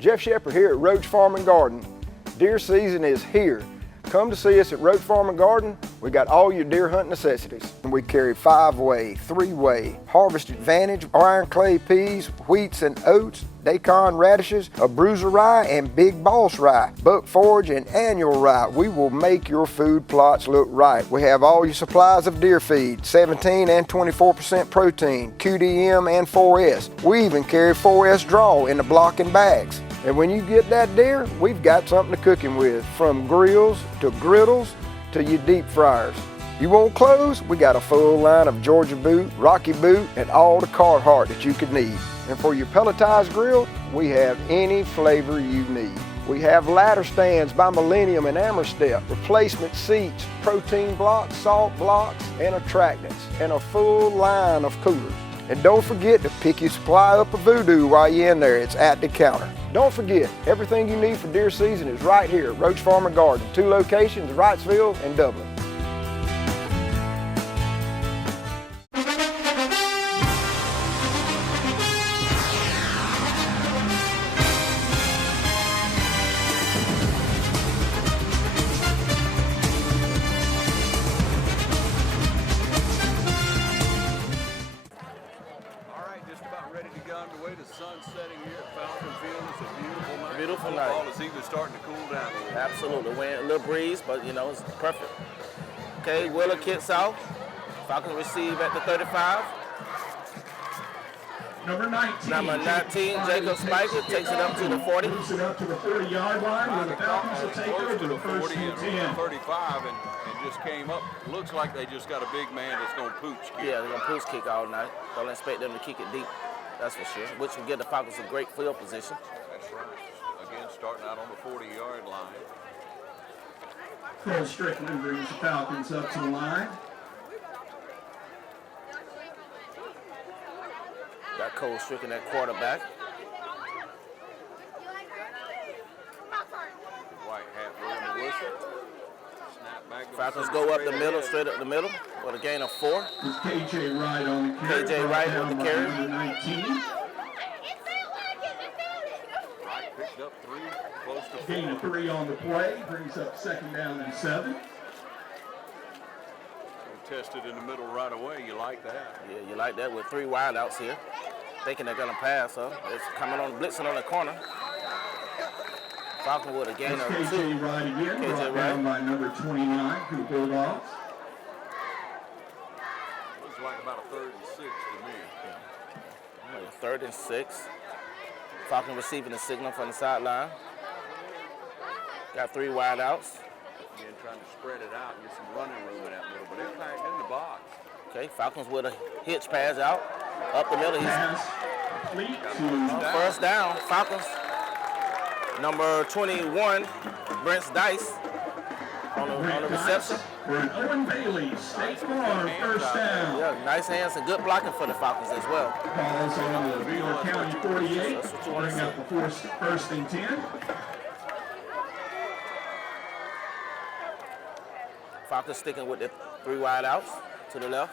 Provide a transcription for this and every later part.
Jeff Shepard here at Roach Farm and Garden. Deer season is here. Come to see us at Roach Farm and Garden. We got all your deer hunt necessities. We carry 5-way, 3-way, Harvest Advantage, iron clay peas, wheats and oats, daikon radishes, a bruiser rye, and big boss rye, buck forage and annual rye. We will make your food plots look right. We have all your supplies of deer feed, 17 and 24% protein, QDM and 4S. We even carry 4S draw in the block and bags. And when you get that deer, we've got something to cook him with, from grills to griddles to your deep fryers. You want clothes? We got a full line of Georgia boot, Rocky boot, and all the Carhartt that you could need. And for your pelletized grill, we have any flavor you need. We have ladder stands by Millennium and Amerstep, replacement seats, protein blocks, salt blocks, and attractants, and a full line of coolers. And don't forget to pick your supply up of Voodoo while you're in there. It's at the counter. Don't forget, everything you need for deer season is right here at Roach Farm and Garden. 2 locations, Wrightsville and Dublin. Beautiful night. Ball is even starting to cool down a little. Absolutely. Wind, a little breeze, but you know, it's perfect. Okay, Wheeler kicks out. Falcons receive at the 35. Number 19. Number 19, Jacob Spiker takes it up to the 40. Moves it up to the 40-yard line where the Falcons will take over to the 40 and and 35 and just came up. Looks like they just got a big man that's going to pooch kick. Yeah, they're going to pooch kick all night. Don't expect them to kick it deep, that's for sure, which will give the Falcons a great field position. That's right. Again, starting out on the 40-yard line. Cole Strickland brings the Falcons up to the line. Got Cole Strickland at quarterback. White hat blowing the whistle. Snap back. Falcons go up the middle, straight up the middle, with a gain of 4. It's KJ Wright on the carry. KJ Wright with the carry. Number 19. Picked up 3, close to 4. Gain of 3 on the play, brings up 2nd down and 7. Tested in the middle right away. You like that? Yeah, you like that with 3 wideouts here. Thinking they're gonna pass, huh? It's coming on, blitzing on the corner. Falcon with a gain of 2. KJ Wright again, KJ brought Wright. down by number 29, for the Bulldogs. Looks like about a 3rd and 6 to me. Yeah. 3rd and 6. Falcon receiving the signal from the sideline. Got 3 wideouts. Again, trying to spread it out and get some running room in that middle, but they're packed in the box. Okay, Falcons with a hitch pass out. Up the middle, he's Pass complete to first down. Falcons. Number 21, Brent Dice on the reception. For an Owen Bailey, State Farm, first down. Yeah, nice hands and good blocking for the Falcons as well. Balls on the Wheeler County 48, That's what you want to bring up the first and 10. Falcons sticking with the 3 wideouts to the left.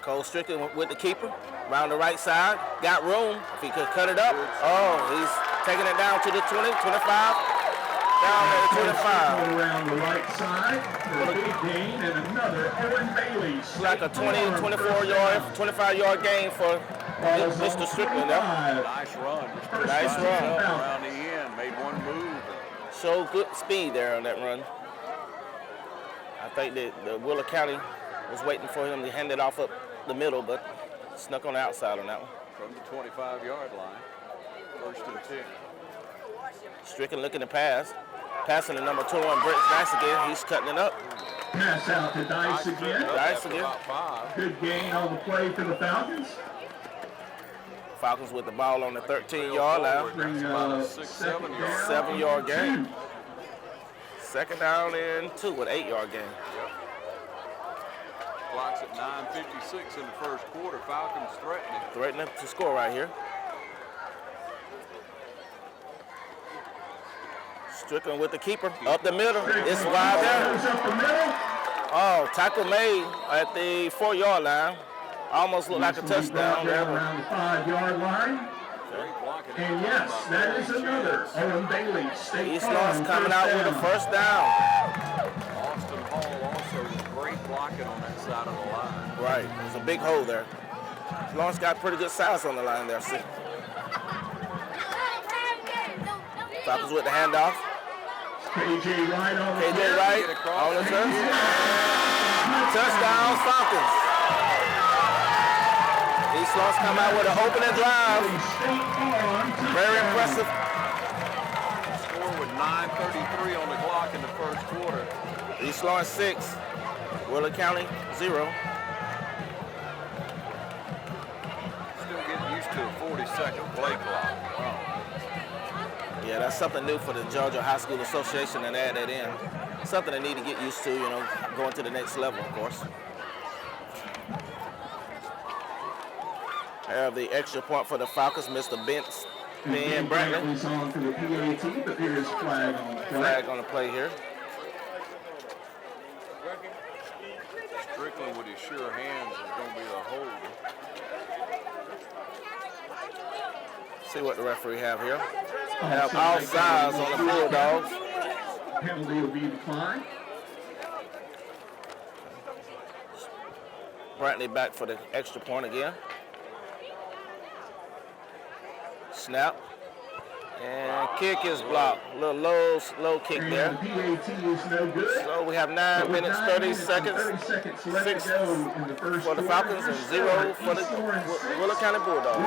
Cole Strickland with the keeper. Around the right side. Got room. If he could cut it up. Oh, he's taking it down to the 20, 25. Down there to 25. Around the right side for a big gain and another Owen Bailey. Like a 20, 24-yard, 25-yard gain for Mr. Strickland there. Nice run. Just Nice run. Around the end. Made one move. So good speed there on that run. I think that the Wheeler County was waiting for him to hand it off up the middle, but snuck on the outside on that one. From the 25-yard line. 1st and 10. Strickland looking to pass. Passing to number 21, Brent Dice again. He's cutting it up. Pass out to Dice again. Dice again. About 5. Good gain on the play for the Falcons. Falcons with the ball on the 13-yard line. Bring About a up 6, 2nd 7-yard down. gain. 2nd down and 2 with 8-yard gain. Clock's at 9:56 in the first quarter. Falcons threatening. Threatening to score right here. Strickland with the keeper. Up the middle. It's wide there. Goes up the middle. Oh, tackle made at the 4-yard line. Almost looked like a touchdown there. Around the 5-yard line. And yes, that is another Owen Bailey State East Farm Lawrence coming out with a first down. Austin Hall also great blocking on that side of the line. Right, there's a big hole there. Lawrence got pretty good size on the line there. See? Falcons with the handoff. KJ Wright on the KJ Wright on the turf. Touchdown, Falcons. East Lawrence come out with an opening drive. Very impressive. Score with 9:33 on the clock in the first quarter. East Lawrence 6, Willard County 0. Still getting used to a 40-second play clock. Yeah, that's something new for the Georgia High School Association and add that in. Something they need to get used to, you know, going to the next level, of course. Have the extra point for the Falcons, Mr. Ben Brantley. On for the PAT, but there's flag on the play. Flag on the play here. Strickland with his sure hands is going to be a hold. See what the referee have here. Have all sides on the Bulldogs. Penalty will be declined. Brantley back for the extra point again. Snap. And kick is blocked. A little low kick And there. the PAT is no good. So we have 9 minutes, 30 seconds. 6 for the Falcons and 0 for the Willard County Bulldogs.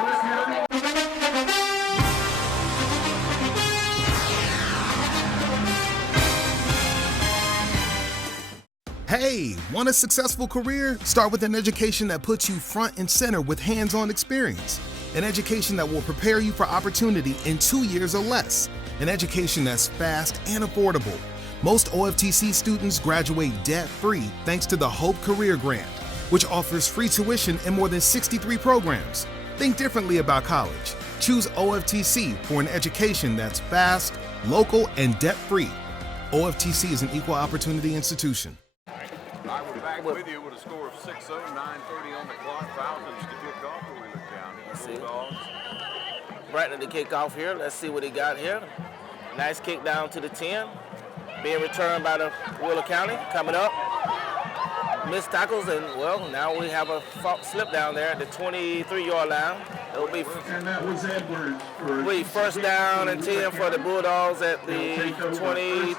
Hey, want a successful career? Start with an education that puts you front and center with hands-on experience. An education that will prepare you for opportunity in 2 years or less. An education that's fast and affordable. Most OFTC students graduate debt-free thanks to the Hope Career Grant, which offers free tuition in more than 63 programs. Think differently about college. Choose OFTC for an education that's fast, local, and debt-free. OFTC is an equal opportunity institution. I was back with you with a score of 6-0, 9:30 on the clock. Falcons to kick off for Willard County. Bulldogs. Brantley to kick off here. Let's see what he got here. Nice kick down to the 10. Being returned by the Willard County. Coming up. Missed tackles, and well, now we have a slip down there at the 23-yard line. It'll be And that was Edwards. first down and 10 for the Bulldogs at the 23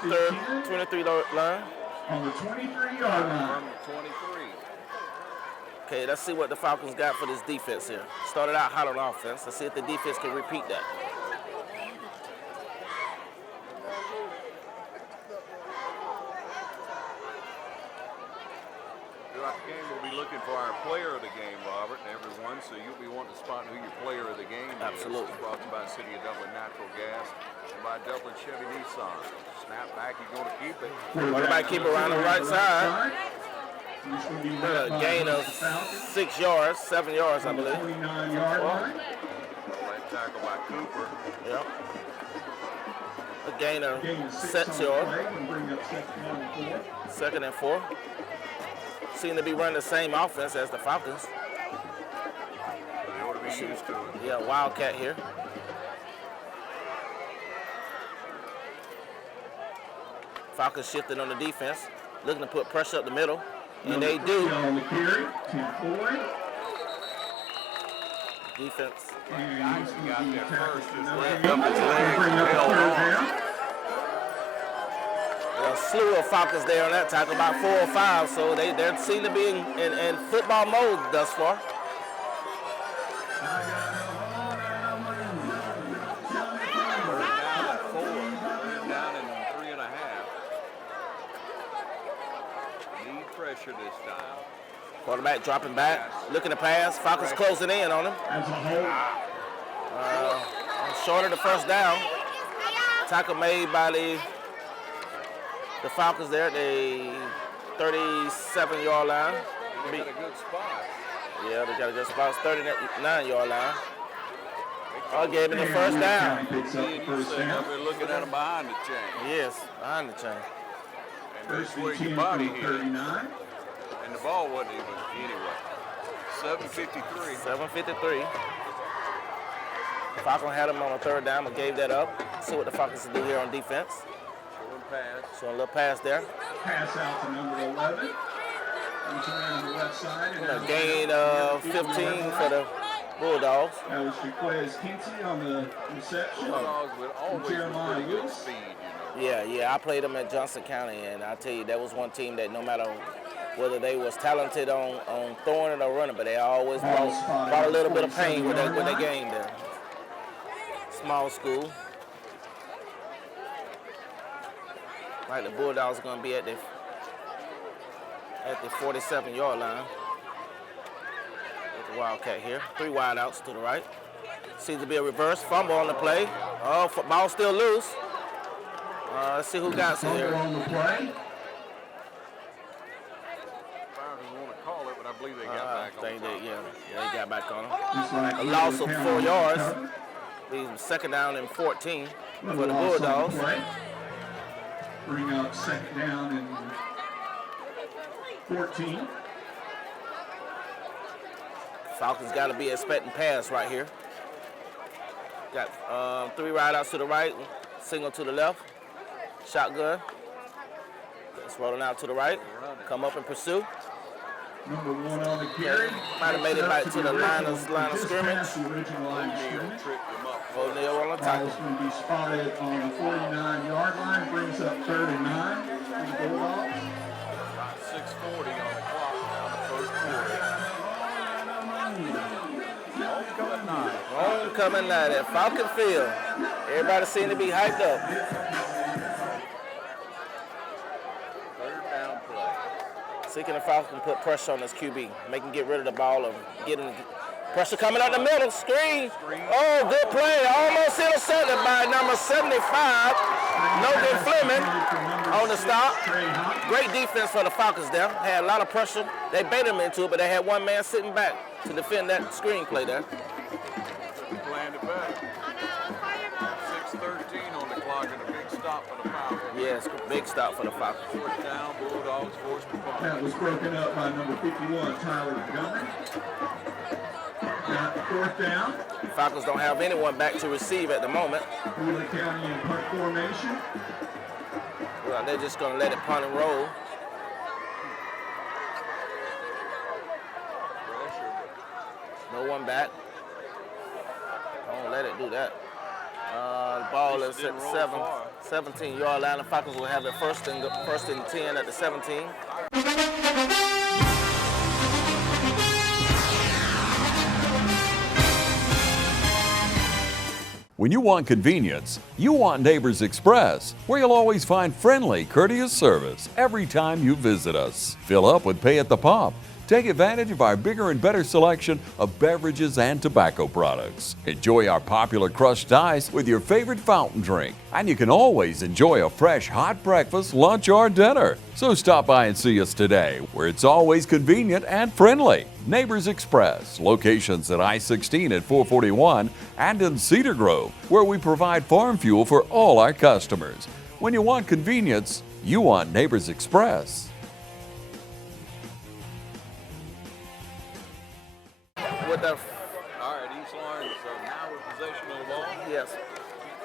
line. On the 23-yard line. From the 23. Okay, let's see what the Falcons got for this defense here. Started out hot on offense. Let's see if the defense can repeat that. Throughout the game, we'll be looking for our player of the game, Robert, and everyone, so you'll be wanting to spot who your player of the game Absolutely. is. Brought to you by City of Dublin Natural Gas and by Dublin Chevy Nissan. Snap back, you're going to keep it. Quarterback keep it around the right side. A gain of 6 yards, 7 yards, I believe. 29-yard line. Left tackle by Cooper. Yep. A gain of Gain of 6 6 on the yards. play and bring up second and 4. 2nd and 4. Seem to be running the same offense as the Falcons. They ought to be used to it. Yeah, Wildcat here. Falcons shifting on the defense, looking to put pressure up the middle, and they do. On the carry, Tim Floyd. Defense. And he's going to be tackled for no left gain. up his leg, Bring up held 3rd on. down. A slew of Falcons there on that tackle, about 4 or 5, so they seem to be in football mode thus far. Down at 4, down in 3.5. Need pressure this time. Quarterback dropping back, looking to pass. Falcons closing in on him. As a whole, Short of the first down. Tackle made by the Falcons there at the 37-yard line. They got a good spot. Yeah, they got a good spot. 39-yard line. Gave him the first down. picks up the You first say down. we're looking at him behind the chain. Yes, behind the chain. And that's First where and your 10 body from hit. 39. And the ball wasn't even anyway. 7:53. 7:53. Falcons had him on a third down, but gave that up. See what the Falcons do here on defense. So a little pass there. Pass out to number 11. Reaching around the left side. A gain of 15 for the Bulldogs. That was Jaquez Kinsey on the reception. Bulldogs with always Jeremiah pretty good Lewis. speed, you know. Yeah, I played them at Johnson County, and I tell you, that was one team that no matter whether they was talented on throwing it or running, but they always brought a little bit of pain with their game there. Small school. Right, the Bulldogs are going to be at the 47-yard line. With the Wildcat here. 3 wide outs to the right. Seems to be a reverse fumble on the play. Oh, ball still loose. Let's see who got it here. On the play. Falcons want to call it, but I believe they got back on top. They got back on him. Just like A loss of 4 yards. Leaves second down and 14 for the Bulldogs. Bring up second down and 14. Falcons got to be expecting pass right here. Got 3 wide outs to the right, single to the left. Shotgun. It's rolling out to the right. Come up and pursue. Number 1 on the carry. Might have made it back to the line of scrimmage. O'Neal on the tackle. Ball's going to be spotted on the 49-yard line. Brings up 3rd and 9 for the Bulldogs. 6:40 on the clock down the first quarter. Homecoming night at Falcon Field. Everybody seemed to be hyped up. 3rd down play. Seeking the Falcons put pressure on this QB. Make him get rid of the ball or get him. Pressure coming out the middle. Screen. Oh, good play. Almost intercepted by number 75. Logan Fleming on the stop. Great defense for the Falcons there. Had a lot of pressure. They baited him into it, but they had one man sitting back to defend that screen play there. Landed back. 6:13 on the clock and a big stop for the Falcons. Yes, big stop for the Falcons. 4th down, Bulldogs forced the punt. That was broken up by number 51, Tyler Montgomery. Got 4th down. Falcons don't have anyone back to receive at the moment. Wheeler County in punt formation. Well, they're just going to let it punt and roll. No one back. Don't let it do that. The ball is at 17-yard line. The Falcons will have it first and 10 at the 17. When you want convenience, you want Neighbors Express, where you'll always find friendly, courteous service every time you visit us. Fill up with pay at the pump. Take advantage of our bigger and better selection of beverages and tobacco products. Enjoy our popular crushed ice with your favorite fountain drink. And you can always enjoy a fresh hot breakfast, lunch, or dinner. So stop by and see us today, where it's always convenient and friendly. Neighbors Express, locations at I-16 at 441 and in Cedar Grove, where we provide farm fuel for all our customers. When you want convenience, you want Neighbors Express. With the, All right, East Lawrence, so now with possession of the ball. yes,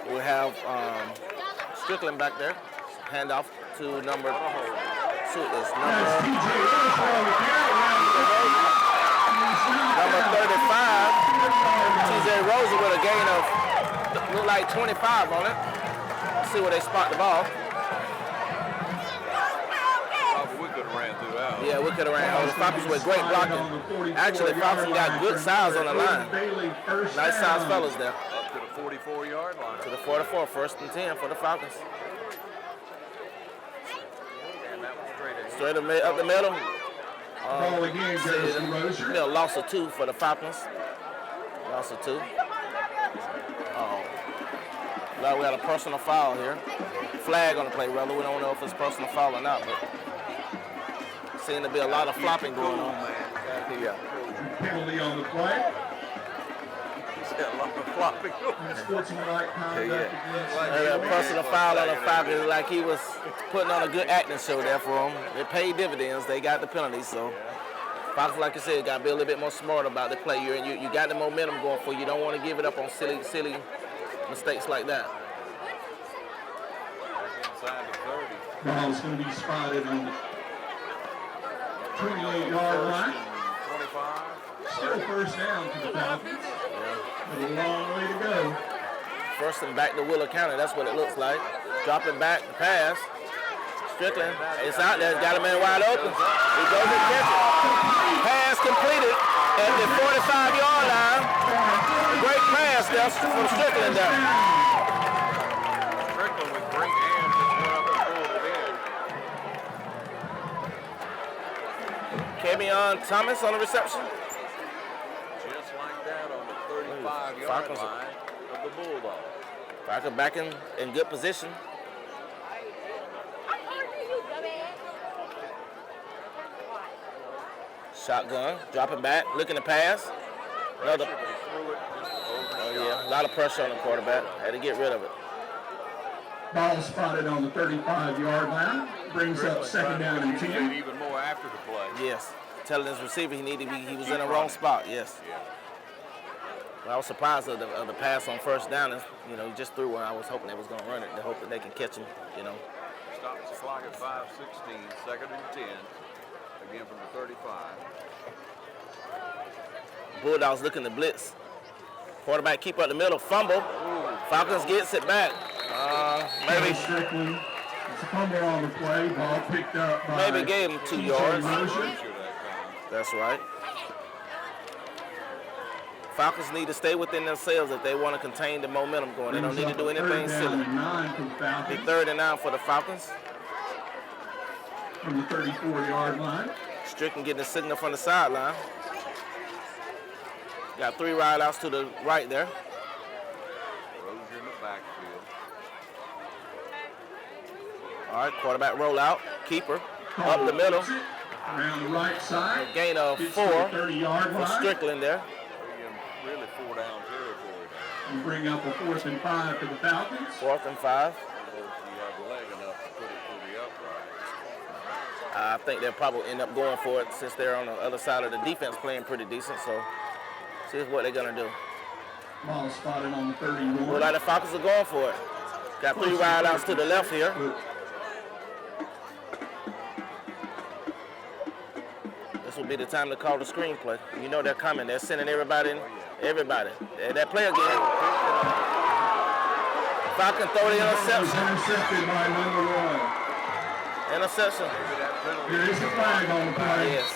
we have Strickland back there. Handoff to number. Shoot this number 35. TJ Rosa with a gain of look like 25 on it. Let's see where they spot the ball. We could have ran throughout. Yeah, we could have ran. The Falcons with great blocking. Actually, Falcons got good size on the line. Nice size fellas there. Up to the 44-yard line. To the 44, 1st and 10 for the Falcons. And that was straight ahead. Straight up the middle. Ball again goes to Rozier. Loss of 2 for the Falcons. Loss of 2. Oh. Well, we got a personal foul here. Flag on the play, rather. We don't know if it's personal foul or not, but seems to be a lot of flopping going on. Yeah. Penalty on the play. A lot of flopping. Sportsmanlike conduct against And a personal foul on the Falcons, like he was putting on a good acting show there for them. They paid dividends. They got the penalty, so Falcons, like I said, got to be a little bit more smart about the play. You got the momentum going for you. You don't want to give it up on silly mistakes like that. Inside the 30. Ball's going to be spotted on the 28-yard line. 25. Still first down to the Falcons. But a long way to go. First and back to Wheeler County. That's what it looks like. Dropping back, the pass. Strickland, it's out there. Got a man wide open. He goes and catches it. Pass completed at the 45-yard line. Great pass there from Strickland there. Strickland with great hands just went up and pulled it in. Kevion Thomas on the reception. Just like that on the 35-yard line of the Bulldogs. Falcons back in good position. Shotgun, dropping back, looking to pass. Another. Oh yeah, a lot of pressure on the quarterback. Had to get rid of it. Ball spotted on the 35-yard line. Brings up second down and 10. Even more after the play. Yes, telling his receiver he was in the wrong spot. Yes. Well, I was surprised of the pass on first down. He just threw where I was hoping they was going to run it. To hope that they can catch him. Stops the clock at 5:16. Second and 10. Again from the 35. Bulldogs looking to blitz. Quarterback keep up the middle, fumble. Falcons gets it back. Maybe Strickland. It's a fumble on the play. Ball picked up by maybe gave him 2 yards. That's right. Falcons need to stay within themselves if they want to contain the momentum going. They don't need to do anything silly. The 3rd and 9 for the Falcons. From the 34-yard line. Strickland getting a signal from the sideline. Got 3 wideouts to the right there. Rozier in the backfield. All right, quarterback roll out. Keeper up the middle. Around the right side. Gain of 4 for Strickland there. Really 4-down territory. And bring up a 4th and 5 for the Falcons. 4th and 5. You have leg enough to put it through the upright. I think they'll probably end up going for it since they're on the other side of the defense playing pretty decent. So, see what they're going to do. Ball spotted on the 31. Well, like the Falcons are going for it. Got 3 wideouts to the left here. This will be the time to call the screenplay. You know they're coming. They're sending everybody in. Everybody. That play again. Falcon throw the interception. Intercepted by number 1. Interception. There is a flag on the play. Yes.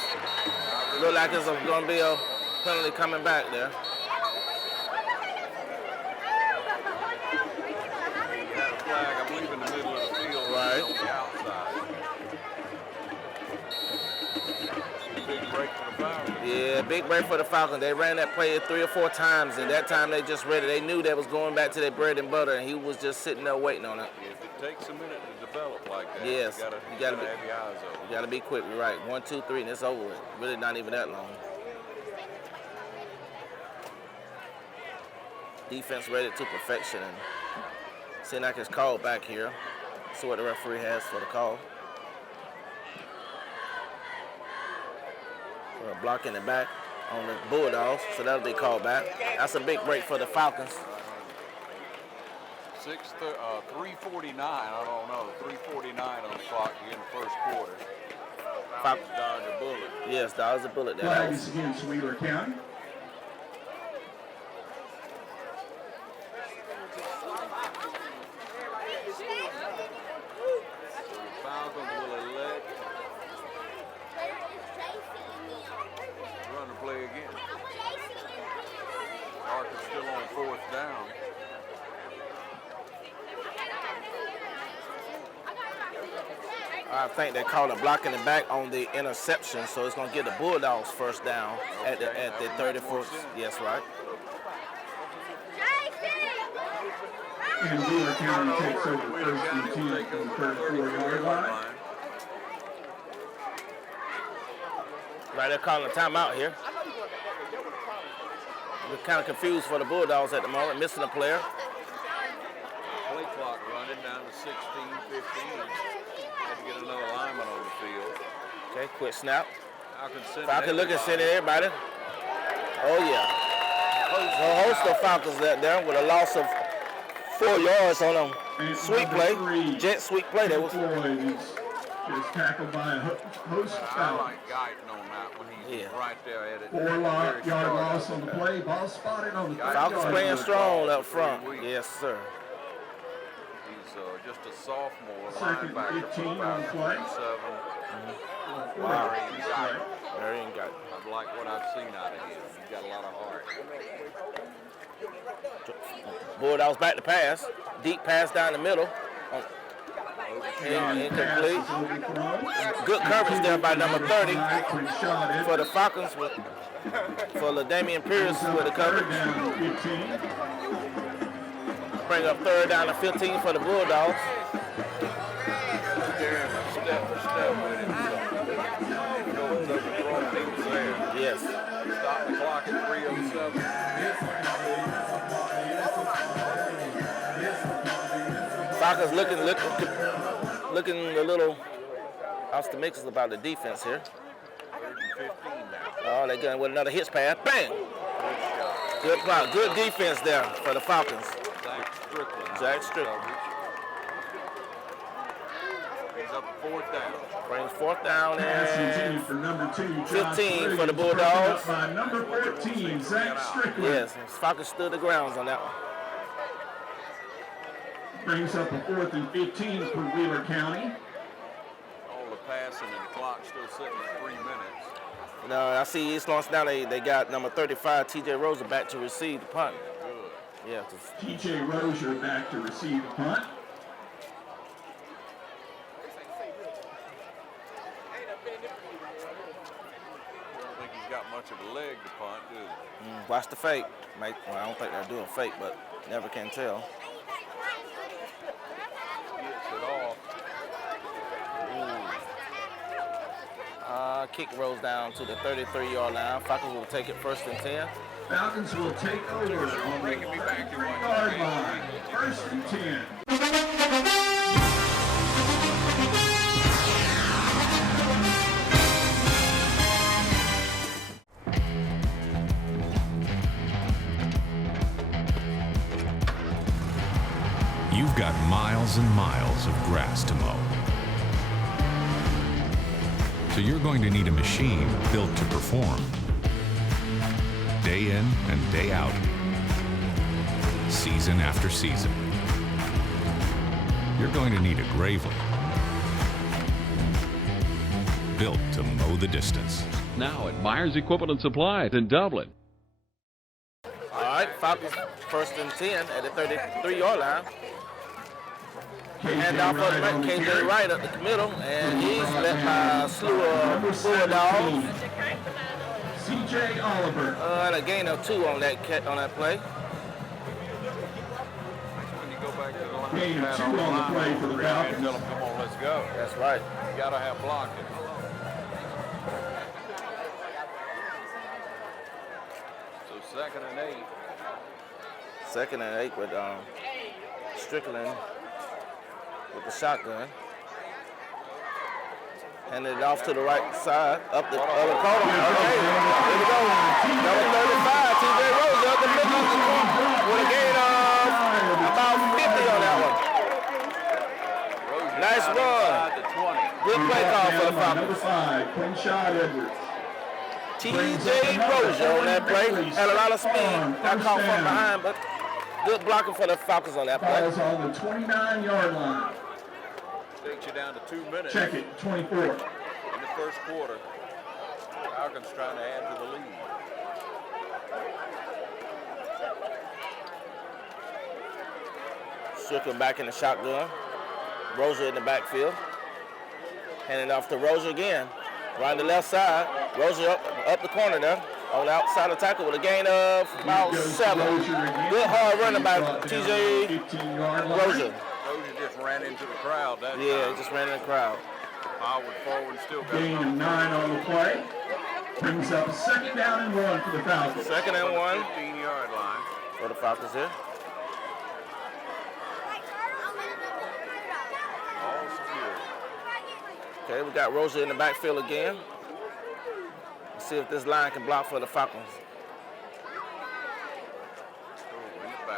Look like there's going to be a penalty coming back there. Flag, I believe, in the middle of the field. Right. On the outside. Big break for the Falcons. Yeah, big break for the Falcons. They ran that play 3 or 4 times, and that time they just read it. They knew they was going back to their bread and butter, and he was just sitting there waiting on it. If it takes a minute to develop like that, Yes, you gotta have your eyes open. You gotta be quick. You're right. 1, 2, 3, and it's over with. Really not even that long. Defense ready to perfection, and seeing like it's called back here. See what the referee has for the call. So a block in the back on the Bulldogs, so that'll be called back. That's a big break for the Falcons. 3:49. I don't know. 3:49 on the clock in the first quarter. Falcons dodged a bullet. Yes, that was a bullet there. Flag is against Wheeler County. Falcons will elect run the play again. Ark is still on 4th down. I think they called a block in the back on the interception, so it's going to get the Bulldogs first down at the 34th. Yes, right. And Wheeler County takes over first and 10 from the 34-yard line. Right, they're calling a timeout here. We're kind of confused for the Bulldogs at the moment, missing a player. Play clock running down to 16:15. Had to get another lineman on the field. Okay, quick snap. Falcons looking, sending everybody. Oh, yeah. A host of Falcons there with a loss of 4 yards on them. Sweep play. Jet sweep play. That was. Just tackled by a host I Falcons. like Guyton on that one. He's right there at it. 4-yard loss on the play. Ball spotted on the 30-yard Falcons playing line. strong up front. Yes, sir. He's just a sophomore Second linebacker 15 from on about play. 7. Wow. Very got. I like what I've seen out of him. He's got a lot of heart. Bulldogs back to pass. Deep pass down the middle. Incomplete. Good coverage there by number 30 for the Falcons for LaDamian Pierce with the coverage. Bring up third down to 15 for the Bulldogs. Yes. Stop the clock at 3:07. Falcons looking a little optimistic about the defense here. 15 now. Oh, they're going with another hitch pass. Bang! Good block. Good defense there for the Falcons. Zach Strickland. He's up 4th down. Brings 4th down Pass and intended for number 2, Josh 15 for the Briggs, Bulldogs. broken up by number 14, Zach Strickland. yes, Falcons stood the grounds on that one. Brings up a 4th and 15 for Wheeler County. All the passing and the clock still sitting at 3 minutes. No, I see East Lawrence now they got number 35, TJ Rosa, back to receive the punt. Good. Yeah, TJ Rozier back to receive the punt. I don't think he's got much of a leg to punt, do they? watch the fake. Well, I don't think they're doing fake, but never can tell. Gets it off. Kick rolls down to the 33-yard line. Falcons will take it 1st and 10. Falcons will take over on the 33-yard line. 1st and 10. You've got miles and miles of grass to mow. So you're going to need a machine built to perform. Day in and day out. Season after season. You're going to need a Gravely. Built to mow the distance. Now at Myers Equipment and Supply in Dublin. All right, Falcons 1st and 10 at the 33-yard line. And off of KJ Wright up the middle, and he's met by a slew of Bulldogs. CJ Oliver. And a gain of 2 on that play. When you go back to the line, Gain of 2 on the play for the Falcons. tell them, come on, let's go. That's right. You got to have blocking. So 2nd and 8. 2nd and 8 with Strickland with the shotgun. Handed it off to the right side, up the other corner. Okay, here we go. Number 35, TJ Rose up the middle of the corner with a gain of about 50 on that one. Nice run. Good play call for the Falcons. Number 5, Quinshad Edwards. TJ Rose on that play. Had a lot of speed. Got caught from behind, but good blocking for the Falcons on that play. Ball's on the 29-yard line. Takes you down to 2 minutes. Check it, 24. In the 1st quarter. Falcons trying to add to the lead. Strickland back in the shotgun. Rozier in the backfield. Handing off to Rozier again. Right the left side. Rozier up the corner there. On the outside of tackle with a gain of about 7. Good hard running by TJ Rozier. Rozier just ran into the crowd that Yeah, time. he just ran in the crowd. Forward, still got Gain of 9 on the play. Brings up a 2nd down and 1 for the Falcons. 2nd and 1 15-yard line. for the Falcons here. All secure. Okay, we got Rozier in the backfield again. See if this line can block for the Falcons.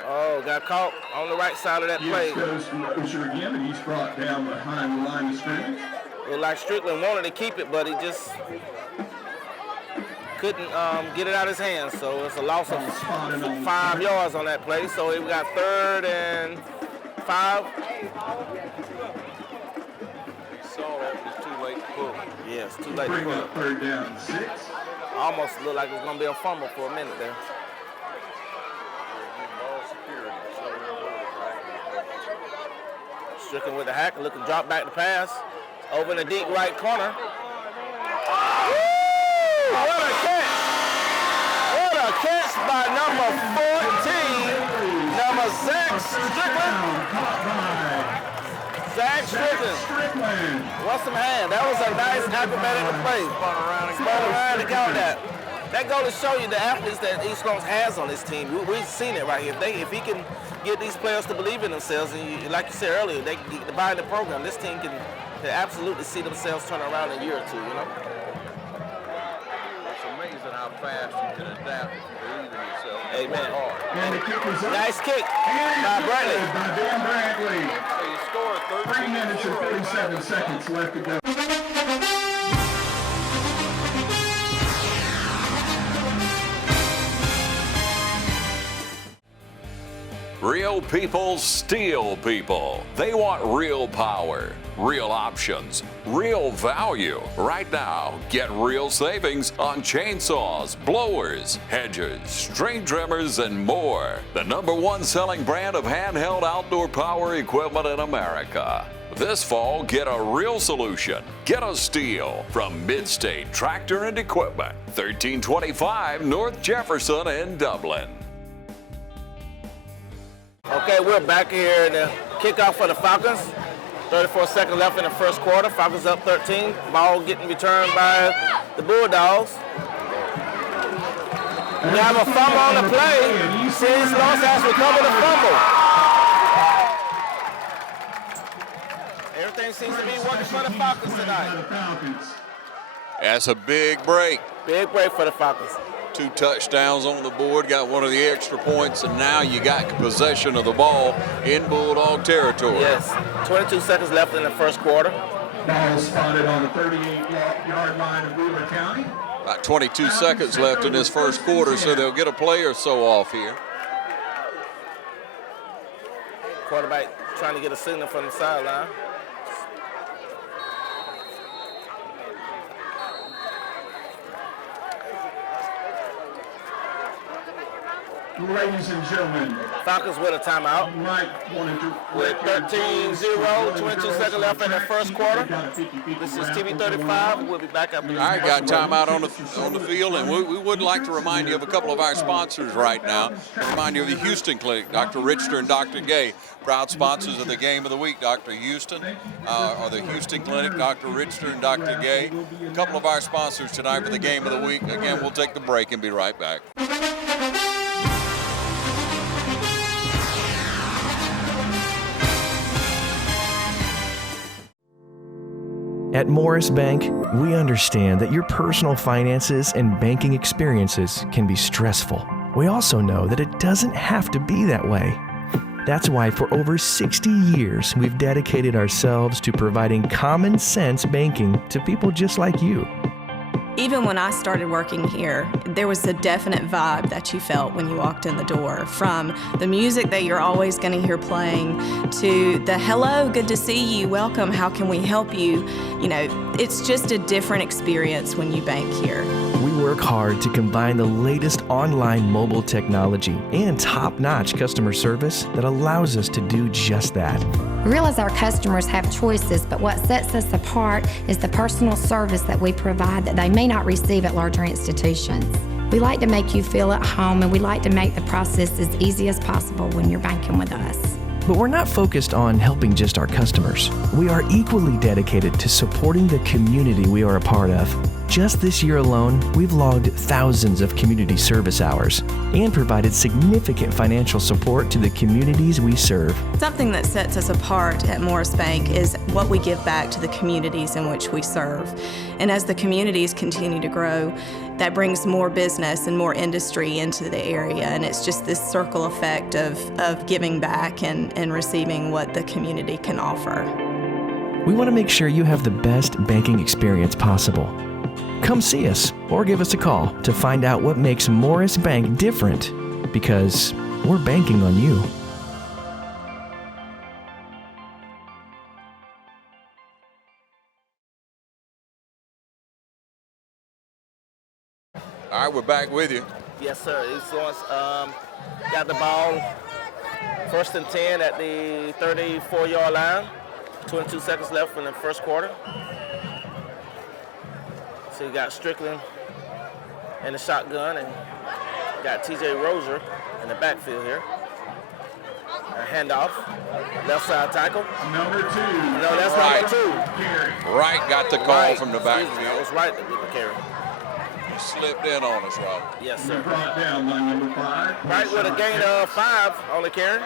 Oh, got caught on the right side of that play. Yes, goes to Rozier again, and he's brought down behind the line of scrimmage. Looked like Strickland wanted to keep it, but he just couldn't get it out of his hands. So it's a loss of 5 yards on that play. So we got 3rd and 5. He saw that, it was too late to pull. Yeah, it's too late to Bring pull up it. 3rd down and 6. Almost looked like it was going to be a fumble for a minute there. Ball security, so Strickland with the hack, looking drop back to pass. Over in the deep right corner. Woo! What a catch! What a catch by number 14, number Zach Strickland. Zach Strickland. What's some hand? That was a nice acrobatic play. Spun around and got that. That goes to show you the athletes that East Lawrence has on this team. We've seen it right here. If he can get these players to believe in themselves, and like you said earlier, they can buy the program, this team can absolutely see themselves turn around in a year or two, you know? it's amazing how fast you can adapt if you believe in yourself. Amen. And the kick is up. Nice kick And by it's Bradley. good by Dan Bradley. So you score 3 minutes and 37 seconds left to go. Real people steal people. They want real power, real options, real value. Right now, get real savings on chainsaws, blowers, hedgers, string trimmers, and more. The #1 selling brand of handheld outdoor power equipment in America. This fall, get a real solution. Get a steal from Midstate Tractor and Equipment, 1325 North Jefferson in Dublin. Okay, we're back here in the kickoff for the Falcons. 34 seconds left in the first quarter. Falcons up 13. Ball getting returned by the Bulldogs. We have a fumble on the play. East Lawrence has recovered the fumble. Everything seems to be working for the Falcons tonight. That's a big break. Big break for the Falcons. 2 touchdowns on the board, got one of the extra points, and now you got possession of the ball in Bulldog territory. Yes, 22 seconds left in the first quarter. Ball spotted on the 38-yard line of Wheeler County. About 22 seconds left in this first quarter, so they'll get a play or so off here. Quarterback trying to get a signal from the sideline. Ladies and gentlemen, Falcons with a timeout. you might want to With 13-0, 22 seconds left in the first quarter. This is TV 35. We'll be back up. All right, got timeout on the field, and we would like to remind you of a couple of our sponsors right now. Remind you of the Houston Clinic, Dr. Richter and Dr. Gay, proud sponsors of the Game of the Week. Dr. Houston, or the Houston Clinic, Dr. Richter and Dr. Gay. A couple of our sponsors tonight for the Game of the Week. Again, we'll take the break and be right back. At Morris Bank, we understand that your personal finances and banking experiences can be stressful. We also know that it doesn't have to be that way. That's why for over 60 years, we've dedicated ourselves to providing common sense banking to people just like you. Even when I started working here, there was a definite vibe that you felt when you walked in the door, from the music that you're always going to hear playing to the hello, good to see you, welcome, how can we help you? You know, it's just a different experience when you bank here. We work hard to combine the latest online mobile technology and top-notch customer service that allows us to do just that. We realize our customers have choices, but what sets us apart is the personal service that we provide that they may not receive at larger institutions. We like to make you feel at home, and we like to make the process as easy as possible when you're banking with us. But we're not focused on helping just our customers. We are equally dedicated to supporting the community we are a part of. Just this year alone, we've logged thousands of community service hours and provided significant financial support to the communities we serve. Something that sets us apart at Morris Bank is what we give back to the communities in which we serve. And as the communities continue to grow, that brings more business and more industry into the area. And it's just this circle effect of giving back and receiving what the community can offer. We want to make sure you have the best banking experience possible. Come see us or give us a call to find out what makes Morris Bank different, because we're banking on you. All right, we're back with you. Yes, sir. East Lawrence got the ball 1st and 10 at the 34-yard line. 22 seconds left in the first quarter. So you got Strickland in the shotgun and got TJ Rozier in the backfield here. A handoff, left side tackle. Number 2. No, that's right. Number 2. Right got the call from the backfield. That was right with the carry. Slipped in on us, Rob. Yes, sir. Brought down by number 5. Right with a gain of 5 on the carry.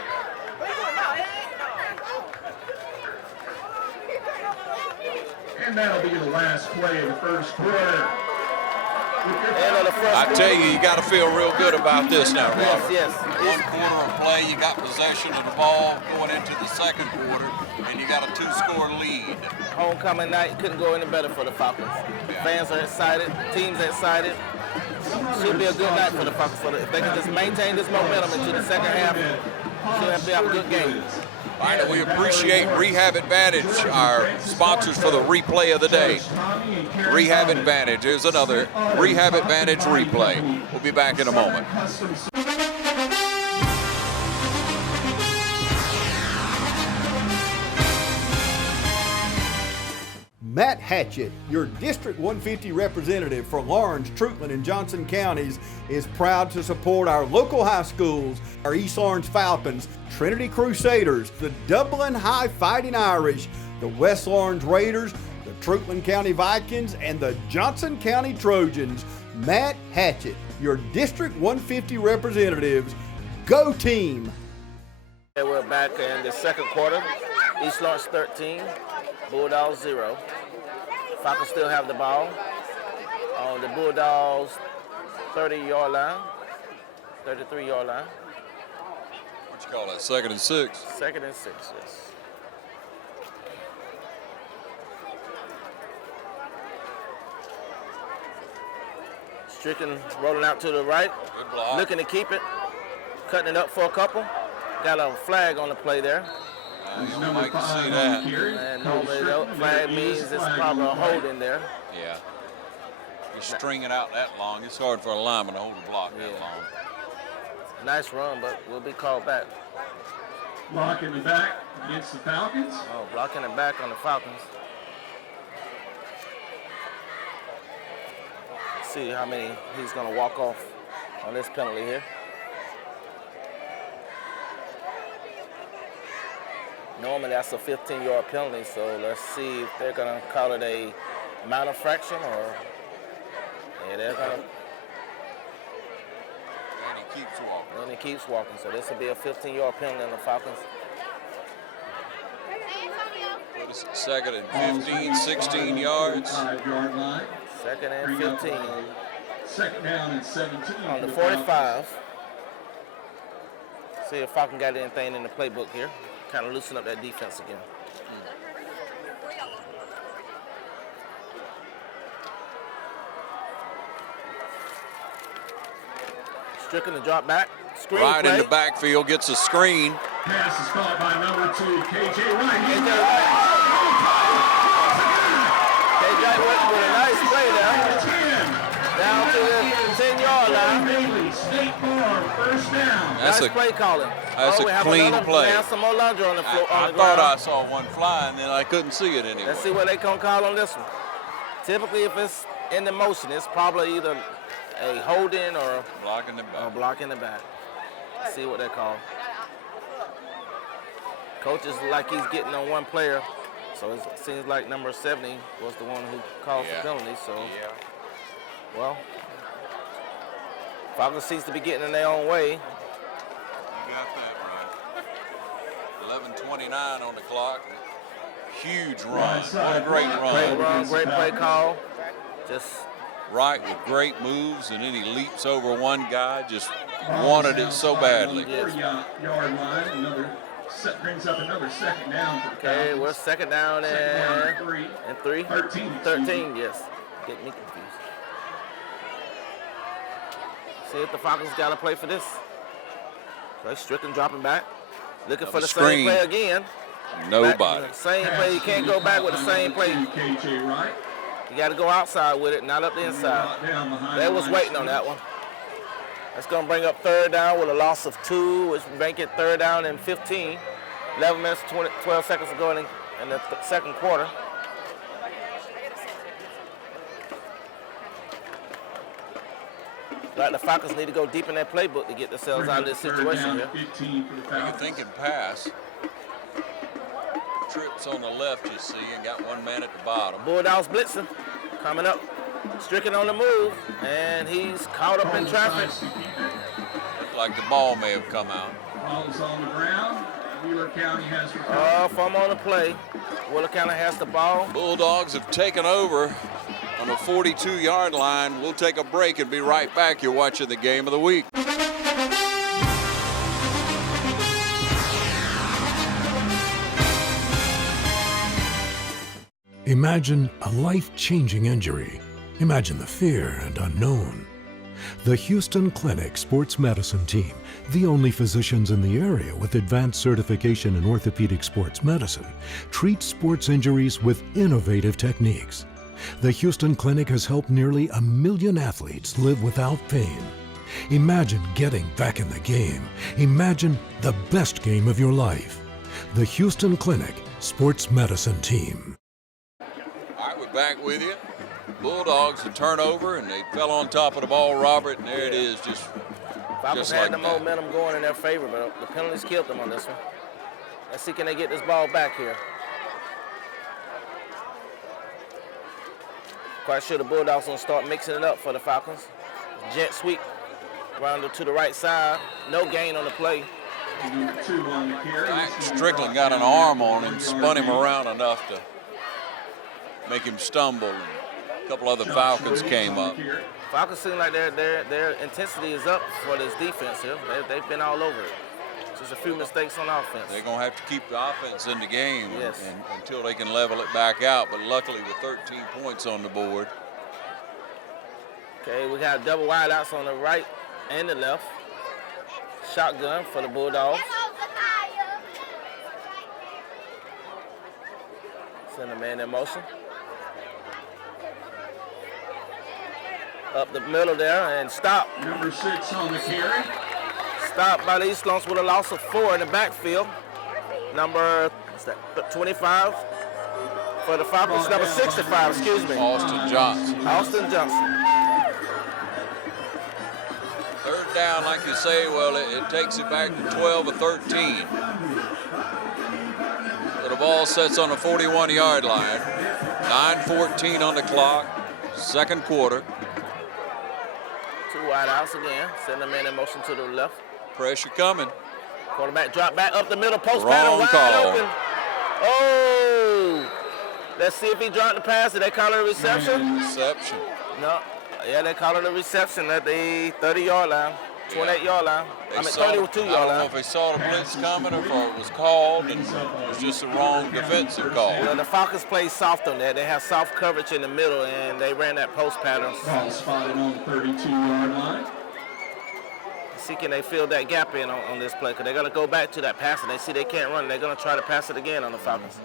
And that'll be the last play of the first quarter. I tell you, you got to feel real good about this now, Robert. Yes. 1 quarter of play, you got possession of the ball going into the second quarter, and you got a 2-score lead. Homecoming night couldn't go any better for the Falcons. Fans are excited, teams are excited. Should be a good night for the Falcons. If they can just maintain this momentum into the second half, should be a good game. All right, we appreciate Rehab Advantage, our sponsors for the replay of the day. Rehab Advantage is another Rehab Advantage replay. We'll be back in a moment. Matt Hatchett, your District 150 representative for Lawrence, Truitland, and Johnson counties, is proud to support our local high schools, our East Lawrence Falcons, Trinity Crusaders, the Dublin High Fighting Irish, the West Lawrence Raiders, the Truitland County Vikings, and the Johnson County Trojans. Matt Hatchett, your District 150 representatives. Go team! We're back in the second quarter. East Lawrence 13, Bulldogs 0. Falcons still have the ball on the Bulldogs 30-yard line, 33-yard line. What you call that, 2nd and 6? 2nd and 6, yes. Strickland rolling out to the right, looking to keep it, cutting it up for a couple. Got a flag on the play there. You might see that. And normally that flag means it's probably a hold in there. Yeah. You're stringing out that long. It's hard for a lineman to hold a block that long. Nice run, but we'll be called back. Block in the back against the Falcons. Oh, blocking the back on the Falcons. Let's see how many he's going to walk off on this penalty here. Normally that's a 15-yard penalty, so let's see if they're going to call it a minor fraction or they're going to. And he keeps walking. And he keeps walking, so this will be a 15-yard penalty on the Falcons. What is it, 2nd and 15, 16 yards. 5-yard line. 2nd and 15. 2nd down and 17. On the 45. See if Falcon got anything in the playbook here. Kind of loosen up that defense again. Strickland to drop back. Screen right play. in the backfield, gets a screen. Pass is caught by number 2, KJ White. KJ White with a nice play there. Down to the 10-yard line. State Farm, first down. That's nice play calling. That's a clean play. We have some more laundry on the floor. I thought I saw one fly, and then I couldn't see it anymore. Let's see what they can call on this one. Typically, if it's in the motion, it's probably either a holding or blocking the back. Blocking the back. Let's see what they call. Coach is like he's getting on one player, so it seems like number 70 was the one who called the penalty. So, well, Falcons seems to be getting in their own way. You got that right. 11:29 on the clock. Huge run. What a great run. Great run, great play call. Just right with great moves, and then he leaps over one guy, just wanted it so badly. 4-yard line, brings up another second down for the Okay, Falcons. we're second down and 3. 13, yes. Get me confused. See if the Falcons got to play for this. Okay, Strickland dropping back. Looking for the same play again. Nobody. Same play. You can't go back with the same play. KJ Wright. You got to go outside with it, not up the inside. They was waiting on that one. That's going to bring up third down with a loss of 2, which make it third down and 15. 11 minutes, 12 seconds to go in the second quarter. Like the Falcons need to go deep in their playbook to get themselves out of this situation here. You're thinking pass. Trips on the left, you see, and got one man at the bottom. Bulldogs blitzing, coming up. Stricken on the move, and he's caught up in traffic. Looked like the ball may have come out. Ball's on the ground. Wheeler County has from on the play. Wheeler County has the ball. Bulldogs have taken over on the 42-yard line. We'll take a break and be right back. You're watching the game of the week. Imagine a life-changing injury. Imagine the fear and unknown. The Houston Clinic Sports Medicine Team, the only physicians in the area with advanced certification in orthopedic sports medicine, treats sports injuries with innovative techniques. The Houston Clinic has helped nearly 1 million athletes live without pain. Imagine getting back in the game. Imagine the best game of your life. The Houston Clinic Sports Medicine Team. Back with you. Bulldogs, a turnover, and they fell on top of the ball, Robert, and there it is, just Falcons had the momentum going in their favor, but the penalties killed them on this one. Let's see, can they get this ball back here? Quite sure the Bulldogs gonna start mixing it up for the Falcons. Jet sweep, round to the right side. No gain on the play. Strickland got an arm on him, spun him around enough to make him stumble. A couple other Falcons came up. Falcons seem like their intensity is up for this defense here. They've been all over it. Just a few mistakes on offense. They're going to have to keep the offense in the game until they can level it back out, but luckily with 13 points on the board. Okay, we got double wideouts on the right and the left. Shotgun for the Bulldogs. Send a man in motion. Up the middle there and stop. Number 6 on the carry. Stop by the East Launch with a loss of 4 in the backfield. Number 25 for the Falcons. Number 65, excuse me. Austin Johnson. Austin Johnson. Third down, like you say, well, it takes it back to 12 or 13. So the ball sets on the 41-yard line. 9:14 on the clock, second quarter. 2 wideouts again. Send the man in motion to the left. Pressure coming. Quarterback drop back up the middle, post Wrong pattern wide call. open. Oh! Let's see if he dropped the pass. Did they call it a reception? Reception. No. Yeah, they call it a reception at the 30-yard line, 28-yard line. I mean, 32-yard line. I don't know if they saw the blitz coming or if it was called and it was just the wrong defensive call. Well, the Falcons play soft on that. They have soft coverage in the middle, and they ran that post pattern. Ball spotted on the 32-yard line. See, can they fill that gap in on this play? Because they're going to go back to that pass, and they see they can't run. They're going to try to pass it again on the Falcons.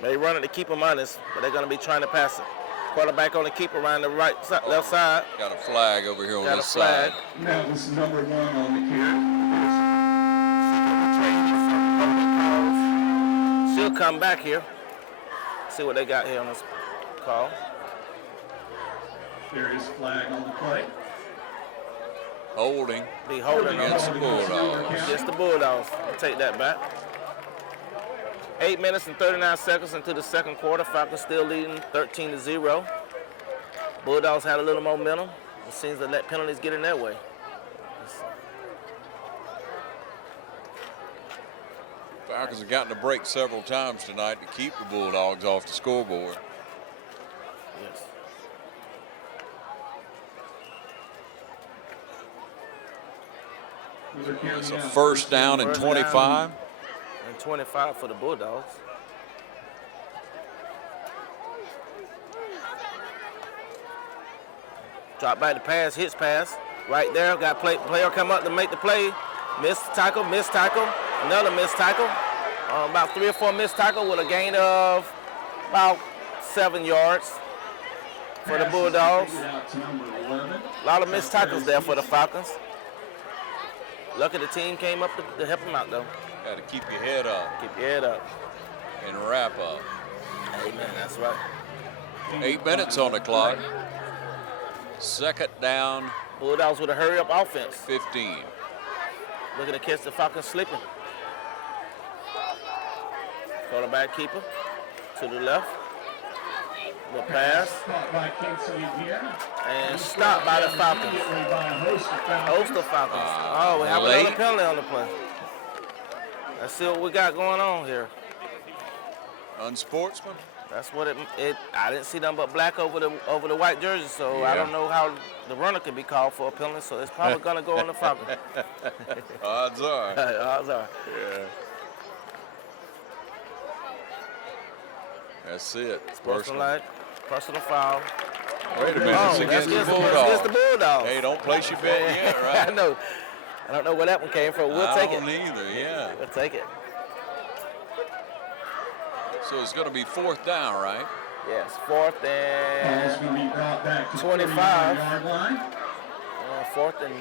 They run it to keep them honest, but they're going to be trying to pass it. Quarterback on the keeper around the left side. Got a flag over here on this side. That was number 1 on the carry. She'll come back here. See what they got here on this call. There is flag on the play. Holding. Be holding against the Bulldogs. Against the Bulldogs. I'll take that back. 8 minutes and 39 seconds into the second quarter. Falcons still leading 13-0. Bulldogs had a little momentum. It seems to let penalties get in their way. Falcons have gotten a break several times tonight to keep the Bulldogs off the scoreboard. It's a first down and 25. And 25 for the Bulldogs. Drop back the pass, hits pass. Right there, got player come up to make the play. Missed tackle, another missed tackle. About 3 or 4 missed tackle with a gain of about 7 yards for the Bulldogs. A lot of missed tackles there for the Falcons. Lucky the team came up to help them out though. Got to keep your head up. Keep your head up. And wrap up. Amen, that's right. 8 minutes on the clock. Second down. Bulldogs with a hurry-up offense. 15. Looking to catch the Falcons slipping. Quarterback keeper to the left. The pass. And stopped by the Falcons. Host of Falcons. We have another penalty on the play. Let's see what we got going on here. Unsportsman? That's what I didn't see nothing but black over the white jersey, so yeah. I don't know how the runner could be called for a penalty, so it's probably going to go on the Falcons. Odds are. Odds are. Yeah. That's it. Personal foul. Wait a minute, it's against the Bulldogs. Against the Bulldogs. Hey, don't place your bet yet, right? I know. I don't know where that one came from. We'll take it. I don't either, yeah. We'll take it. So it's going to be 4th down, right? Yes, 4th and 25. 4th and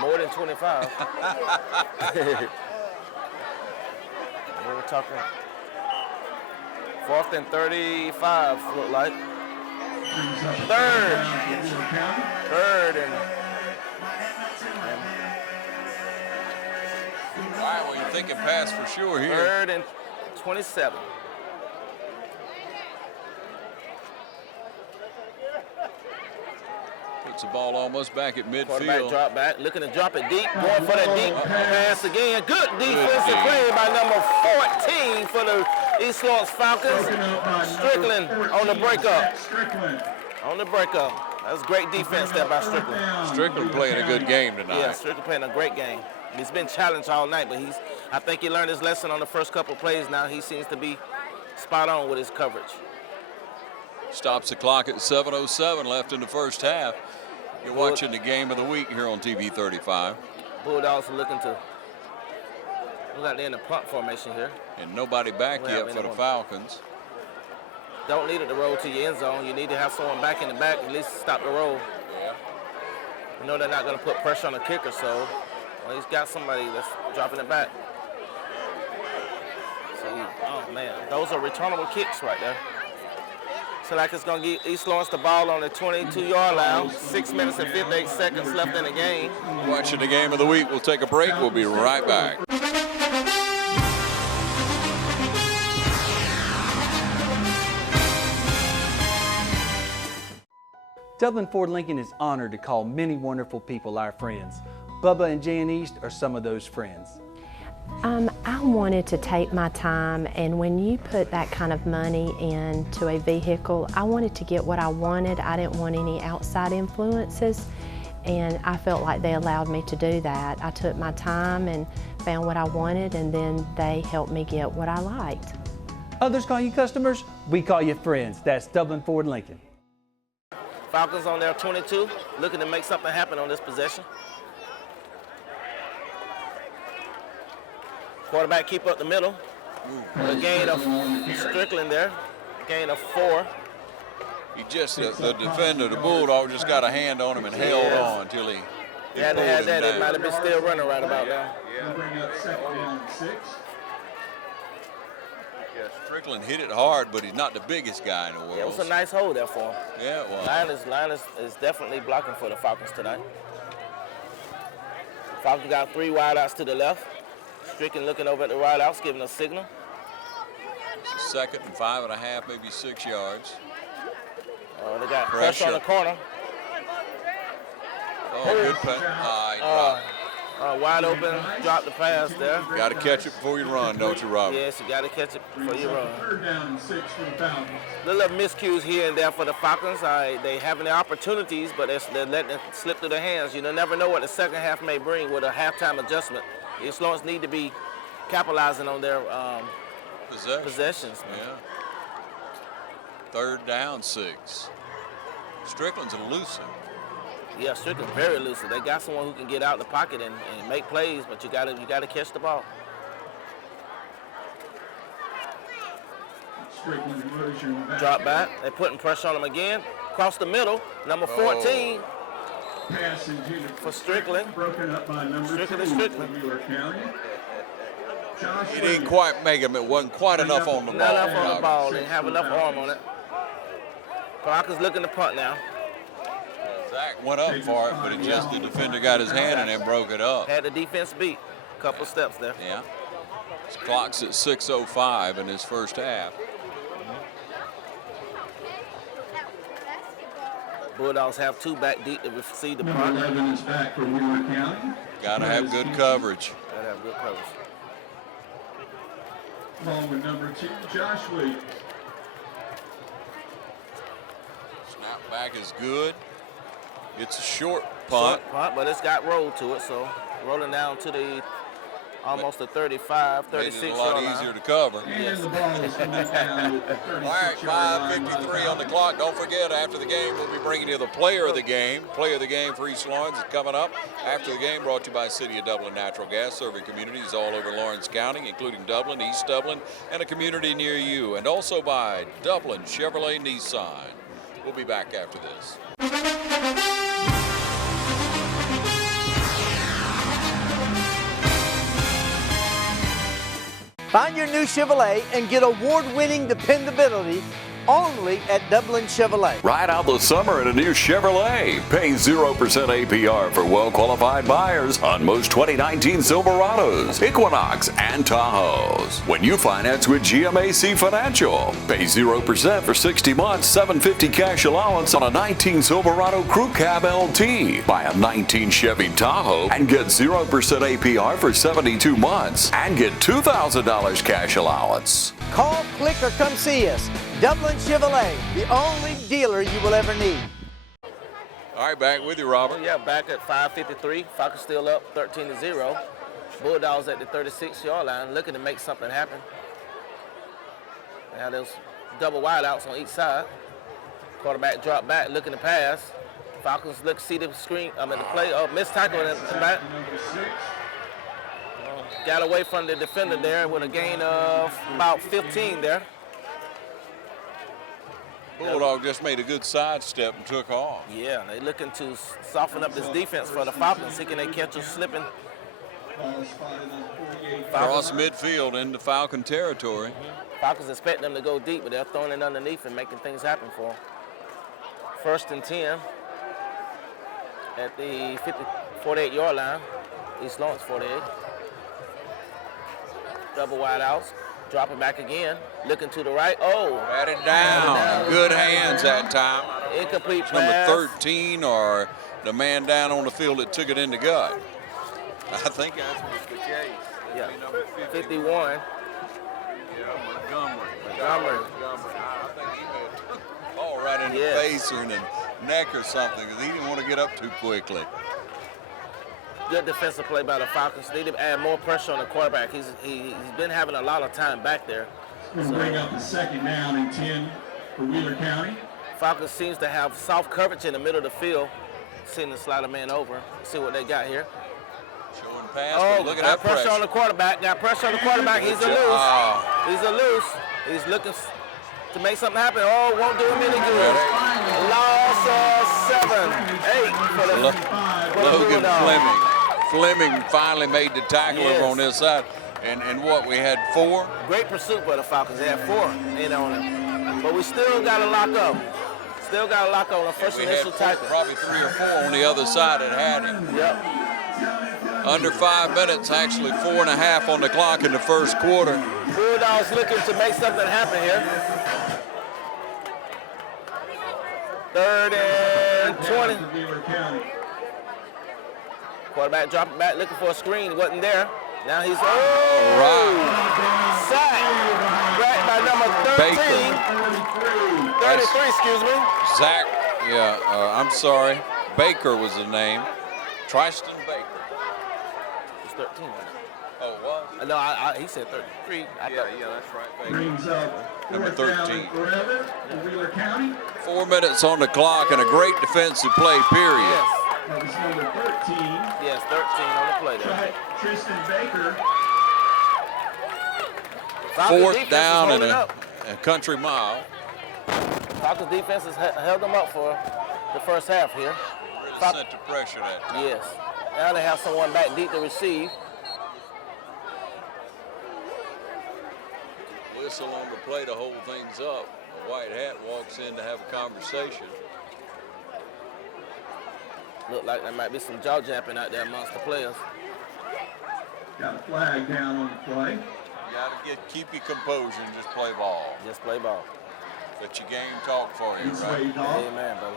more than 25. We were talking 4th and 35, look like. Third and all right, well, you're thinking pass for sure here. 3rd and 27. Puts the ball almost back at midfield. Quarterback drop back, looking to drop it deep. Going for that deep pass again. Good defensive play by number 14 for the East Lawrence Falcons. Strickland on the breakup. On the breakup. That was great defense there by Strickland. Strickland playing a good game tonight. Yeah, Strickland playing a great game. He's been challenged all night, but I think he learned his lesson on the first couple of plays. Now he seems to be spot on with his coverage. Stops the clock at 7:07 left in the first half. You're watching the game of the week here on TV 35. Bulldogs are looking to look like they're in the punt formation here. And nobody back yet for the Falcons. Don't need it to roll to your end zone. You need to have someone back in the back, at least stop the roll. Yeah. You know they're not going to put pressure on the kicker, so he's got somebody that's dropping it back. So, oh man, those are returnable kicks right there. So like it's going to give East Lawrence the ball on the 22-yard line. 6 minutes and 58 seconds left in the game. Watching the game of the week. We'll take a break. We'll be right back. Dublin Ford Lincoln is honored to call many wonderful people our friends. Bubba and Jan East are some of those friends. I wanted to take my time, and when you put that kind of money into a vehicle, I wanted to get what I wanted. I didn't want any outside influences, and I felt like they allowed me to do that. I took my time and found what I wanted, and then they helped me get what I liked. Others call you customers, we call you friends. That's Dublin Ford Lincoln. Falcons on their 22, looking to make something happen on this possession. Quarterback keep up the middle. A gain of Strickland there. A gain of 4. He just, the defender, the Bulldog, just got a hand on him and held on until he had had that. It might have been still running right about now. Yeah, Strickland hit it hard, but he's not the biggest guy in the world. Yeah, it was a nice hold there for him. Yeah, it was. Linus is definitely blocking for the Falcons tonight. Falcons got 3 wideouts to the left. Strickland looking over at the wideouts, giving a signal. It's a 2nd and 5.5, maybe 6 yards. They got pressure on the corner. Oh, good punt. Wide open, drop the pass there. Got to catch it before you run, don't you, Robert? Yes, you got to catch it before you run. 3rd down and 6 for the Falcons. Little miscues here and there for the Falcons. They having the opportunities, but they're letting it slip through their hands. You never know what the second half may bring with a halftime adjustment. The East need to be capitalizing on their possessions. Yeah. 3rd down, 6. Strickland's elusive. Yeah, Strickland's very elusive. They got someone who can get out the pocket and make plays, but you gotta catch the ball. Drop back. They're putting pressure on him again. Across the middle, number 14 for Strickland. Broken up by number 2 for Wheeler County. He didn't quite make him. It wasn't quite enough on the ball. Not enough on the ball. They didn't have enough arm on it. Falcons looking to punt now. Zach went up for it, but it just the defender got his hand and then broke it up. Had the defense beat. A couple steps there. Yeah. His clock's at 6:05 in his first half. Bulldogs have 2 back deep to receive the punt. Number 11 is back for Wheeler County. Got to have good coverage. Got to have good coverage. Along with number 2, Josh Williams. Snap back is good. It's a short punt. Short punt, but it's got roll to it, so rolling down to the almost the 35, 36 Made it a lot easier to cover. And the ball is coming down with the 36 All right, 5:53 on the clock. Don't forget, after the game, we'll be bringing you the player of the game. Player of the game for East Lawrence is coming up. After the game, brought to you by City of Dublin Natural Gas, serving communities all over Lawrence County, including Dublin, East Dublin, and a community near you. And also by Dublin Chevrolet Nissan. We'll be back after this. Find your new Chevrolet and get award-winning dependability only at Dublin Chevrolet. Ride out the summer in a new Chevrolet. Pay 0% APR for well-qualified buyers on most 2019 Silverados, Equinox, and Tahoes. When you finance with GMAC Financial, pay 0% for 60 months, $750 cash allowance on a 19 Silverado Crew Cab LT. Buy a 19 Chevy Tahoe and get 0% APR for 72 months and get $2,000 cash allowance. Call, click, or come see us. Dublin Chevrolet, the only dealer you will ever need. All right, back with you, Robert. Yeah, back at 5:53. Falcons still up 13-0. Bulldogs at the 36-yard line, looking to make something happen. Now there's double wideouts on each side. Quarterback drop back, looking to pass. Falcons see the screen. The play. Missed tackle and come back. Got away from the defender there with a gain of about 15 there. Bulldog just made a good sidestep and took off. Yeah, they're looking to soften up this defense for the Falcons, thinking they catch them slipping. Across midfield into Falcon territory. Falcons expect them to go deep, but they're throwing it underneath and making things happen for them. 1st and 10 at the 48-yard line. East Lawrence 48. Double wide outs. Dropping back again. Looking to the right. Oh. Pat it down. Good hands that time. Incomplete pass. Number 13 or the man down on the field that took it in the gut. I think that's what's the case. Yeah. 51. Yeah, Montgomery. Montgomery. I think he moved the ball right in the face or in the neck or something because he didn't want to get up too quickly. Good defensive play by the Falcons. They need to add more pressure on the quarterback. He's been having a lot of time back there. We'll bring up the 2nd down and 10 for Wheeler County. Falcons seems to have soft coverage in the middle of the field. Seeing the slide a man over. See what they got here. Showing pass, look at that pressure on the quarterback. Got pressure on the quarterback. He's a loose. He's a loose. He's looking to make something happen. Oh, won't do him any good. Loss of 7, 8 for the Logan Fleming. Fleming finally made the tackle over on this side. And what, we had 4? Great pursuit by the Falcons. They had 4 in on him. But we still got to lock up. Still got to lock on the first initial tackle. Probably 3 or 4 on the other side that had him. Yep. Under 5 minutes, actually 4.5 on the clock in the first quarter. Bulldogs looking to make something happen here. 3rd and 20. Quarterback dropping back, looking for a screen. He wasn't there. Now he's sacked. Back by number 13. Baker. 33, excuse me. Zach, I'm sorry. Baker was the name. Tristan Baker. It's 13. Oh, what? No, he said 33. Yeah, that's right. Baker. Brings up Number 13. forever to Wheeler County. 4 minutes on the clock and a great defensive play, period. Yes. That was number 13. Yes, 13 on the play there. Tristan Baker. Fourth down and a country mile. Falcons defense has held them up for the first half here. Sent the pressure that time. Yes. Now they have someone back deep to receive. Whistle on the play to hold things up. A white hat walks in to have a conversation. Look like there might be some jaw japping out there amongst the players. Got a flag down on the play. You gotta keep your composure and just play ball. Just play ball. Let your game talk for you, right? Amen, brother.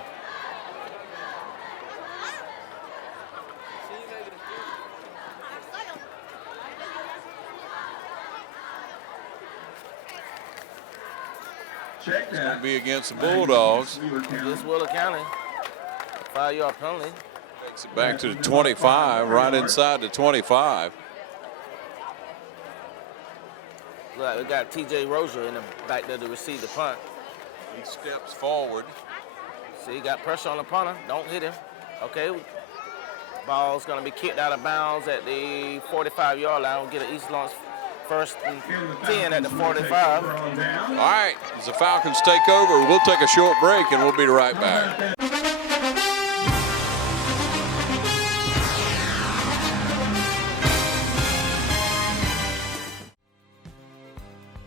Check It's going to be against the Bulldogs. Against Wheeler County. 5-yard penalty. Takes it back to the 25, right inside the 25. Look like we got T.J. Rozier in the back there to receive the punt. He steps forward. See, he got pressure on the punter. Don't hit him. Okay. Ball's going to be kicked out of bounds at the 45-yard line. We'll get an East Lawrence first and 10 at the 45. All right, as the Falcons take over, we'll take a short break and we'll be right back.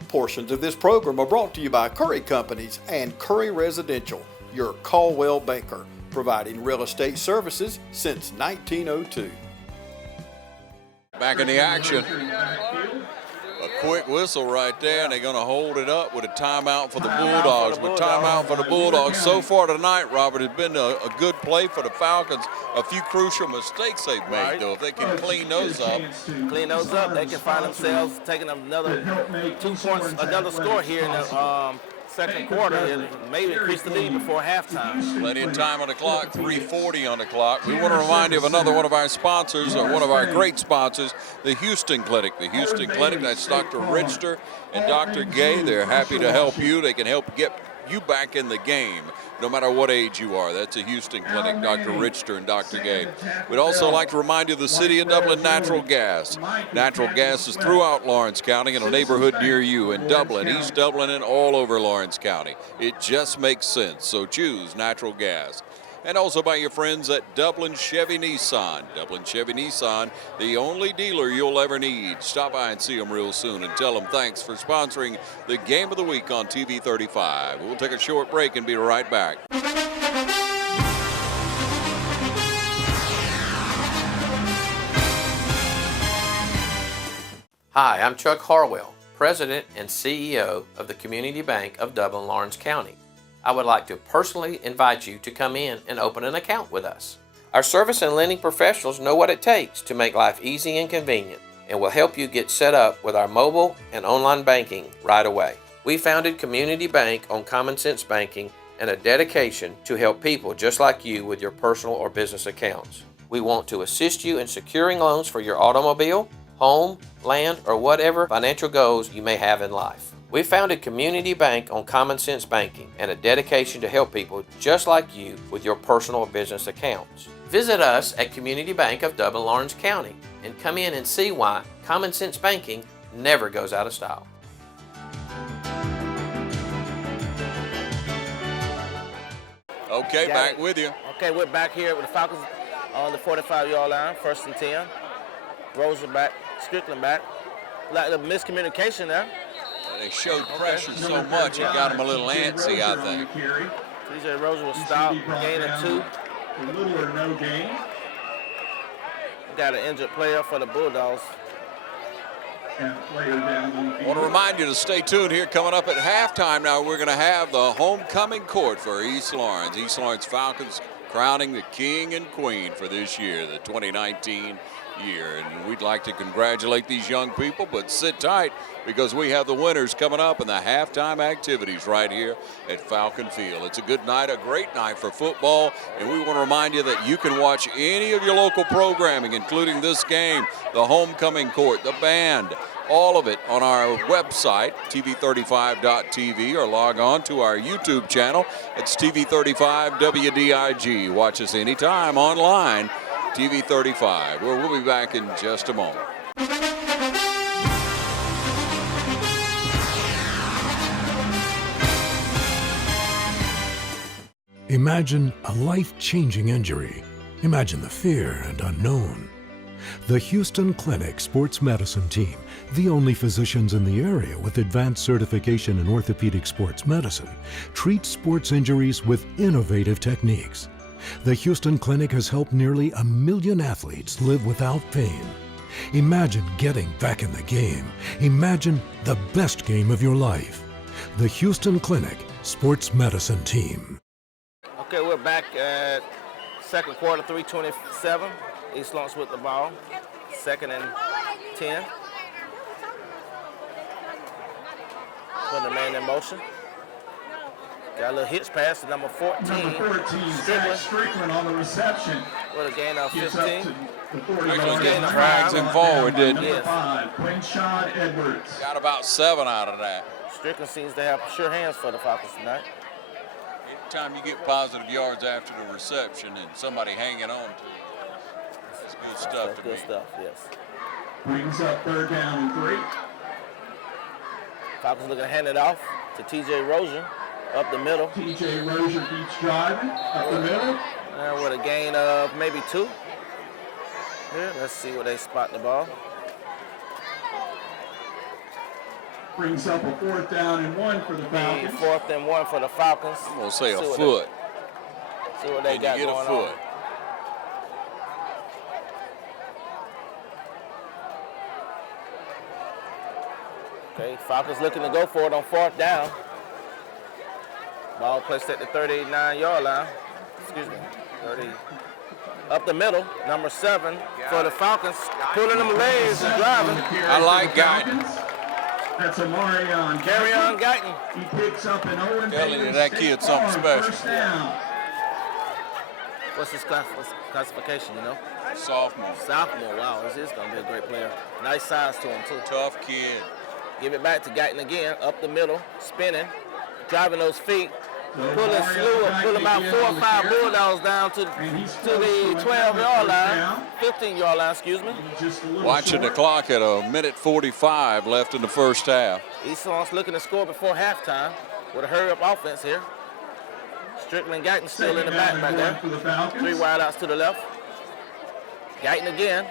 Portions of this program are brought to you by Curry Companies and Curry Residential, your Caldwell banker, providing real estate services since 1902. Back in the action. A quick whistle right there, and they're going to hold it up with a timeout for the Bulldogs. But timeout for the Bulldogs so far tonight, Robert, has been a good play for the Falcons. A few crucial mistakes they've made, though. If they can clean those up. Clean those up, they can find themselves taking another 2 points, another score here in the second quarter, and maybe increase the lead before halftime. Plenty of time on the clock, 3:40 on the clock. We want to remind you of another one of our sponsors, or one of our great sponsors, the Houston Clinic. The Houston Clinic, that's Dr. Richter and Dr. Gay. They're happy to help you. They can help get you back in the game, no matter what age you are. That's a Houston Clinic, Dr. Richter and Dr. Gay. We'd also like to remind you of the City of Dublin Natural Gas. Natural gas is throughout Lawrence County in a neighborhood near you in Dublin, East Dublin, and all over Lawrence County. It just makes sense, so choose natural gas. And also by your friends at Dublin Chevy Nissan. Dublin Chevy Nissan, the only dealer you'll ever need. Stop by and see them real soon and tell them thanks for sponsoring the Game of the Week on TV 35. We'll take a short break and be right back. Hi, I'm Chuck Harwell, President and CEO of the Community Bank of Dublin Lawrence County. I would like to personally invite you to come in and open an account with us. Our service and lending professionals know what it takes to make life easy and convenient, and will help you get set up with our mobile and online banking right away. We founded Community Bank on common sense banking and a dedication to help people just like you with your personal or business accounts. We want to assist you in securing loans for your automobile, home, land, or whatever financial goals you may have in life. We founded Community Bank on common sense banking and a dedication to help people just like you with your personal or business accounts. Visit us at Community Bank of Dublin Lawrence County and come in and see why common sense banking never goes out of style. Okay, back with you. Okay, we're back here with the Falcons on the 45-yard line, first and 10. Roser back, Strickland back. Like the miscommunication there. They showed pressure so much, it got them a little antsy, I think. TJ Roser will stop, gain of 2. Little or no gain. Got an injured player for the Bulldogs. I want to remind you to stay tuned here. Coming up at halftime now, we're going to have the homecoming court for East Lawrence. East Lawrence Falcons crowning the king and queen for this year, the 2019 year. And we'd like to congratulate these young people, but sit tight because we have the winners coming up in the halftime activities right here at Falcon Field. It's a good night, a great night for football, and we want to remind you that you can watch any of your local programming, including this game, the homecoming court, the band, all of it on our website, tv35.tv, or log on to our YouTube channel. It's TV35 WDIG. Watch us anytime online, TV35. We'll be back in just a moment. Imagine a life-changing injury. Imagine the fear and unknown. The Houston Clinic Sports Medicine Team, the only physicians in the area with advanced certification in orthopedic sports medicine, treats sports injuries with innovative techniques. The Houston Clinic has helped nearly 1 million athletes live without pain. Imagine getting back in the game. Imagine the best game of your life. The Houston Clinic Sports Medicine Team. Okay, we're back at second quarter, 3:27. East Lawrence with the ball. 2nd and 10. Putting the man in motion. Got a little hitch pass to number 14. Number 14, Zach Strickland on the reception. With a gain of 15. Actually getting drags him forward, didn't he? Yes. Quinshon Edwards. Got about 7 out of that. Strickland seems to have sure hands for the Falcons tonight. Anytime you get positive yards after the reception and somebody hanging on to it, it's good stuff to me. Good stuff, yes. Brings up 3rd down and 3. Falcons looking to hand it off to T.J. Rozier up the middle. T.J. Rozier keeps driving up the middle. And with a gain of maybe 2. Here, let's see where they spot the ball. Brings up a 4th down and 1 for the Falcons. 4th and 1 for the Falcons. I'm going to say a foot. See what they got going on. Can you get a foot? Okay, Falcons looking to go for it on 4th down. Ball placed at the 39-yard line. Excuse me, 30. Up the middle, number 7 for the Falcons. Pulling them legs and driving. I like Guyton. That's a Marion Guyton. He picks up an Owen Telling you that kid's something special. What's his classification, you know? Sophomore. Sophomore, wow, this is going to be a great player. Nice size to him, too. Tough kid. Give it back to Guyton again, up the middle, spinning, driving those feet, pulling slew, pulling about 4 or 5 Bulldogs down to the 12-yard line, 15-yard line, excuse me. Watching the clock at 1:45 left in the first half. East Lawrence looking to score before halftime with a hurry-up offense here. Strickland Guyton still in the back right there. 3 wideouts to the left. Guyton again.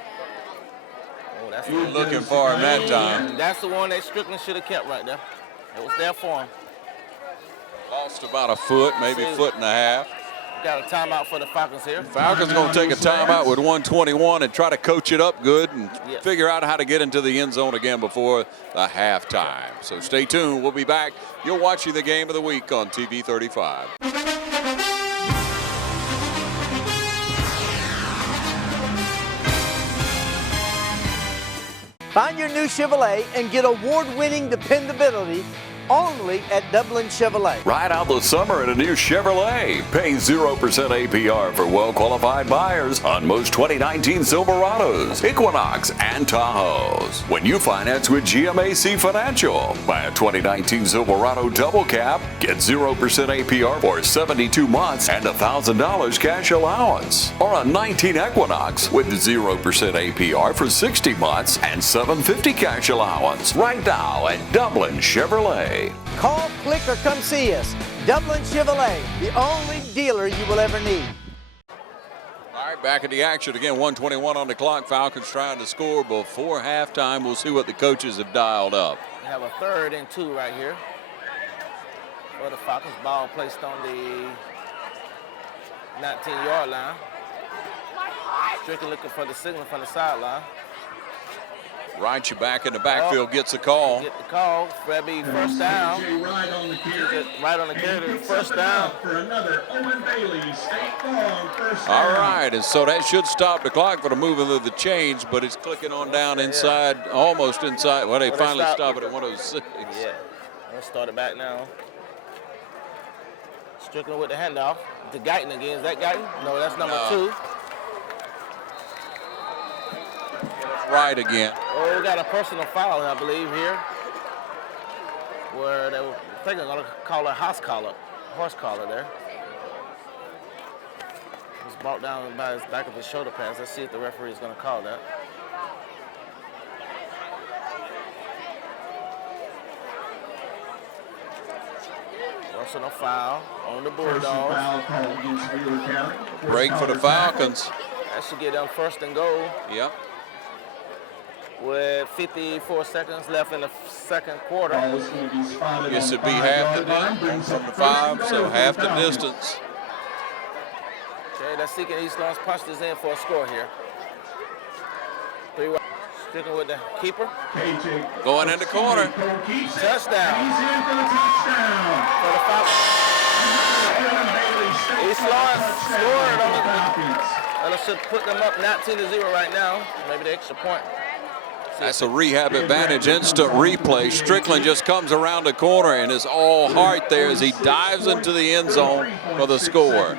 Oh, that's He was looking for him that time. That's the one that Strickland should have kept right there. It was there for him. Lost about a foot, maybe a foot and a half. Got a timeout for the Falcons here. Falcons going to take a timeout with 1:21 and try to coach it up good and figure out how to get into the end zone again before the halftime. So stay tuned. We'll be back. You're watching the game of the week on TV 35. Find your new Chevrolet and get award-winning dependability only at Dublin Chevrolet. Ride out the summer in a new Chevrolet. Pay 0% APR for well-qualified buyers on most 2019 Silverados, Equinox, and Tahoes. When you finance with GMAC Financial, buy a 2019 Silverado Double Cab, get 0% APR for 72 months and $1,000 cash allowance. Or a 19 Equinox with 0% APR for 60 months and $750 cash allowance. Right now at Dublin Chevrolet. Call, click, or come see us. Dublin Chevrolet, the only dealer you will ever need. All right, back at the action again. 1:21 on the clock. Falcons trying to score before halftime. We'll see what the coaches have dialed up. We have a 3rd and 2 right here. For the Falcons, ball placed on the 19-yard line. Strickland looking for the signal from the sideline. Right, you back in the backfield, gets the call. Get the call. Frebby first down. Right on the carry. Right on the carry. First down. For another Owen Bailey State Farm first down. All right, and so that should stop the clock for the movement of the chains, but it's clicking on down inside, almost inside. Well, they finally stop it at 106. Yeah, let's start it back now. Strickland with the handoff. To Guyton again. Is that Guyton? No, that's number 2. Right again. Oh, we got a personal foul, I believe, here. Where they were thinking they're going to call a horse collar there. It was brought down by his back of his shoulder pads. Let's see if the referee is going to call that. Personal foul on the Bulldogs. Break for the Falcons. That should get them first and goal. Yep. With 54 seconds left in the second quarter. This would be half the distance from the 5, so half the distance. Okay, let's see if East Lawrence punch this in for a score here. 3-1. Sticking with the keeper. Going in the corner. Touchdown. For the Falcons. East Lawrence scored on the. That should put them up 19-0 right now. Maybe the extra point. That's a rehab advantage, instant replay. Strickland just comes around the corner and is all heart there as he dives into the end zone for the score.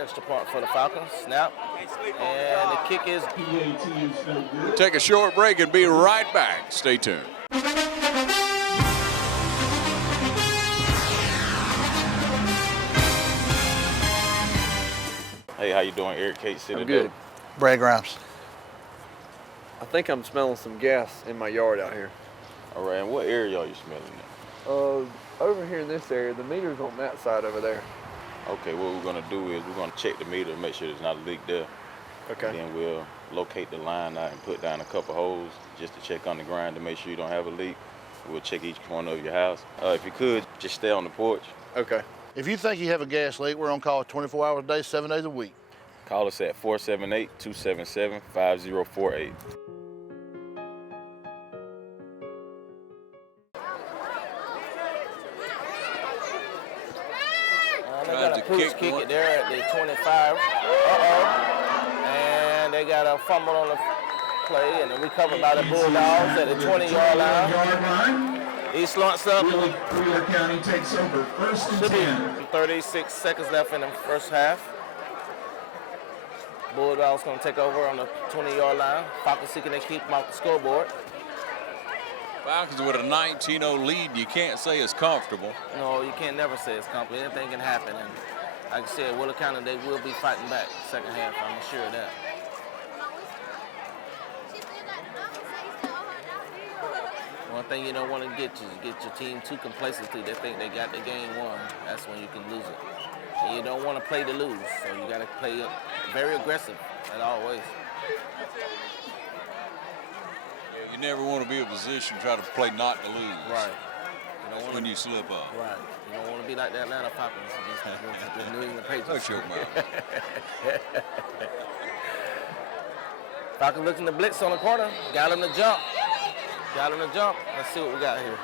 Extra point for the Falcons. Snap. And the kick is. We'll take a short break and be right back. Stay tuned. Hey, how you doing? Eric Kate City. I'm good. Brad Grimes. I think I'm smelling some gas in my yard out here. All right, and what area are you smelling at? Over here in this area, the meter's on that side over there. Okay, what we're gonna do is we're gonna check the meter and make sure there's not a leak there. Okay. Then we'll locate the line out and put down a couple holes just to check on the ground to make sure you don't have a leak. We'll check each corner of your house. If you could, just stay on the porch. Okay. If you think you have a gas leak, we're on call 24 hours a day, 7 days a week. Call us at 478-277-5048. They got a kick it there at the 25. And they got a fumble on the play and recovered by the Bulldogs at the 20-yard line. East Lawrence up. Wheeler County takes over first and 10. 36 seconds left in the first half. Bulldogs going to take over on the 20-yard line. Falcons seeking to keep them off the scoreboard. Falcons with a 19-0 lead, you can't say it's comfortable. No, you can't never say it's comfortable. Anything can happen. And like I said, Wheeler County, they will be fighting back second half. I'm sure of that. One thing you don't want to get your team too complacency. They think they got the game won. That's when you can lose it. And you don't want to play to lose, so you got to play very aggressive at all ways. You never want to be in a position to try to play not to lose. Right. That's when you slip up. Right. You don't want to be like the Atlanta Falcons against the New England Patriots. That's your mouth. Falcons looking to blitz on the corner. Got him to jump. Got him to jump. Let's see what we got here.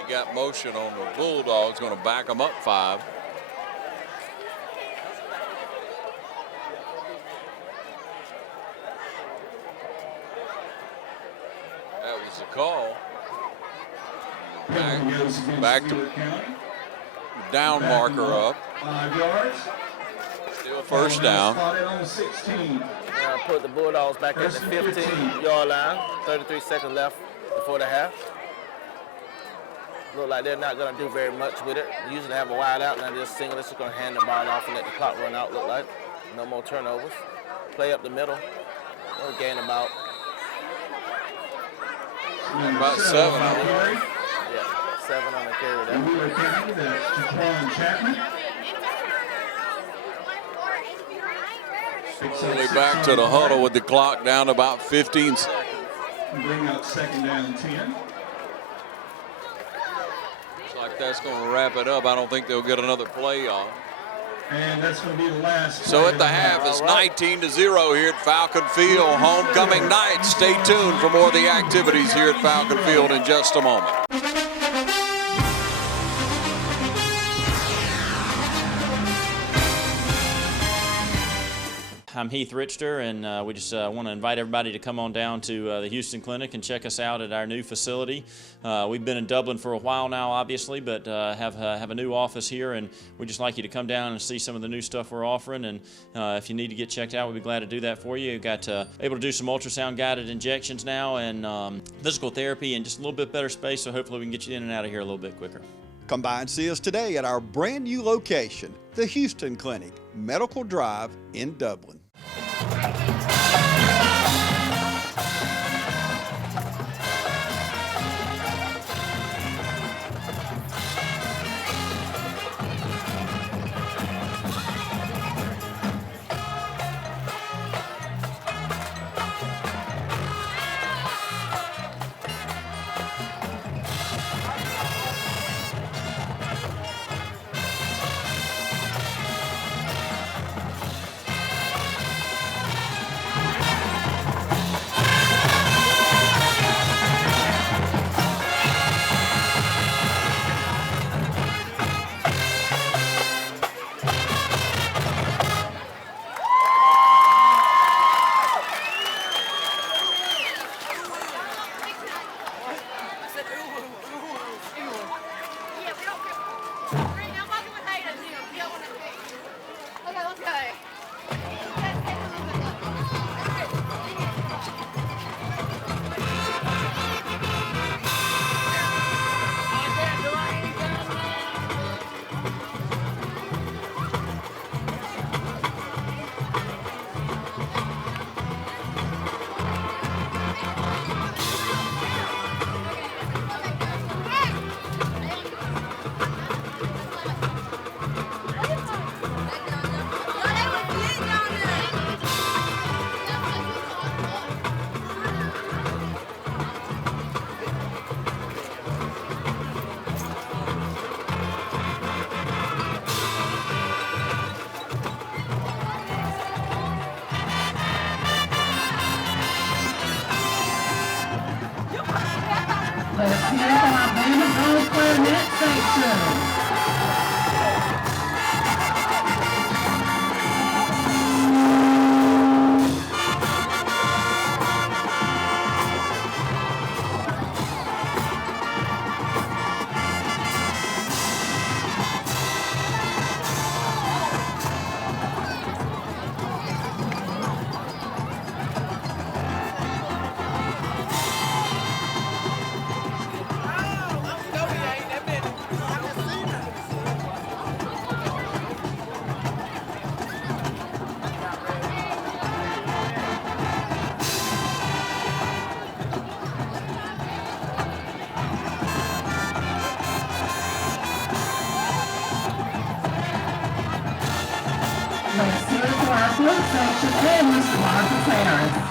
You got motion on the Bulldogs, going to back them up 5. That was the call. Back to down marker up. 5 yards. Still first down. Put the Bulldogs back at the 15-yard line. 33 seconds left before the half. Look like they're not going to do very much with it. Usually have a wide out, now just single. They're just going to hand the ball off and let the clock run out, look like. No more turnovers. Play up the middle. We'll gain about 7. Yeah, 7 on the carry there. Slowly back to the huddle with the clock down to about 15 seconds. Bring up second down 10. Like that's going to wrap it up. I don't think they'll get another play off. And that's going to be the last. So at the half, it's 19-0 here at Falcon Field, homecoming night. Stay tuned for more of the activities here at Falcon Field in just a moment. I'm Heath Richter, and we just want to invite everybody to come on down to the Houston Clinic and check us out at our new facility. We've been in Dublin for a while now, obviously, but have a new office here, and we'd just like you to come down and see some of the new stuff we're offering. And if you need to get checked out, we'd be glad to do that for you. We've got able to do some ultrasound-guided injections now, and physical therapy, and just a little bit better space, so hopefully we can get you in and out of here a little bit quicker. Come by and see us today at our brand new location, the Houston Clinic, Medical Drive in Dublin. Let's hear it from our band of girls clarinet section. Let's hear it for our flute section and Mr. Marcus Harris.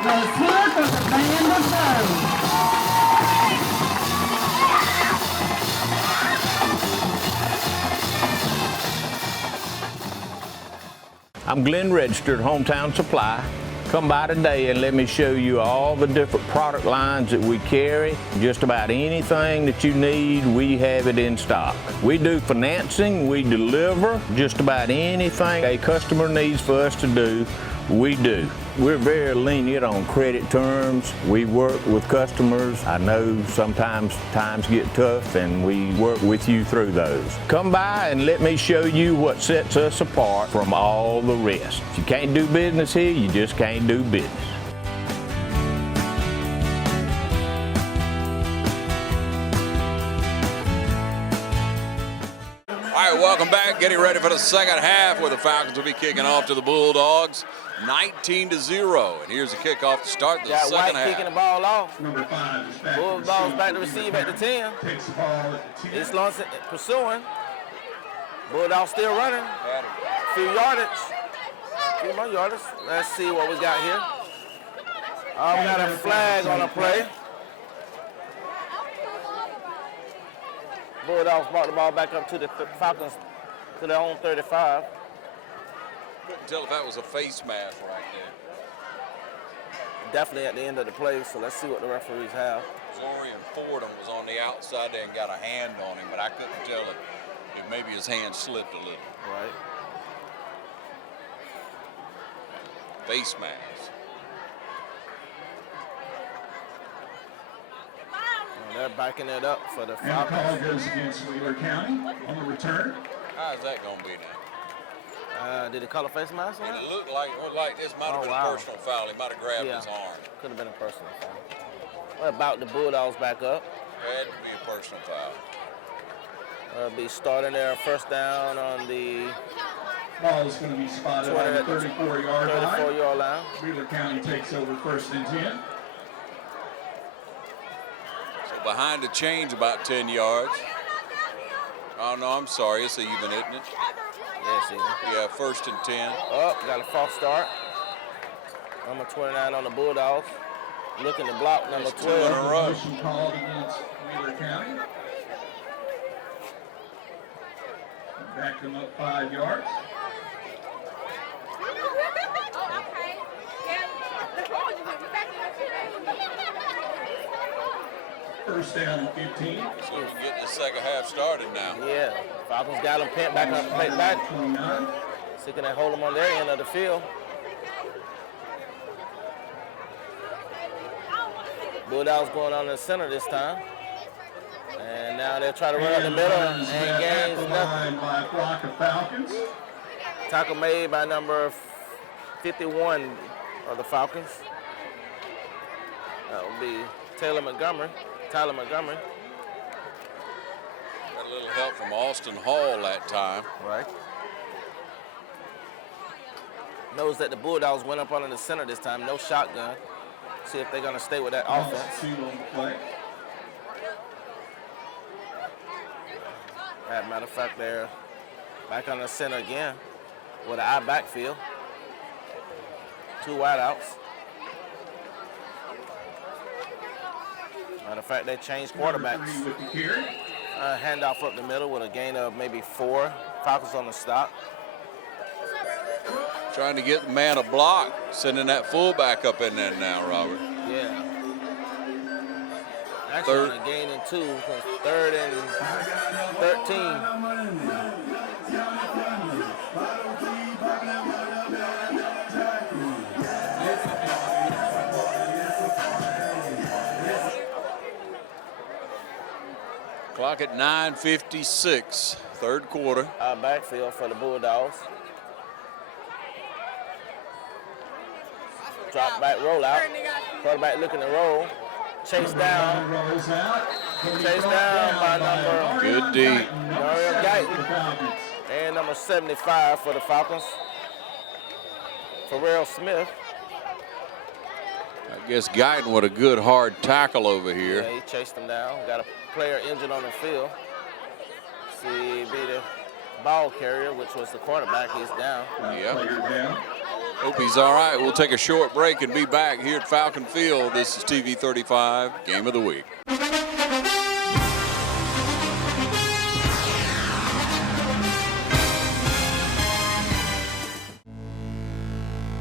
Let's hear for the band of Birds. I'm Glenn Registered, Hometown Supply. Come by today and let me show you all the different product lines that we carry. Just about anything that you need, we have it in stock. We do financing, we deliver just about anything a customer needs for us to do, we do. We're very lenient on credit terms. We work with customers. I know sometimes times get tough and we work with you through those. Come by and let me show you what sets us apart from all the rest. If you can't do business here, you just can't do business. All right, welcome back. Getting ready for the second half where the Falcons will be kicking off to the Bulldogs. 19-0, and here's the kickoff to start the second White half. kicking the ball off. Bulldogs back to receive at the 10. East Lawrence pursuing. Bulldogs still running. Few yardage. Few more yardage. Let's see what we got here. We got a flag on the play. Bulldogs brought the ball back up to the Falcons to their own 35. Couldn't tell if that was a face mask right there. Definitely at the end of the play, so let's see what the referees have. Zorian Fordham was on the outside there and got a hand on him, but I couldn't tell if maybe his hand slipped a little. Right. Face mask. And they're backing it up for the And the call Falcons. goes against Wheeler County on the return. How's that going to be now? Did he call a face mask on It it? looked like this might have been a personal foul. He might have grabbed his arm. Could have been a personal foul. What about the Bulldogs back up? Had to be a personal foul. Be starting their first down on the Ball is going to be spotted on the 34-yard line. 34-yard line. Wheeler County takes over first and 10. So behind the chains about 10 yards. Oh, no, I'm sorry. It's even, isn't it? Yes, even. Yeah, first and 10. Oh, got a false start. Number 29 on the Bulldogs. Looking to block number 12. Two in a row. Motion called against Wheeler County. Back them up 5 yards. First down and 15. So we can get the second half started now. Yeah, Falcons got them pent back up, plate back. 29. So can they hold them on their end of the field? Bulldogs going on in the center this time. And now they'll try to run up the middle and gains nothing. By a block of Falcons. Tackle made by number 51 of the Falcons. That will be Tyler Montgomery. Got a little help from Austin Hall that time. Right. Knows that the Bulldogs went up on the center this time. No shotgun. See if they're going to stay with that offense. 2 on the play. As a matter of fact, they're back on the center again with an I backfield. 2 wideouts. Matter of fact, they changed quarterbacks. Handoff up the middle with a gain of maybe 4. Falcons on the stop. Trying to get the man a block, sending that fullback up in there now, Robert. Yeah. Actually, on a gain in 2, 3rd and 13. Clock at 9:56, third quarter. Backfield for the Bulldogs. Drop back rollout. Quarterback looking to roll. Chase down. Chase down by number. Good D. Mario Guyton. And number 75 for the Falcons. Pharrell Smith. I guess Guyton with a good hard tackle over here. Yeah, he chased him down. Got a player injured on the field. See, be the ball carrier, which was the quarterback. He's down. Yeah. Hope he's all right. We'll take a short break and be back here at Falcon Field. This is TV 35, Game of the Week.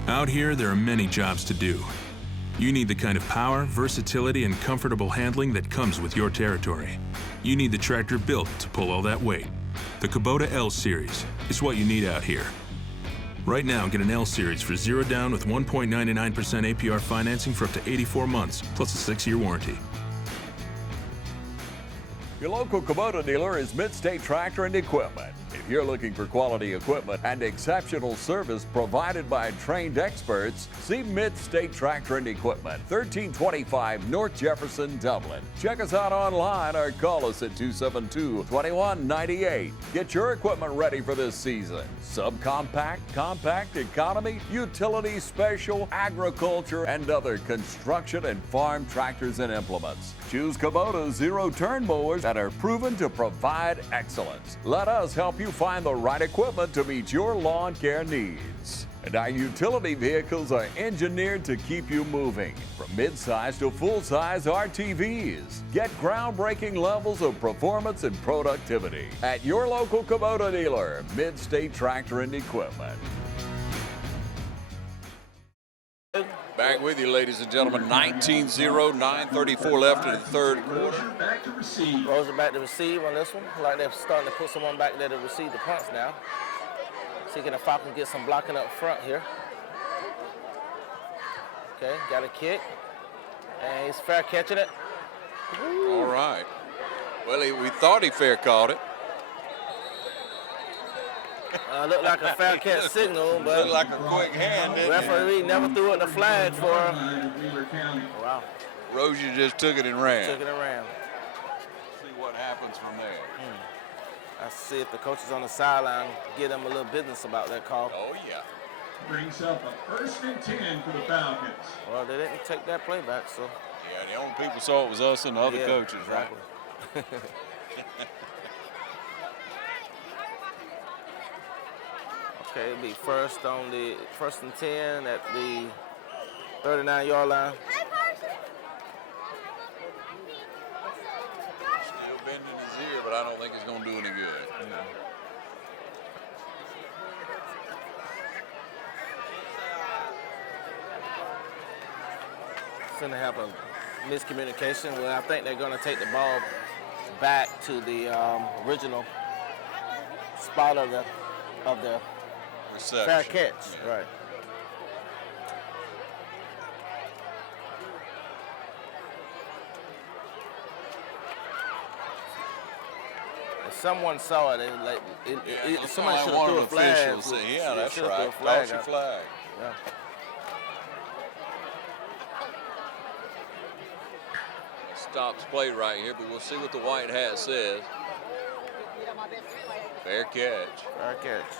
Out here, there are many jobs to do. You need the kind of power, versatility, and comfortable handling that comes with your territory. You need the tractor built to pull all that weight. The Kubota L Series is what you need out here. Right now, get an L Series for 0 down with 1.99% APR financing for up to 84 months, plus a 6-year warranty. Your local Kubota dealer is Mid-State Tractor and Equipment. If you're looking for quality equipment and exceptional service provided by trained experts, see Mid-State Tractor and Equipment, 1325 North Jefferson, Dublin. Check us out online or call us at 272-2198. Get your equipment ready for this season. Subcompact, compact, economy, utility, special, agriculture, and other construction and farm tractors and implements. Choose Kubota zero-turn mowers that are proven to provide excellence. Let us help you find the right equipment to meet your lawn care needs. And our utility vehicles are engineered to keep you moving. From mid-size to full-size RTVs. Get groundbreaking levels of performance and productivity at your local Kubota dealer, Mid-State Tractor and Equipment. Back with you, ladies and gentlemen. 19-0, 9:34 left in the third quarter. Roser back to receive on this one. Like they're starting to put someone back there to receive the punts now. See can the Falcons get some blocking up front here. Okay, got a kick. And he's fair catching it. All right. Well, we thought he fair caught it. Looked like a foul catch signal, but looked like a quick hand, didn't it? Referee never threw it the flag for wow. Rozier just took it and ran. Took it and ran. See what happens from there. I see if the coaches on the sideline give them a little business about that call. Oh, yeah. Brings up a 1st and 10 for the Falcons. Well, they didn't take that play back, so. Yeah, the only people saw it was us and the other coaches, exactly. right? Okay, it'll be first and 10 at the 39-yard line. Still bending his ear, but I don't think it's going to do any good. No. It's going to have a miscommunication. Well, I think they're going to take the ball back to the original spot of the reception. Fair catch, yeah. Right. If someone saw it, somebody should have threw a flag. Yeah, that's right. Toss your flag. Yeah. Stops play right here, but we'll see what the white hat says. Fair catch. Fair catch.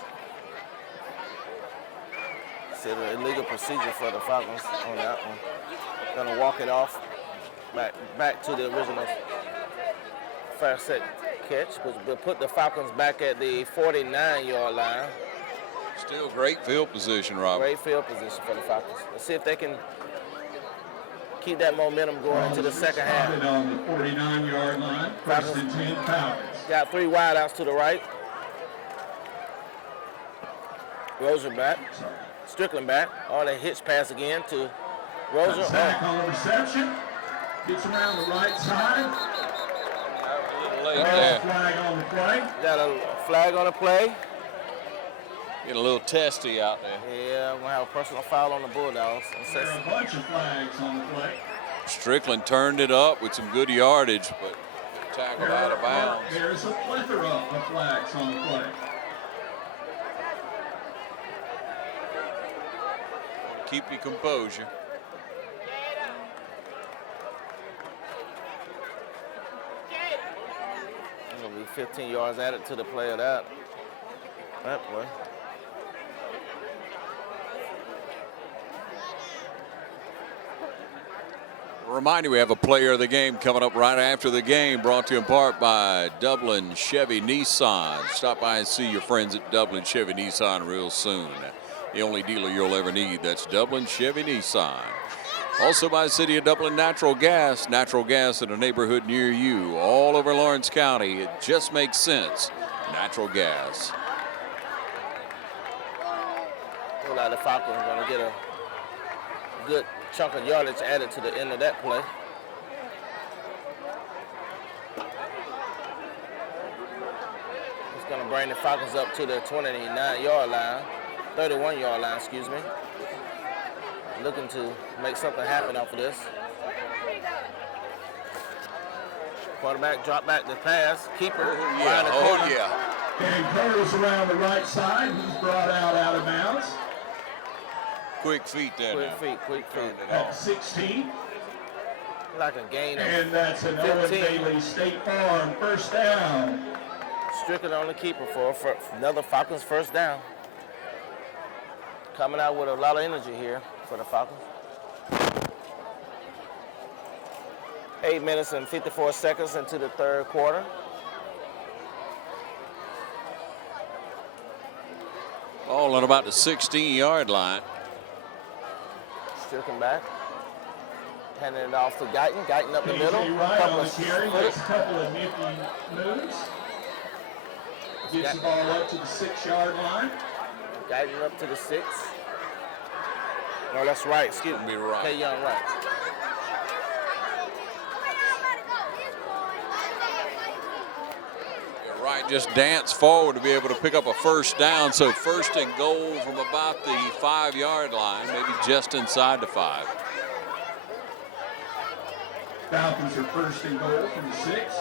See the illegal procedure for the Falcons on that one. Gonna walk it off back to the original fair set catch, which will put the Falcons back at the 49-yard line. Still great field position, Robert. Great field position for the Falcons. Let's see if they can keep that momentum going into the second half. On the 49-yard line, 1st and 10 Falcons. Got 3 wideouts to the right. Roser back. Strickland back. Oh, they hitch pass again to Roser. Sack on the reception. Gets around the right side. A little late there. Flag on the play. Got a flag on the play. Getting a little testy out there. Yeah, we're going to have a personal foul on the Bulldogs. There are a bunch of flags on the play. Strickland turned it up with some good yardage, but tackled out of bounds. There's a plethora of flags on the play. Keep your composure. It'll be 15 yards added to the play of that play. Remind you, we have a player of the game coming up right after the game, brought to you in part by Dublin Chevy Nissan. Stop by and see your friends at Dublin Chevy Nissan real soon. the only dealer you'll ever need. That's Dublin Chevy Nissan. Also by City of Dublin Natural Gas in a neighborhood near you. All over Lawrence County, it just makes sense. Natural gas. Looks like the Falcons are going to get a good chunk of yardage added to the end of that play. It's going to bring the Falcons up to the 29-yard line, 31-yard line, excuse me. Looking to make something happen off of this. Quarterback drop back the pass. Keeper. And curls around the right side. He's brought out of bounds. Quick feet there. Quick feet. At 16. Like a gain of And that's an Owen Bailey State Farm first down. Stricken on the keeper for another Falcons first down. Coming out with a lot of energy here for the Falcons. 8 minutes and 54 seconds into the third quarter. Ball on about the 16-yard line. Stricken back. Handing it off to Guyton. Guyton up the middle. Couple of nifty moves. Gets the ball up to the 6-yard line. Guyton up to the 6. No, that's right. Excuse me. Right. K. Young right. Right, just dance forward to be able to pick up a first down. So first and goal from about the 5-yard line, maybe just inside the 5. Falcons are first and goal from the 6.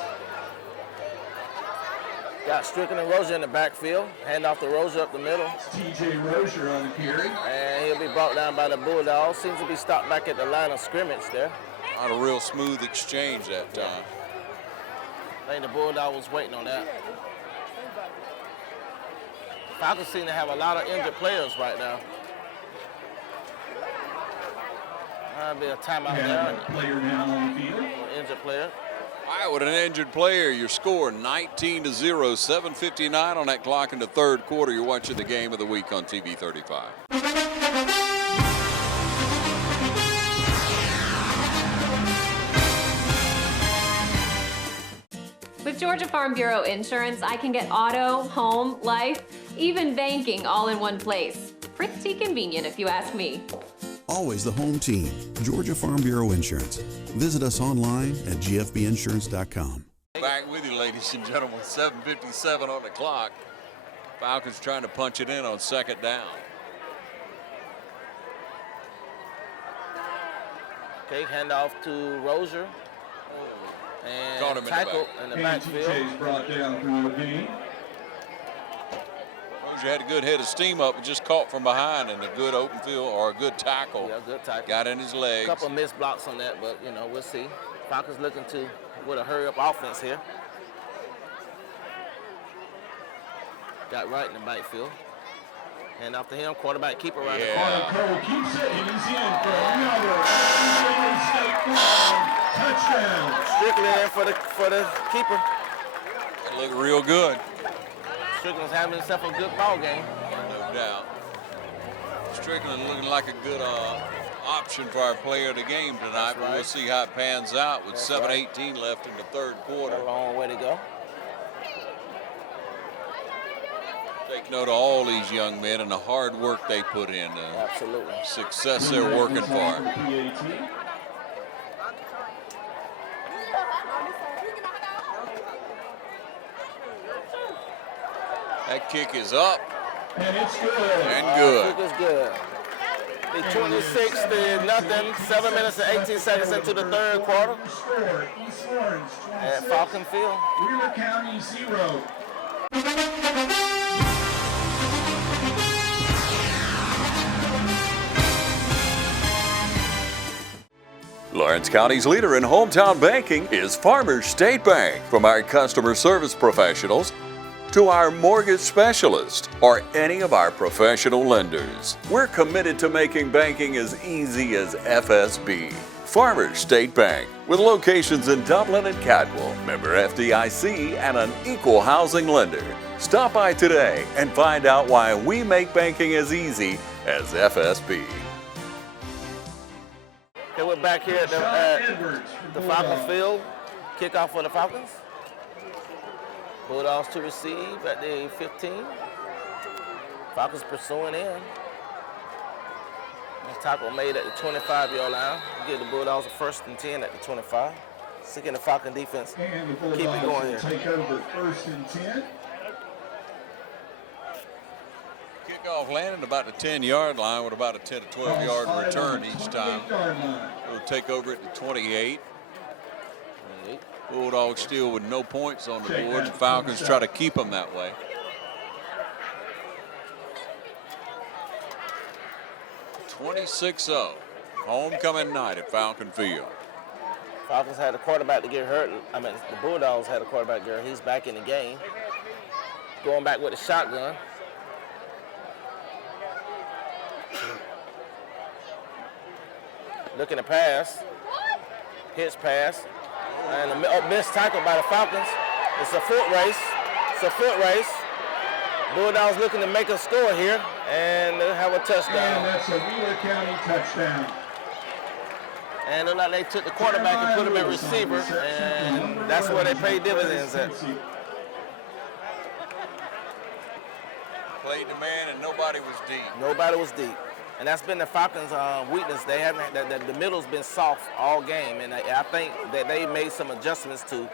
Got Stricken and Rozier in the backfield. Hand off to Rozier up the middle. It's T.J. Rozier on the carry. And he'll be brought down by the Bulldogs. Seems to be stopped back at the line of scrimmage there. Not a real smooth exchange that time. I think the Bulldog was waiting on that. Falcons seem to have a lot of injured players right now. That'll be a timeout there. Player down on the field. Injured player. All right, with an injured player, your score 19-0, 7:59 on that clock in the third quarter. You're watching the game of the week on TV 35. With Georgia Farm Bureau Insurance, I can get auto, home, life, even banking all in one place. Pretty convenient if you ask me. Always the home team, Georgia Farm Bureau Insurance. Visit us online at gfbinsurance.com. Back with you, ladies and gentlemen, 7:57 on the clock. Falcons trying to punch it in on second down. Okay, handoff to Rozier. And Caught him tackle in the backfield. TJ's brought down through the game. Rozier had a good head of steam up and just caught from behind, and a good open field or a good tackle. Yeah, good tackle. Got in his legs. A couple of missed blocks on that, but you know, we'll see. Falcons looking to with a hurry up offense here. Got right in the backfield. Hand off to him, quarterback keeper around the corner. Cole keeps it, and he's in for another State Farm touchdown. Strickland in for the keeper. It looked real good. Strickland's having himself a good ball game. No doubt. Strickland looking like a good option for our player of the game tonight, but we'll see how it pans out with 7:18 left in the third quarter. A long way to go. Take note of all these young men and the hard work they put in. Absolutely. Success they're working for. That kick is up. And it's good. And good. Kick is good. The 26-0, 7 minutes and 18 seconds into the third quarter. East Lawrence 26. At Falcon Field. Wheeler County 0. Lawrence County's leader in hometown banking is Farmers State Bank. From our customer service professionals to our mortgage specialist or any of our professional lenders, we're committed to making banking as easy as FSB. Farmers State Bank, with locations in Dublin and Cadwell, member FDIC, and an equal housing lender. Stop by today and find out why we make banking as easy as FSB. Okay, we're back here at the Falcons field. Kickoff for the Falcons. Bulldogs to receive at the 15. Falcons pursuing in. Tackle made at the 25-yard line. Give the Bulldogs a 1st and 10 at the 25. Seeking the Falcon defense. And the Keep it going Bulldogs here. will take over 1st and 10. Kickoff landed about the 10-yard line with about a 10 to 12-yard return each time. We'll take over at the 28. Bulldogs still with no points on the board. The Falcons try to keep them that way. 26-0. Homecoming night at Falcon Field. Falcons had a quarterback to get hurt. I mean, the Bulldogs had a quarterback get hurt. He's back in the game. Going back with the shotgun. Looking to pass. Hits pass. And a missed tackle by the Falcons. It's a foot race. It's a foot race. Bulldogs looking to make a score here and have a touchdown. And that's a Wheeler County touchdown. And look like they took the quarterback and put him at receiver, and that's where they pay dividends at. Played the man and nobody was deep. Nobody was deep. And that's been the Falcons' weakness. They haven't. The middle's been soft all game, and I think that they made some adjustments to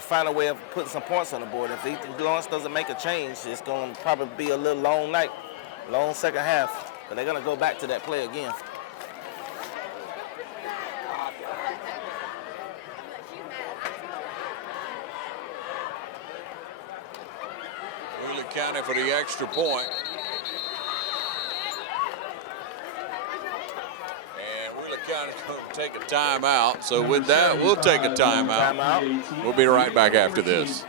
find a way of putting some points on the board. If Lawrence doesn't make a change, it's going to probably be a little long night, long second half. But they're going to go back to that play again. Wheeler County for the extra point. County's going to take a timeout. So with that, we'll take a timeout. We'll be right back after this.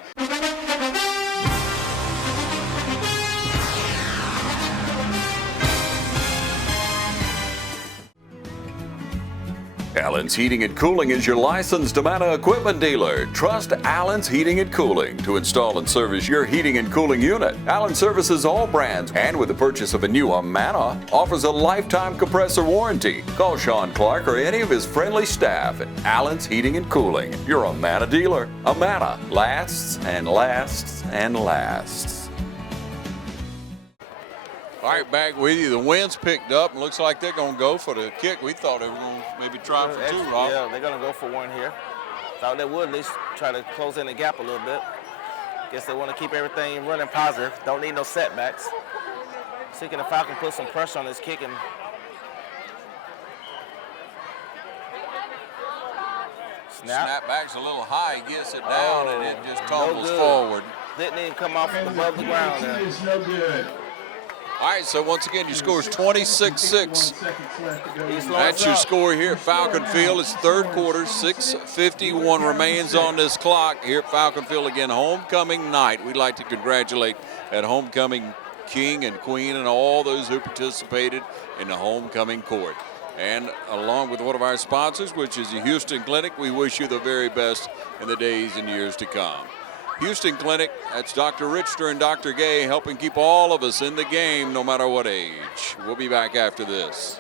Allen's Heating and Cooling is your licensed Amana equipment dealer. Trust Allen's Heating and Cooling to install and service your heating and cooling unit. Allen services all brands, and with the purchase of a new Amana, offers a lifetime compressor warranty. Call Sean Clark or any of his friendly staff at Allen's Heating and Cooling, your Amana dealer. Amana lasts and lasts and lasts. All right, back with you. The wind's picked up and looks like they're going to go for the kick. We thought they were going to maybe try for 2, Rob. Yeah, they're going to go for 1 here. Thought they would at least try to close in the gap a little bit. Guess they want to keep everything running positive. Don't need no setbacks. Seeking the Falcon put some pressure on this kick and snap back's a little high. He gets it down and it just tumbles forward. Didn't even come off above the ground there. It's no good. All right, so once again, your score is 26-6. That's your score here at Falcon Field. It's third quarter, 6:51 remains on this clock here at Falcon Field. Again, homecoming night. We'd like to congratulate that homecoming king and queen and all those who participated in the homecoming court. And along with one of our sponsors, which is the Houston Clinic, we wish you the very best in the days and years to come. Houston Clinic, that's Dr. Richter and Dr. Gay helping keep all of us in the game no matter what age. We'll be back after this.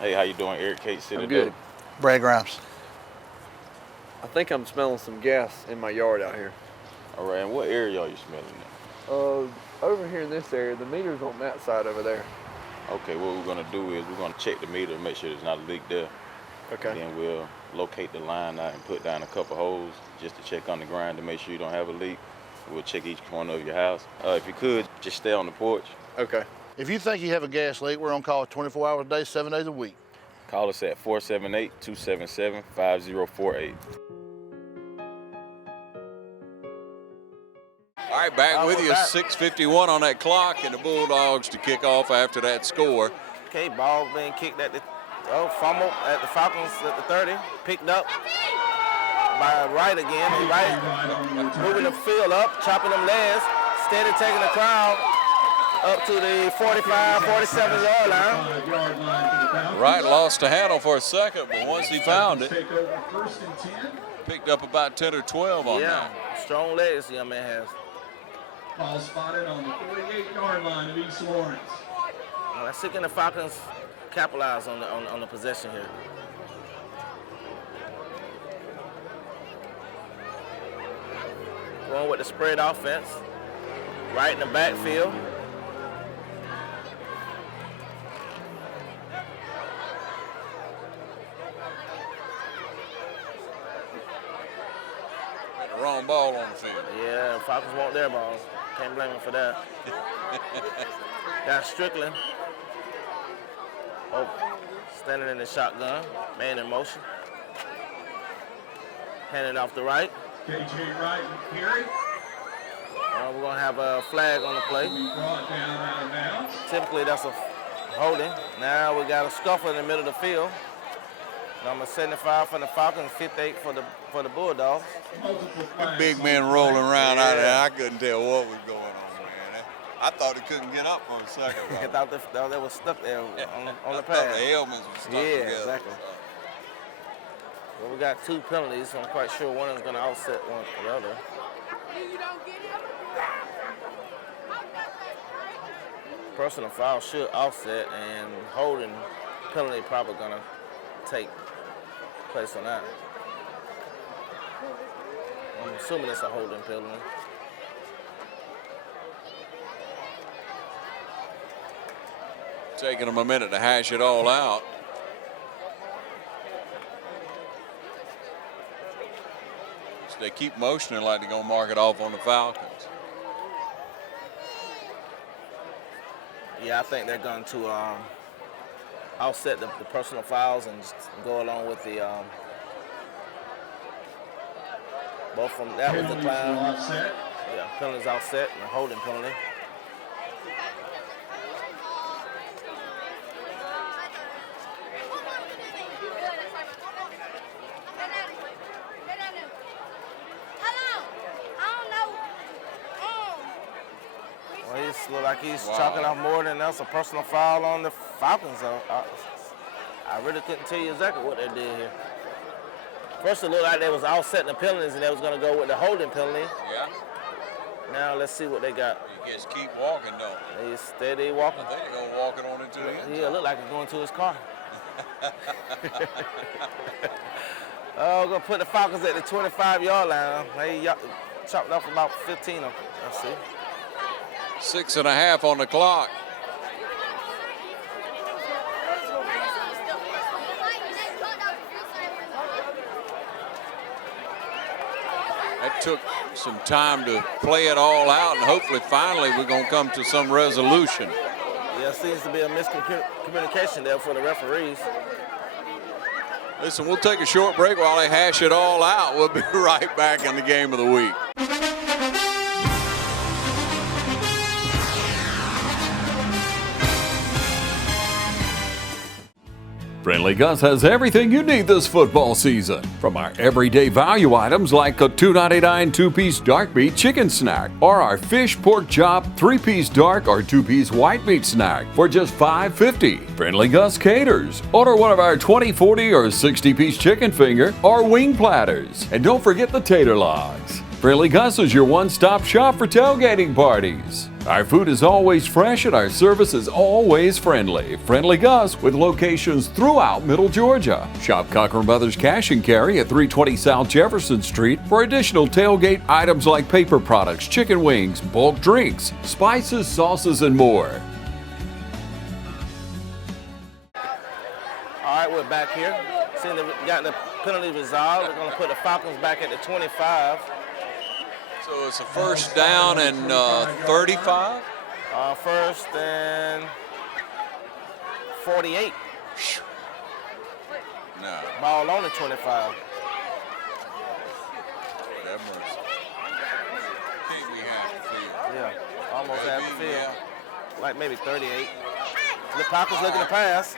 Hey, how you doing? Eric Kate City. I'm good. Brad Grimes. I think I'm smelling some gas in my yard out here. All right, and what area are you smelling at? Over here in this area, the meter's on that side over there. Okay, what we're gonna do is we're gonna check the meter, make sure there's not a leak there. Okay. Then we'll locate the line out and put down a couple holes just to check on the ground to make sure you don't have a leak. We'll check each corner of your house. If you could, just stay on the porch. Okay. If you think you have a gas leak, we're on call 24 hours a day, 7 days a week. Call us at 478-277-5048. All right, back with you. 6:51 on that clock, and the Bulldogs to kick off after that score. Okay, ball being kicked at the fumble at the Falcons at the 30. Picked up by Wright again. Wright moving the field up, chopping them legs, steady taking the crowd up to the 45, 47-yard line. Wright lost the handle for a second, but once he found it, Picked up about 10 or 12 on yeah, that. Strong legs the young man has. Ball spotted on the 48-yard line of East Lawrence. Well, let's see can the Falcons capitalize on the possession here. Going with the spread offense. Right in the backfield. The wrong ball on the field. Yeah, Falcons want their balls. Can't blame them for that. Got Strickland. Oh, standing in the shotgun. Man in motion. Handing off the right. KJ Wright and Perry. We're going to have a flag on the play. Brought down out of bounds. Typically, that's a holding. Now we got a scuffle in the middle of the field. Number 75 for the Falcons, 58 for the Bulldogs. Big men rolling around out there. I couldn't tell what was going on, man. I thought they couldn't get up for a second. I thought they were stuck there on the I thought pass. the helmets were stuck Yeah, together. exactly. Well, we got 2 penalties, so I'm quite sure one is going to offset one or the other. Personal foul should offset, and holding penalty probably going to take place on that. I'm assuming it's a holding penalty. Taking them a minute to hash it all out. So they keep motioning like they're going to mark it off on the Falcons. Yeah, I think they're going to offset the personal fouls and just go along with the both from that was the clown. Yeah, penalties offset and a holding penalty. Well, he looks like he's chalking off more than else a personal foul on the Falcons. I really couldn't tell you exactly what they did here. First, it looked like they was offsetting the penalties and they was going to go with the holding penalty. Yeah. Now let's see what they got. You just keep walking, don't you? He's steady walking. I think they're going walking on into the end zone. Yeah, look like he's going to his car. Oh, going to put the Falcons at the 25-yard line. They chopped off about 15 of them. Let's see. 6.5 on the clock. That took some time to play it all out, and hopefully finally we're going to come to some resolution. Yeah, it seems to be a miscommunication there for the referees. Listen, we'll take a short break while they hash it all out. We'll be right back in the game of the week. Friendly Gus has everything you need this football season. From our everyday value items like a $2.99 2-piece dark meat chicken snack, or our fish pork chop 3-piece dark or 2-piece white meat snack for just $5.50. Friendly Gus caters. Order one of our 20, 40, or 60-piece chicken finger or wing platters. And don't forget the tater logs. Friendly Gus is your one-stop shop for tailgating parties. Our food is always fresh and our service is always friendly. Friendly Gus with locations throughout Middle Georgia. Shop Cochran Brothers Cash and Carry at 320 South Jefferson Street for additional tailgate items like paper products, chicken wings, bulk drinks, spices, sauces, and more. All right, we're back here. Seeing that we got the penalty resolved, we're going to put the Falcons back at the 25. So it's a first down and 35? First and 48. No. Ball on the 25. That mercy. Can't be half the field. Yeah, almost half the field. Like maybe 38. The Falcons looking to pass.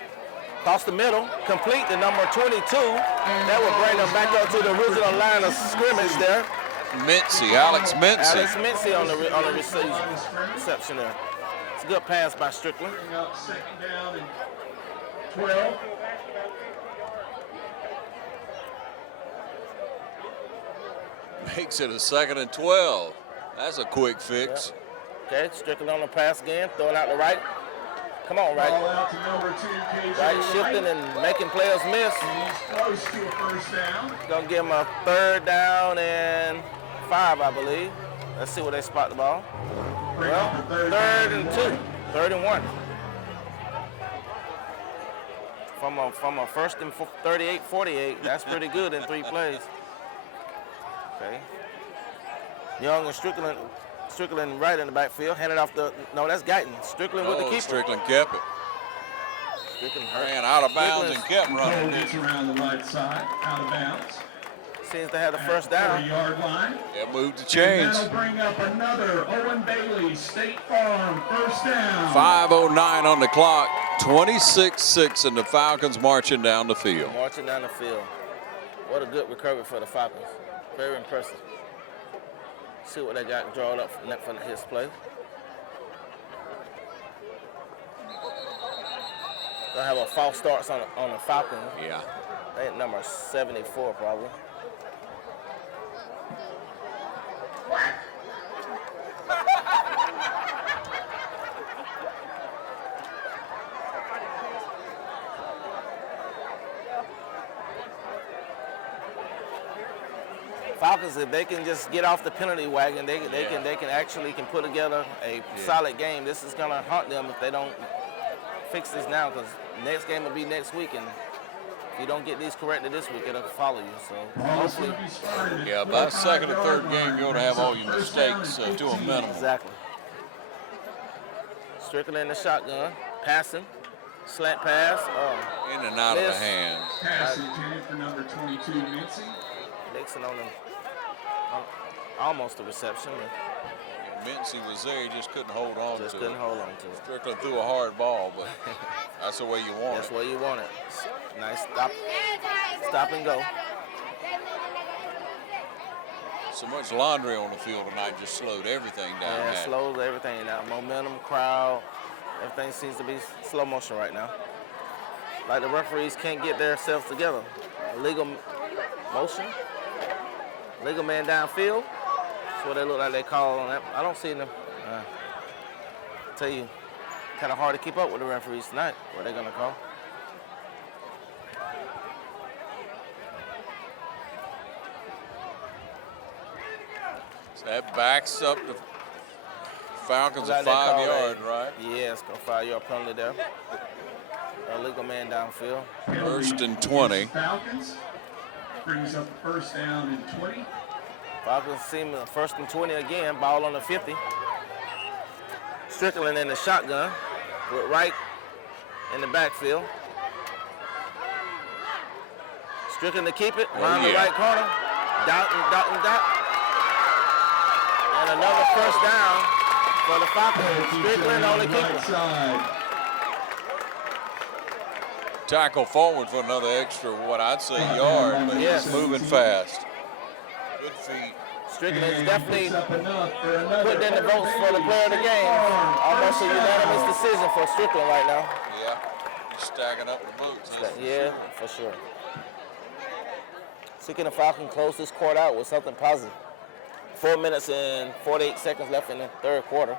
Across the middle, complete to number 22. That will bring them back up to the original line of scrimmage there. Alex Mincy. Alex Mincy on the reception there. It's a good pass by Strickland. Second down and 12. Makes it a 2nd and 12. That's a quick fix. Okay, Strickland on the pass again, throwing out the right. Come on, right. Ball out to number 2, KJ Right, shifting and making players miss. He's close to a first down. Gonna give him a 3rd down and 5, I believe. Let's see where they spot the ball. Well, 3rd and 2, 3rd and 1. From a 1st and 38, 48, that's pretty good in 3 plays. Okay. Young and Strickland right in the backfield, handed off no, that's Guyton. Strickland with the keeper. Strickland kept it. Strickland ran out of bounds and kept running. Gets around the right side, out of bounds. Seems to have the first down. 30-yard line. Yeah, moved the chains. And that'll bring up another Owen Bailey, State Farm, first down. 5:09 on the clock, 26-6, and the Falcons marching down the field. Marching down the field. What a good recovery for the Falcons. Very impressive. See what they got drawn up from his play. They'll have a false starts on the Falcons. Yeah. I think number 74 probably. Falcons, if they can just get off the penalty wagon, they can actually put together a solid game. This is gonna haunt them if they don't fix this now, because next game will be next week, and if you don't get these corrected this week, it'll follow you. So hopefully, yeah, by second or third game, you ought to have all your mistakes to a minimum. Exactly. Strickland in the shotgun, passing, slant pass. In and out of the hands. Pass intended for number 22, Mincy. Nixon on them, almost a reception. Mincy was there, he just couldn't hold on to it. Just couldn't hold on to it. Strickland threw a hard ball, but that's the way you want it. That's the way you want it. Nice stop and go. So much laundry on the field tonight just slowed everything down. Yeah, it slows everything down. Momentum, crowd, everything seems to be slow motion right now. Like the referees can't get themselves together. Illegal motion, legal man downfield. That's what they look like they call on that. I don't see them. Tell you, kind of hard to keep up with the referees tonight. What they're gonna call? So that backs up the Falcons a 5 yard, right? Yeah, it's a 5 yard penalty there. Illegal man downfield. 1st and 20. Falcons brings up the first down and 20. Falcons seem 1st and 20 again, ball on the 50. Strickland in the shotgun with Wright in the backfield. Strickland to keep it, around the right corner. Dot. And another first down for the Falcons. Strickland on the keeper. Tackle forward for another extra, what I'd say, yard, but he's moving fast. Good feet. Strickland is definitely putting in the votes for the player of the game. Almost a unanimous decision for Strickland right now. Yeah, he's stacking up the votes. Yeah, for sure. Seeking the Falcons close this quarter out with something positive. 4 minutes and 48 seconds left in the 3rd quarter.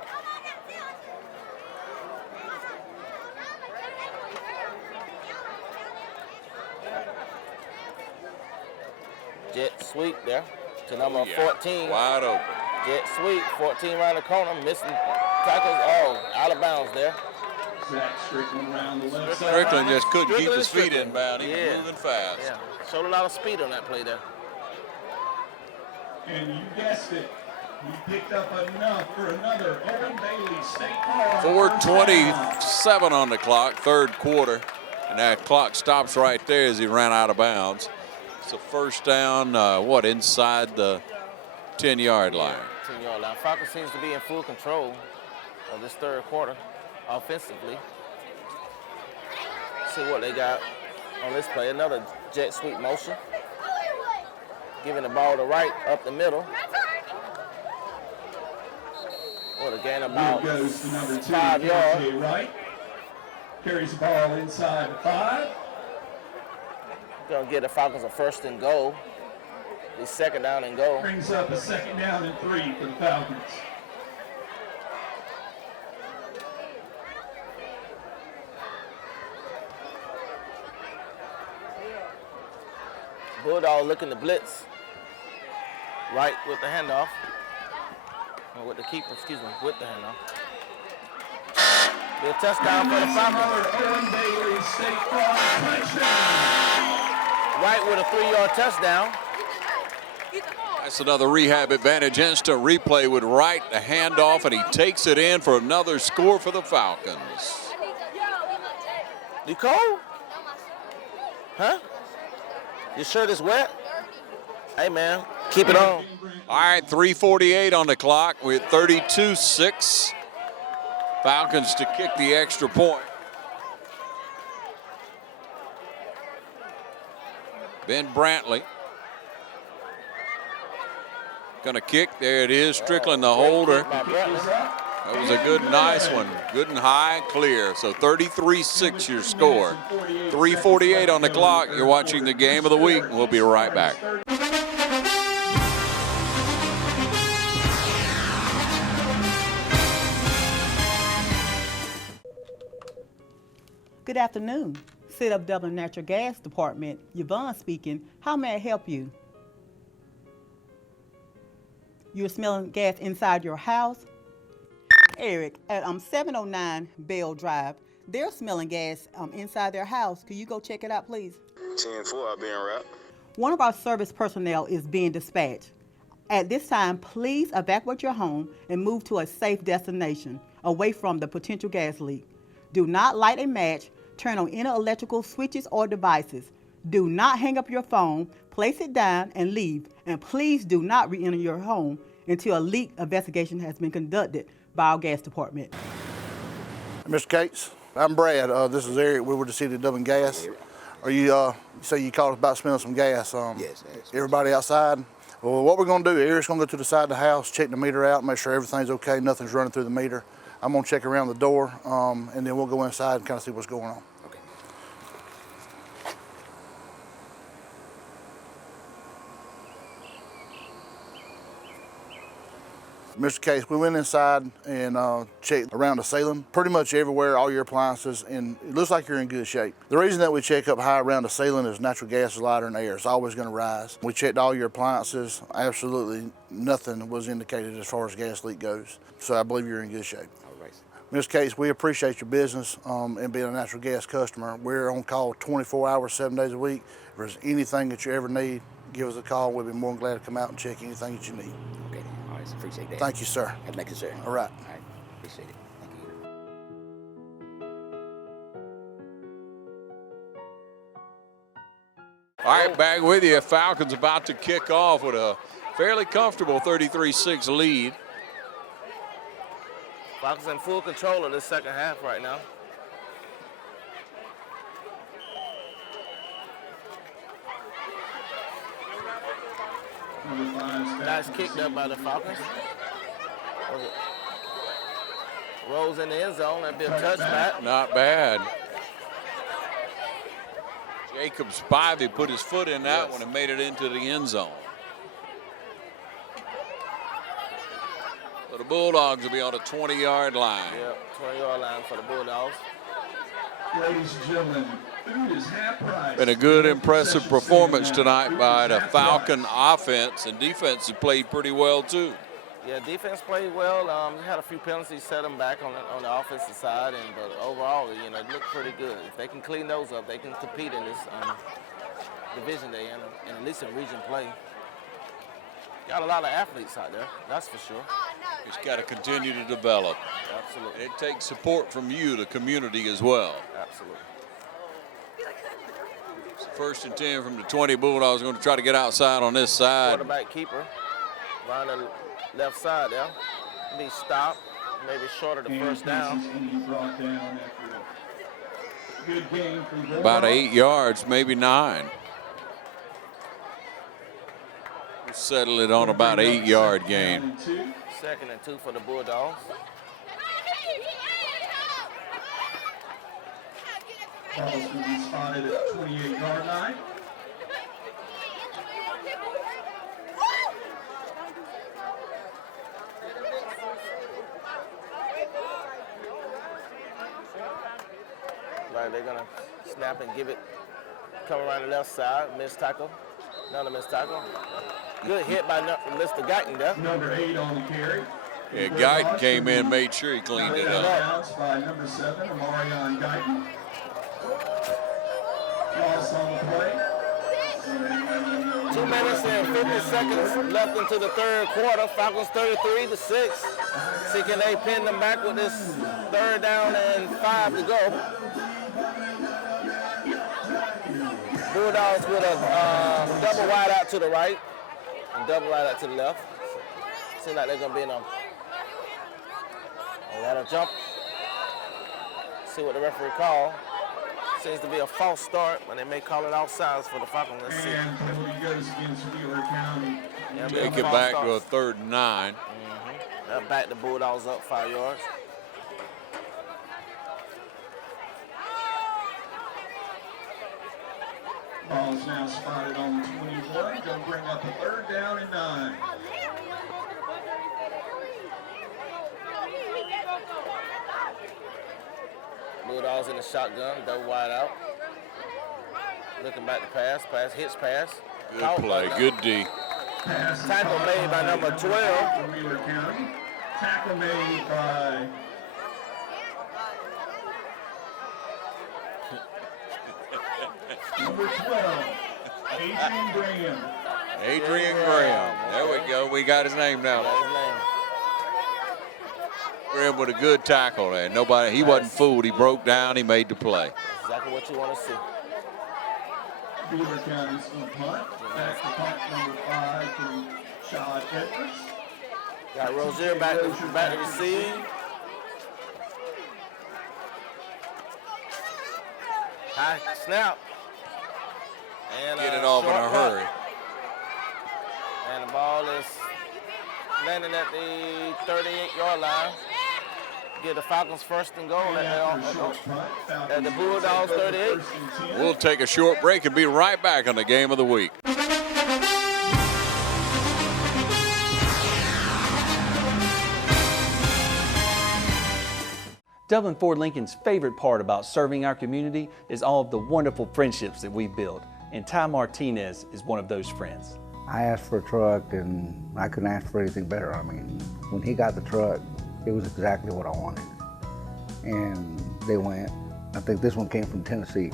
Jet sweep there to number 14. Wide open. Jet sweep, 14 around the corner, missing tackles. Oh, out of bounds there. Strickland just couldn't keep his feet inbound. He was moving fast. Yeah, showed a lot of speed on that play there. And you guessed it. You picked up enough for another Owen Bailey State Farm. 4:27 on the clock, 3rd quarter. And that clock stops right there as he ran out of bounds. It's a first down, inside the 10-yard line. 10-yard line. Falcons seems to be in full control of this 3rd quarter offensively. See what they got on this play. Another jet sweep motion. Giving the ball to Wright up the middle. What a gain about goes to number 2, 5 yards. Wright. Carries the ball inside the 5. Gonna get the Falcons a 1st and goal. It's second down and goal. Brings up a 2nd down and 3 for the Falcons. Bulldog looking to blitz. Right with the handoff. Or with the keeper, excuse me, with the handoff. Be a touchdown for the Falcons. Right with a 3-yard touchdown. That's another rehab advantage. Instant replay with Wright, the handoff, and he takes it in for another score for the Falcons. You cold? Huh? Your shirt is wet? Hey, man, keep it on. All right, 3:48 on the clock with 32-6. Falcons to kick the extra point. Ben Brantley. Gonna kick, there it is, Strickland the holder. That was a good, nice one. Good and high and clear. So 33-6 your score. 3:48 on the clock. You're watching the game of the week. We'll be right back. Good afternoon. Sit Up Dublin Natural Gas Department. Yvonne speaking. How may I help you? You're smelling gas inside your house? Eric, at 709 Bell Drive, they're smelling gas inside their house. Could you go check it out, please? 10-4, I'll be en route. One of our service personnel is being dispatched. At this time, please evacuate your home and move to a safe destination, away from the potential gas leak. Do not light a match, turn on any electrical switches or devices. Do not hang up your phone, place it down, and leave. And please do not re-enter your home until a leak investigation has been conducted by our gas department. Mr. Cates, I'm Brad. This is Eric. We were the City of Dublin Gas. Are you say you called us about smelling some gas? Yes. Everybody outside? Well, what we're going to do, Eric's going to go to the side of the house, check the meter out, make sure everything's okay, nothing's running through the meter. I'm going to check around the door, and then we'll go inside and kind of see what's going on. Okay. Mr. Case, we went inside and checked around the ceiling, pretty much everywhere, all your appliances, and it looks like you're in good shape. The reason that we check up high around the ceiling is natural gas is lighter than air. It's always going to rise. We checked all your appliances. Absolutely nothing was indicated as far as gas leak goes. So I believe you're in good shape. All right. Ms. Case, we appreciate your business and being a natural gas customer. We're on call 24 hours, 7 days a week. If there's anything that you ever need, give us a call. We'll be more than glad to come out and check anything that you need. Okay. All right. Appreciate that. Thank you, sir. Thank you, sir. All right. All right. Appreciate it. Thank you. All right, back with you. Falcons about to kick off with a fairly comfortable 33-6 lead. Falcons in full control of this second half right now. Nice kick there by the Falcons. Rolls in the end zone. That'd be a touchback. Not bad. Jacob Spivey put his foot in that one and made it into the end zone. So the Bulldogs will be on a 20-yard line. Yep, 20-yard line for the Bulldogs. Ladies and gentlemen, food is half price. Been a good, impressive performance tonight by the Falcon offense, and defense has played pretty well too. Yeah, defense played well. They had a few penalties, set them back on the offensive side, but overall, it looked pretty good. If they can clean those up, they can compete in this division they in, and at least in region play. Got a lot of athletes out there, that's for sure. It's got to continue to develop. Absolutely. And it takes support from you, the community, as well. Absolutely. First and 10 from the 20. Bulldogs going to try to get outside on this side. Quarterback keeper, around the left side there. Be stopped, maybe short of the first down. About 8 yards, maybe 9. We'll settle it on about 8-yard gain. 2nd and 2 for the Bulldogs. Ball's going to be spotted at 28-yard line. Right, they're gonna snap and give it. Come around the left side, missed tackle. Another missed tackle. Good hit by Mr. Guyton there. Number 8 on the carry. Yeah, Guyton came in, made sure he cleaned it up. Bounced by number 7, Amarion Guyton. Loss on the play. 2 minutes and 50 seconds left into the third quarter. Falcons 33-6. See, can they pin them back with this 3rd down and 5 to go? Bulldogs with a double wide out to the right and double wide out to the left. Seems like they're going to be in a jump. See what the referee called. Seems to be a false start, but they may call it offsides for the Falcons. Let's see. And penalty goes against Wheeler County. Take it back to a 3rd and 9. That back the Bulldogs up 5 yards. Ball's now spotted on the 21. Gonna bring up a 3rd down and 9. Bulldogs in the shotgun, double wide out. Looking back to pass, hits pass. Good play, good D. Tackle made by number 12. Wheeler County. Tackle made by number 12, Adrian Graham. Adrian Graham. There we go. We got his name now. Graham with a good tackle there. He wasn't fooled. He broke down. He made the play. Exactly what you want to see. Wheeler County's going to punt. Back to punt number 5 from Shad Edwards. Got Rozier back to receive. High snap. And get it off in a hurry. And the ball is landing at the 38-yard line. Get the Falcons 1st and goal at the Bulldogs 38. We'll take a short break and be right back on the game of the week. Dublin Ford Lincoln's favorite part about serving our community is all of the wonderful friendships that we build, and Ty Martinez is one of those friends. I asked for a truck and I couldn't ask for anything better. I mean, when he got the truck, it was exactly what I wanted. And they went. I think this one came from Tennessee.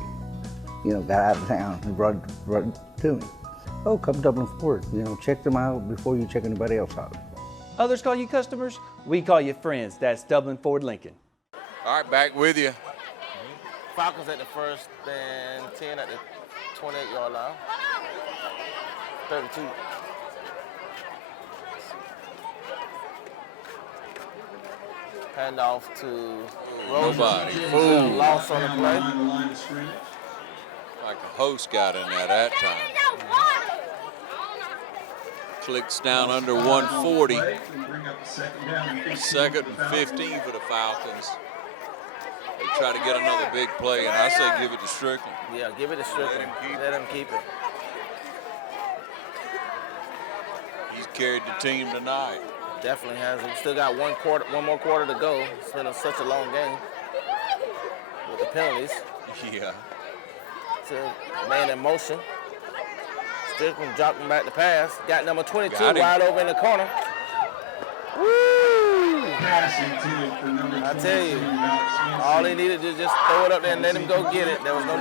You know, got out of town and brought it to me. Oh, come Dublin Ford. You know, check them out before you check anybody else out. Others call you customers, we call you friends. That's Dublin Ford Lincoln. All right, back with you. Falcons at the 1st and 10 at the 28-yard line. 32. Hand off to Rosen. Nobody. Fool. Loss on the play. Like a host got in there that time. Clicks down under 140. 2nd and 15 for the Falcons. They try to get another big play, and I say give it to Strickland. Yeah, give it to Strickland. Let him keep it. He's carried the team tonight. Definitely has. We still got one more quarter to go. It's been such a long game with the penalties. Yeah. So, man in motion. Strickland dropping back the pass. Got number 22 wide over in the corner. Woo! I tell you, all he needed to just throw it up there and let him go get it. There was no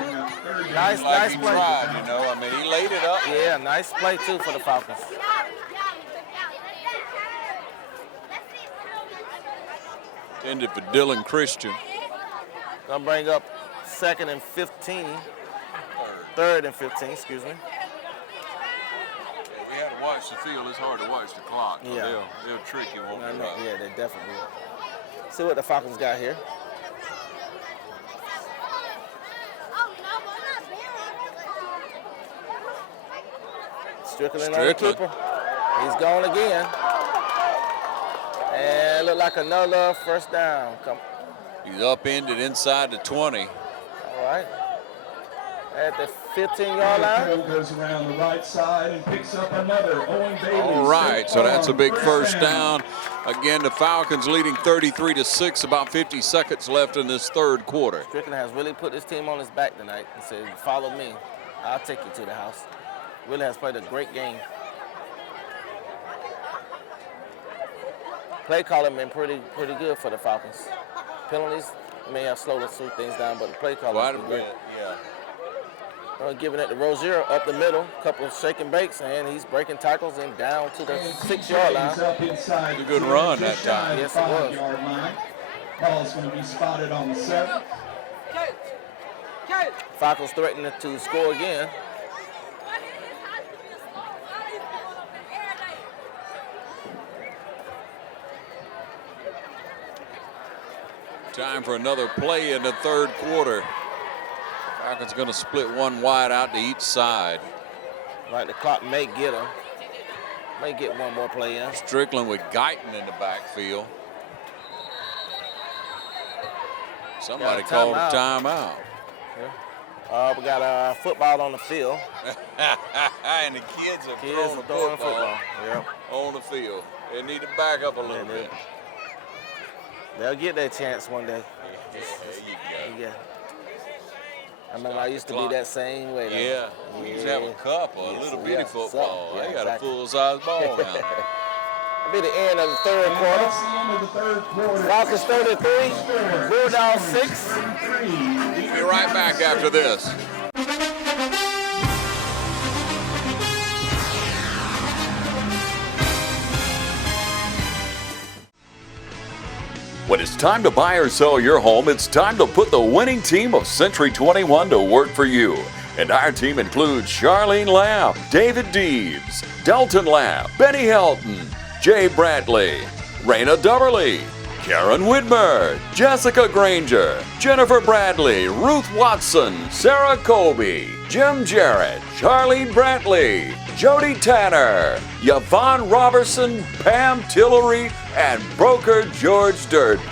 nice play. Tried, you know. I mean, he laid it up. Yeah, nice play too for the Falcons. Intended for Dylan Christian. Gonna bring up 2nd and 15. 3rd and 15, excuse me. We had to watch the field. It's hard to watch the clock. Yeah. They'll trick you, won't they? Yeah, they definitely will. See what the Falcons got here. Strickland on the keeper. He's gone again. And look like another 1st down. He's upended inside the 20. All right. at the 15-yard line. Goes around the right side and picks up another. Owen Bailey. All right, so that's a big first down. Again, the Falcons leading 33-6, about 50 seconds left in this third quarter. Strickland has really put this team on his back tonight and said, follow me. I'll take you to the house. Really has played a great game. Play calling been pretty good for the Falcons. Penalties may have slowed things down, but the play calling Quite a been bit, great. yeah. Giving it to Rozier up the middle, couple of shaking bakes, and he's breaking tackles and down to the 6-yard line. It's a good run that time. Yes, it was. Ball's going to be spotted on the 7. Falcons threatening to score again. Time for another play in the third quarter. Falcons going to split one wide out to each side. Right, the clock may get him. May get one more play in. Strickland with Guyton in the backfield. Somebody called a timeout. We got football on the field. And the kids are throwing the football yep. on the field. They need to back up a little bit. They'll get their chance one day. Yeah. I remember I used to be that same way. Yeah, we used to have a cup or a little bitty football. They got a full-size ball now. That'll be the end of the third quarter. Falcons 33, Bulldogs 6. We'll be right back after this. When it's time to buy or sell your home, it's time to put the winning team of Century 21 to work for you. And our team includes Charlene Lamb, David Deebs, Dalton Lamb, Benny Helton, Jay Bradley, Raina Dubberly, Karen Whitmer, Jessica Granger, Jennifer Bradley, Ruth Watson, Sarah Colby, Jim Jarrett, Charlene Brantley, Jody Tanner, Yvonne Robertson, Pam Tillery, and broker George Durden.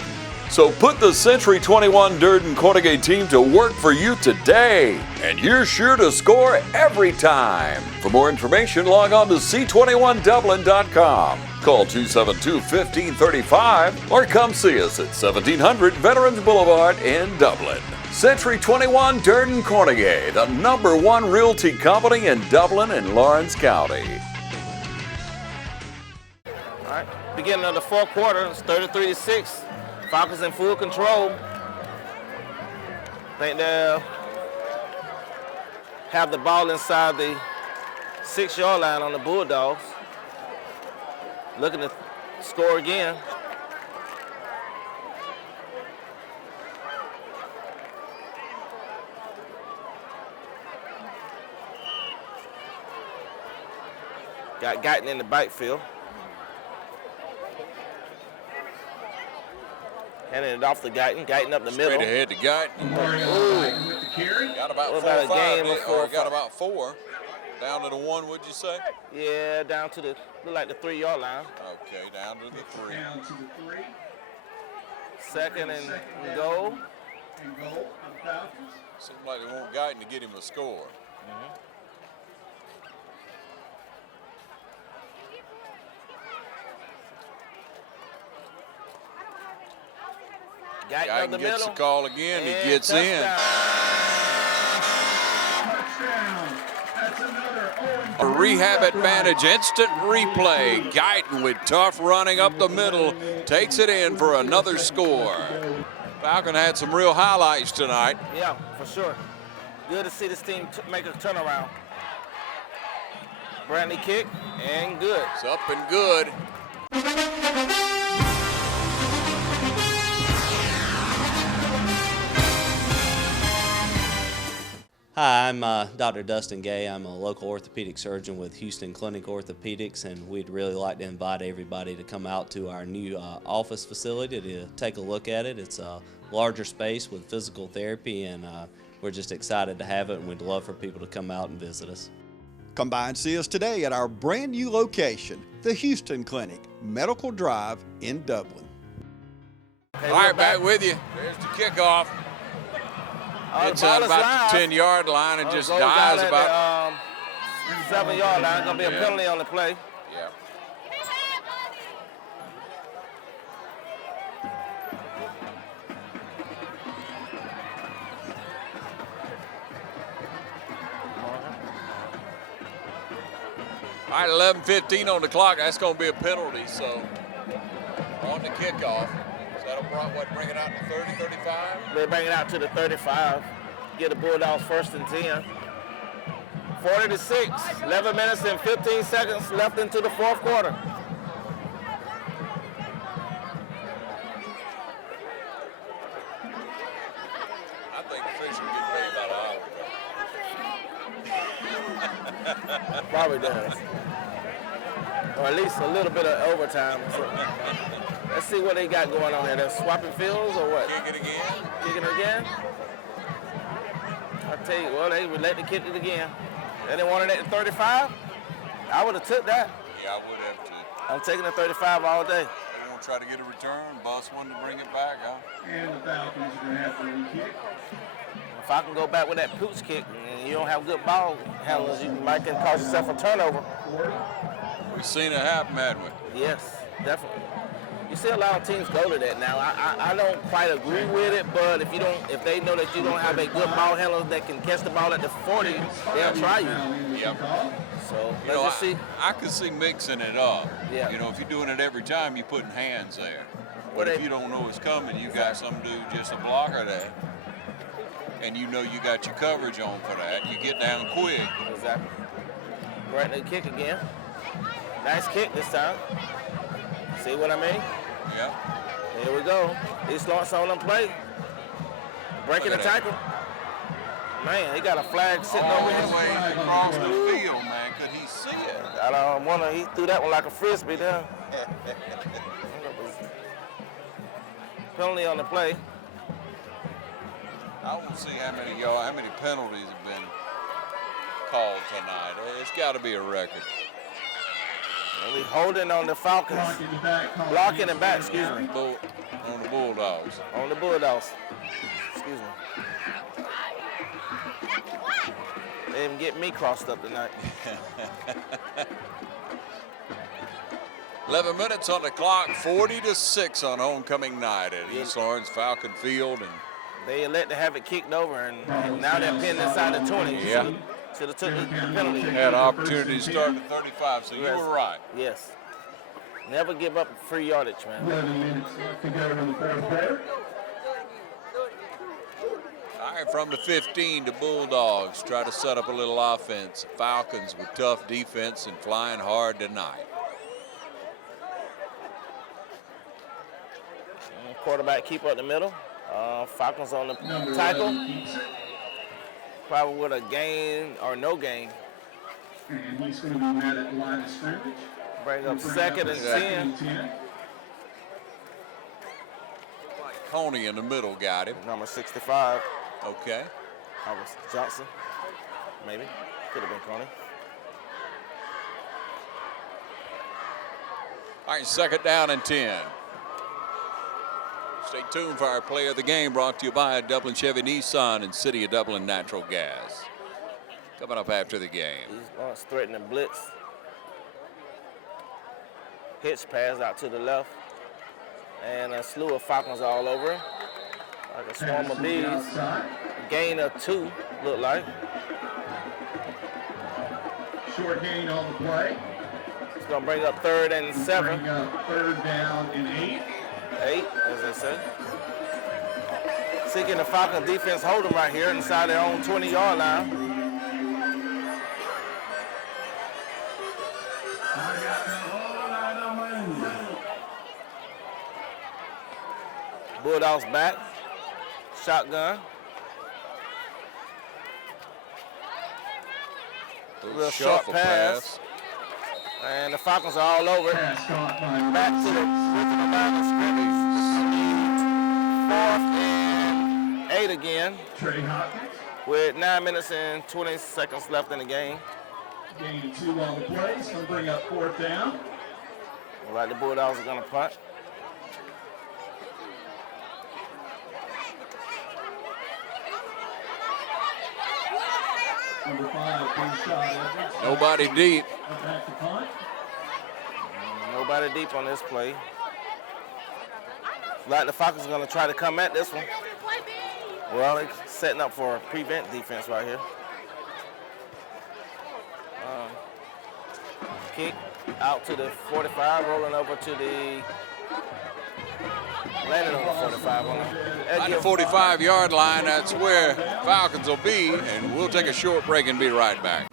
So put the Century 21 Durden Cornegay team to work for you today, and you're sure to score every time. For more information, log on to c21dublin.com. Call 272-1535 or come see us at 1700 Veterans Boulevard in Dublin. Century 21 Durden Cornegay, the #1 realty company in Dublin and Lawrence County. All right, beginning of the fourth quarter, it's 33-6. Falcons in full control. I think they'll have the ball inside the 6-yard line on the Bulldogs. Looking to score again. Got Guyton in the backfield. Handing it off to Guyton. Guyton up the middle. Straight ahead to Guyton. Got about What 4 about or a 5. game before? Got about 4. Down to the 1, would you say? Yeah, down to the, look like the 3-yard line. Okay, down to the 3. Second and goal. Seems like they want Guyton to get him a score. Guyton gets the call again. He gets in. A rehab advantage, instant replay. Guyton with tough running up the middle, takes it in for another score. Falcon had some real highlights tonight. Yeah, for sure. Good to see this team make a turnaround. Brantley kick, and good. It's up and good. Hi, I'm Dr. Dustin Gay. I'm a local orthopedic surgeon with Houston Clinic Orthopedics, and we'd really like to invite everybody to come out to our new office facility to take a look at it. It's a larger space with physical therapy, and we're just excited to have it, and we'd love for people to come out and visit us. Come by and see us today at our brand new location, the Houston Clinic, Medical Drive in Dublin. All right, back with you. There's the kickoff. It's out about the 10-yard line and just dies about. 7-yard line. Gonna be a penalty on the play. Yeah. All right, 11:15 on the clock. That's going to be a penalty. So on the kickoff, so that'll bring it out to 30, 35. They bring it out to the 35. Get the Bulldogs 1st and 10. 40-6. 11 minutes and 15 seconds left into the 4th quarter. I think Fisher get paid about an hour. Probably does. Or at least a little bit of overtime. So let's see what they got going on here. They're swapping fields or what? Kick it again. Kicking it again? I tell you, well, they would let the kick it again. And they wanted it at 35? I would have took that. Yeah, I would have too. I'm taking the 35 all day. They won't try to get a return, bust one to bring it back, huh? And the Falcons are going to have to re-kick. If I can go back with that pooch kick and you don't have good ball handlers, you might can cause yourself a turnover. We've seen it happen, haven't we? Yes, definitely. You see a lot of teams go to that now. I don't quite agree with it, but if they know that you don't have a good ball handler that can catch the ball at the 40, they'll try you. Yep. So You know, let's just see. I could see mixing it up. Yeah. You know, if you're doing it every time, you're putting hands there. But if you don't know it's coming, you got some dude just a blocker there, and you know you got your coverage on for that. You get down quick. Exactly. Right, they kick again. Nice kick this time. See what I mean? Yeah. Here we go. East Lawrence on them play. Breaking the tackle. Man, he got a flag sitting over All his the way across the field, man. Could he see it? I don't wonder, he threw that one like a frisbee there. Penalty on the play. I want to see how many penalties have been called tonight. It's got to be a record. And we holding on the Falcons. Blocking and back, excuse me. On the Bulldogs. On the Bulldogs. Excuse me. They didn't get me crossed up tonight. 11 minutes on the clock, 40-6 on homecoming night at East Lawrence Falcon Field. And they elected to have it kicked over, and now they're pinned inside the 20. Yeah. Should have took the penalty. Had an opportunity to start at 35, so you were right. Yes. Never give up free yardage, man. 11 minutes to go in the 4th quarter. All right, from the 15, the Bulldogs try to set up a little offense. Falcons with tough defense and flying hard tonight. Quarterback keep up the middle. Falcons on the tackle. Probably with a gain or no gain. And he's going to be mad at the line of scrimmage. Bring up 2nd and 10. Coney in the middle got him. Number 65. Okay. That was Johnson. Maybe. Could have been Coney. All right, 2nd down and 10. Stay tuned for our play of the game, brought to you by Dublin Chevy Nissan and City of Dublin Natural Gas. Coming up after the game. He's threatening blitz. Hitch pass out to the left. And a slew of Falcons all over. Like a swarm of bees. Gain of 2, look like. Short gain on the play. It's going to bring up 3rd and 7. Bring up 3rd down and 8. 8, as I said. Seeking the Falcon defense, hold them right here inside their own 20-yard line. Bulldogs back. Shotgun. Real short pass. And the Falcons are all over it. Back to the original line of scrimmage. 4th and 8 again. Trey Hopkins. With 9 minutes and 20 seconds left in the game. Gain 2 on the play. It's going to bring up 4th down. Looks like the Bulldogs are going to punt. Number 5, Brashad Edwards. Nobody deep. Back to punt. Nobody deep on this play. Like the Falcons are going to try to come at this one. Well, they're setting up for a prevent defense right here. Kick out to the 45, rolling over to the, landing on the 45. On the 45-yard line, that's where Falcons will be, and we'll take a short break and be right back.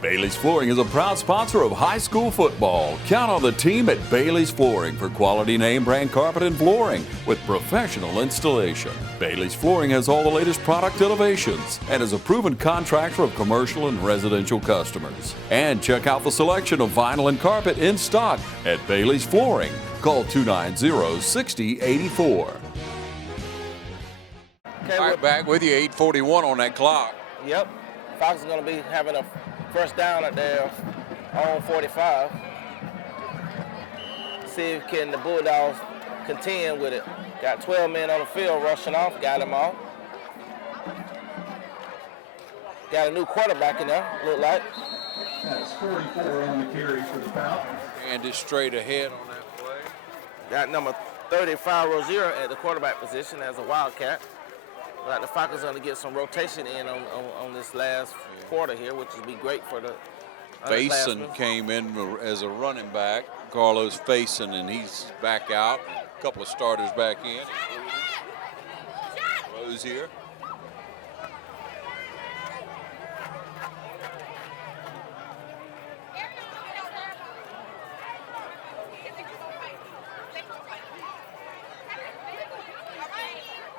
Bailey's Flooring is a proud sponsor of high school football. Count on the team at Bailey's Flooring for quality name brand carpet and flooring with professional installation. Bailey's Flooring has all the latest product innovations and is a proven contractor of commercial and residential customers. And check out the selection of vinyl and carpet in stock at Bailey's Flooring. Call 290-6084. Okay, All right, back with you, 8:41 on that clock. Yep. Falcons are going to be having a first down at their own 45. See if can the Bulldogs contend with it. Got 12 men on the field rushing off, got them off. Got a new quarterback in there, look like. That's 44 on the carry for the Falcons. And it's straight ahead on that play. Got number 35, Rozier, at the quarterback position as a Wildcat. Like the Falcons are going to get some rotation in on this last quarter here, which would be great for the Faison came in as a running back. Carlos Faison, and he's back out. A couple of starters back in. Rozier.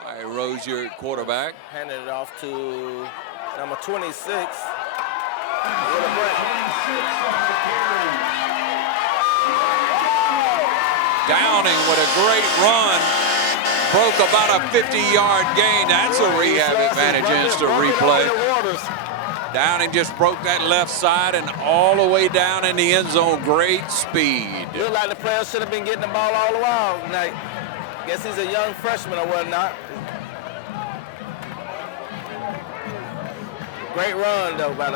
All right, Rozier at quarterback. Handed it off to number 26. Downing with a great run. Broke about a 50-yard gain. That's a rehab advantage instant replay. Downing just broke that left side and all the way down in the end zone. Great speed. Looked like the player should have been getting the ball all the while tonight. Guess he's a young freshman or whatnot. Great run, though, by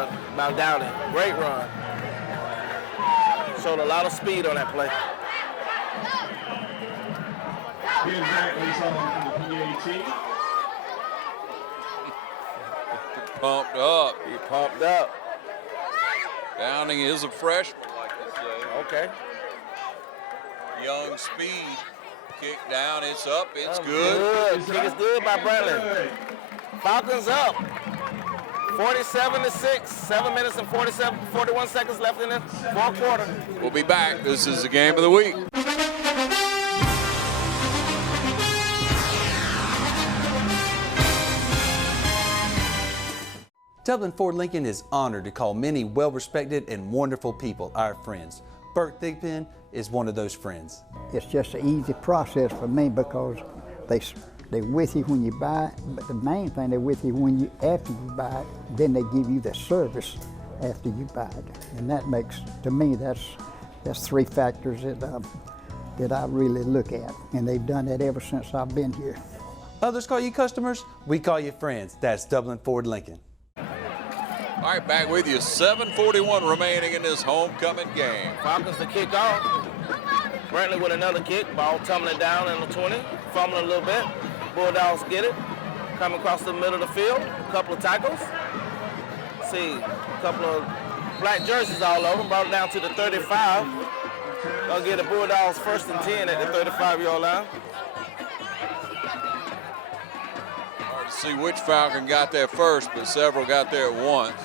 Downing. Great run. Showed a lot of speed on that play. Ben Brantley's on for the PAT. Pumped up. He pumped up. Downing is a freshman, like they say. Okay. Young speed. Kick down, it's up, it's good. Kick is good by Brantley. Falcons up. 47-6. 7 minutes and 41 seconds left in the fourth quarter. We'll be back. This is the game of the week. Dublin Ford Lincoln is honored to call many well-respected and wonderful people our friends. Bert Thigpen is one of those friends. It's just an easy process for me because they're with you when you buy it, but the main thing, they're with you when after you buy it, then they give you the service after you buy it. And that makes, to me, that's three factors that I really look at. And they've done that ever since I've been here. Others call you customers, we call you friends. That's Dublin Ford Lincoln. All right, back with you. 7:41 remaining in this homecoming game. Falcons to kick off. Brantley with another kick. Ball tumbling down in the 20. Fumbling a little bit. Bulldogs get it. Coming across the middle of the field. A couple of tackles. See, a couple of black jerseys all over. Brought it down to the 35. Gonna get the Bulldogs 1st and 10 at the 35-yard line. Hard to see which Falcon got there first, but several got there at once.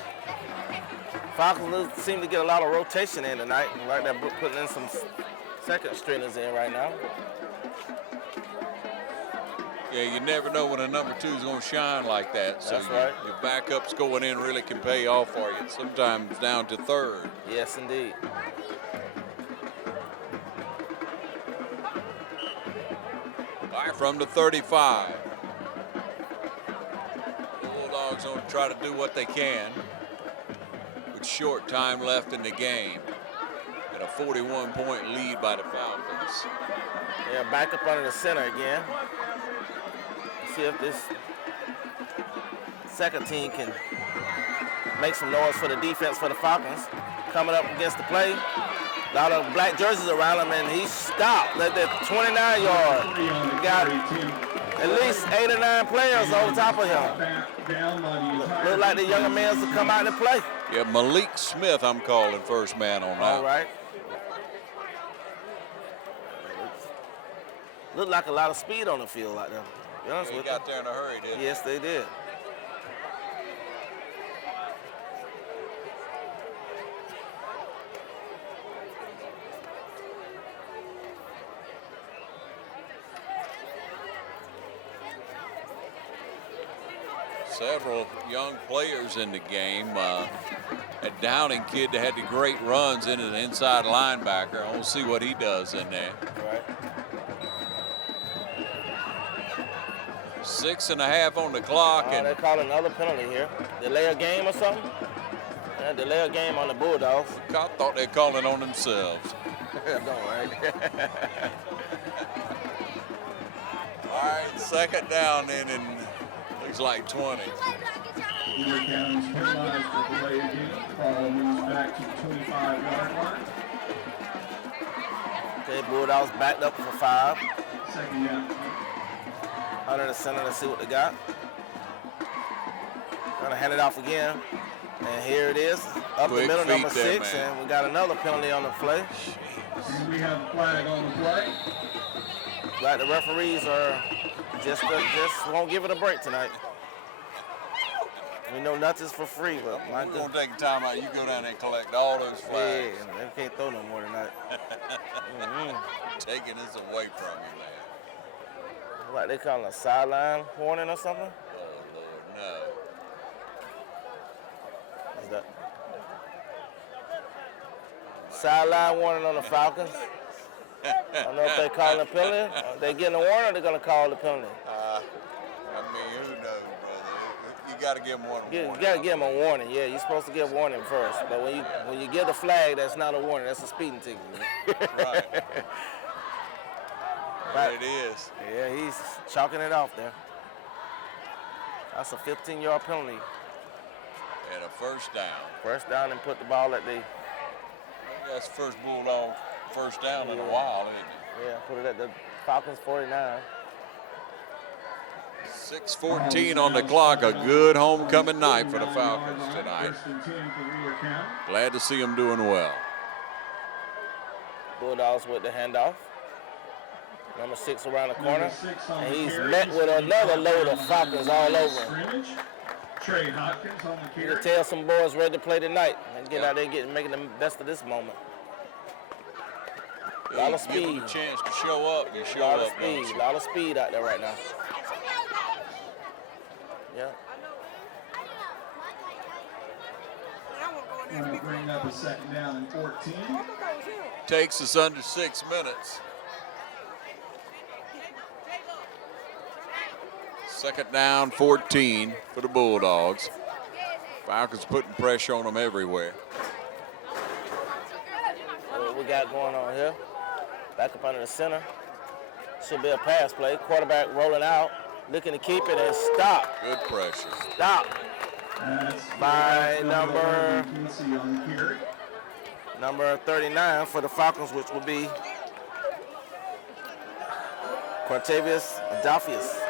Falcons seem to get a lot of rotation in tonight. Like they're putting in some second stringers in right now. Yeah, you never know when a number 2 is going to shine like that. So That's right. Your backups going in really can pay off for you. Sometimes down to 3rd. Yes, indeed. All right, from the 35. The Bulldogs going to try to do what they can with short time left in the game. And a 41-point lead by the Falcons. Yeah, back up under the center again. See if this second team can make some noise for the defense for the Falcons. Coming up against the play. A lot of black jerseys around him, and he stopped at the 29-yard. Got at least 8 or 9 players over top of him. Look like the younger men to come out and play. Yeah, Malik Smith, I'm calling first man on that. All right. Looked like a lot of speed on the field out there. To be honest with got there in a hurry, didn't Yes, they did. Several young players in the game. A Downing kid that had the great runs into the inside linebacker. I want to see what he does in there. Right. 6.5 on the clock. And they're calling another penalty here. Delay a game or something? Yeah, delay a game on the Bulldogs. I thought they were calling on themselves. Don't worry. All right, second down then, and looks like 20. Wheeler County's penalized for delay again. Ball moves back to the 25-yard line. Okay, Bulldogs backed up for 5. Second down. Under the center, let's see what they got. Gonna hand it off again. And here it is, up Quick the middle, number feet 6, there, and we got another penalty on the play. And we have a flag on the play. Like the referees are just won't give it a break tonight. We know nothing's for free, but my We're going to take a time out. You go down there and collect all those flags. Yeah, they can't throw no more tonight. Taking this away from you, man. Like they calling a sideline warning or something? Oh, Lord, no. What's that? Sideline warning on the Falcons. I don't know if they calling a penalty. They getting a warning or they're going to call the penalty? I mean, who knows, brother? You got to give them one You warning. got to give them a warning. Yeah, you're supposed to give a warning first. But when you give the flag, that's not a warning. That's a speeding ticket. Right. But it is. Yeah, he's chalking it off there. That's a 15-yard penalty. And a first down. First down and put the ball at the... That's first Bulldog first down in a while, isn't it? Yeah, put it at the Falcons 49. 6:14 on the clock. A good homecoming night for the Falcons tonight. Glad to see them doing well. Bulldogs with the handoff. Number 6 around the corner. And he's met with another load of Falcons all over him. Trey Hopkins on the You carry. can tell some boys ready to play tonight and get out there and making the best of this moment. A lot of Give them speed. a chance to show up. You show A lot of up, speed. don't A you? lot of speed out there right now. Yeah. And we'll bring up a second down and 14. Takes us under 6 minutes. Second down, 14 for the Bulldogs. Falcons putting pressure on them everywhere. What we got going on here? Back up under the center. Should be a pass play. Quarterback rolling out, looking to keep it and stop. Good pressure. Stop by number 39 for the Falcons, which will be Quantavious Adolphus.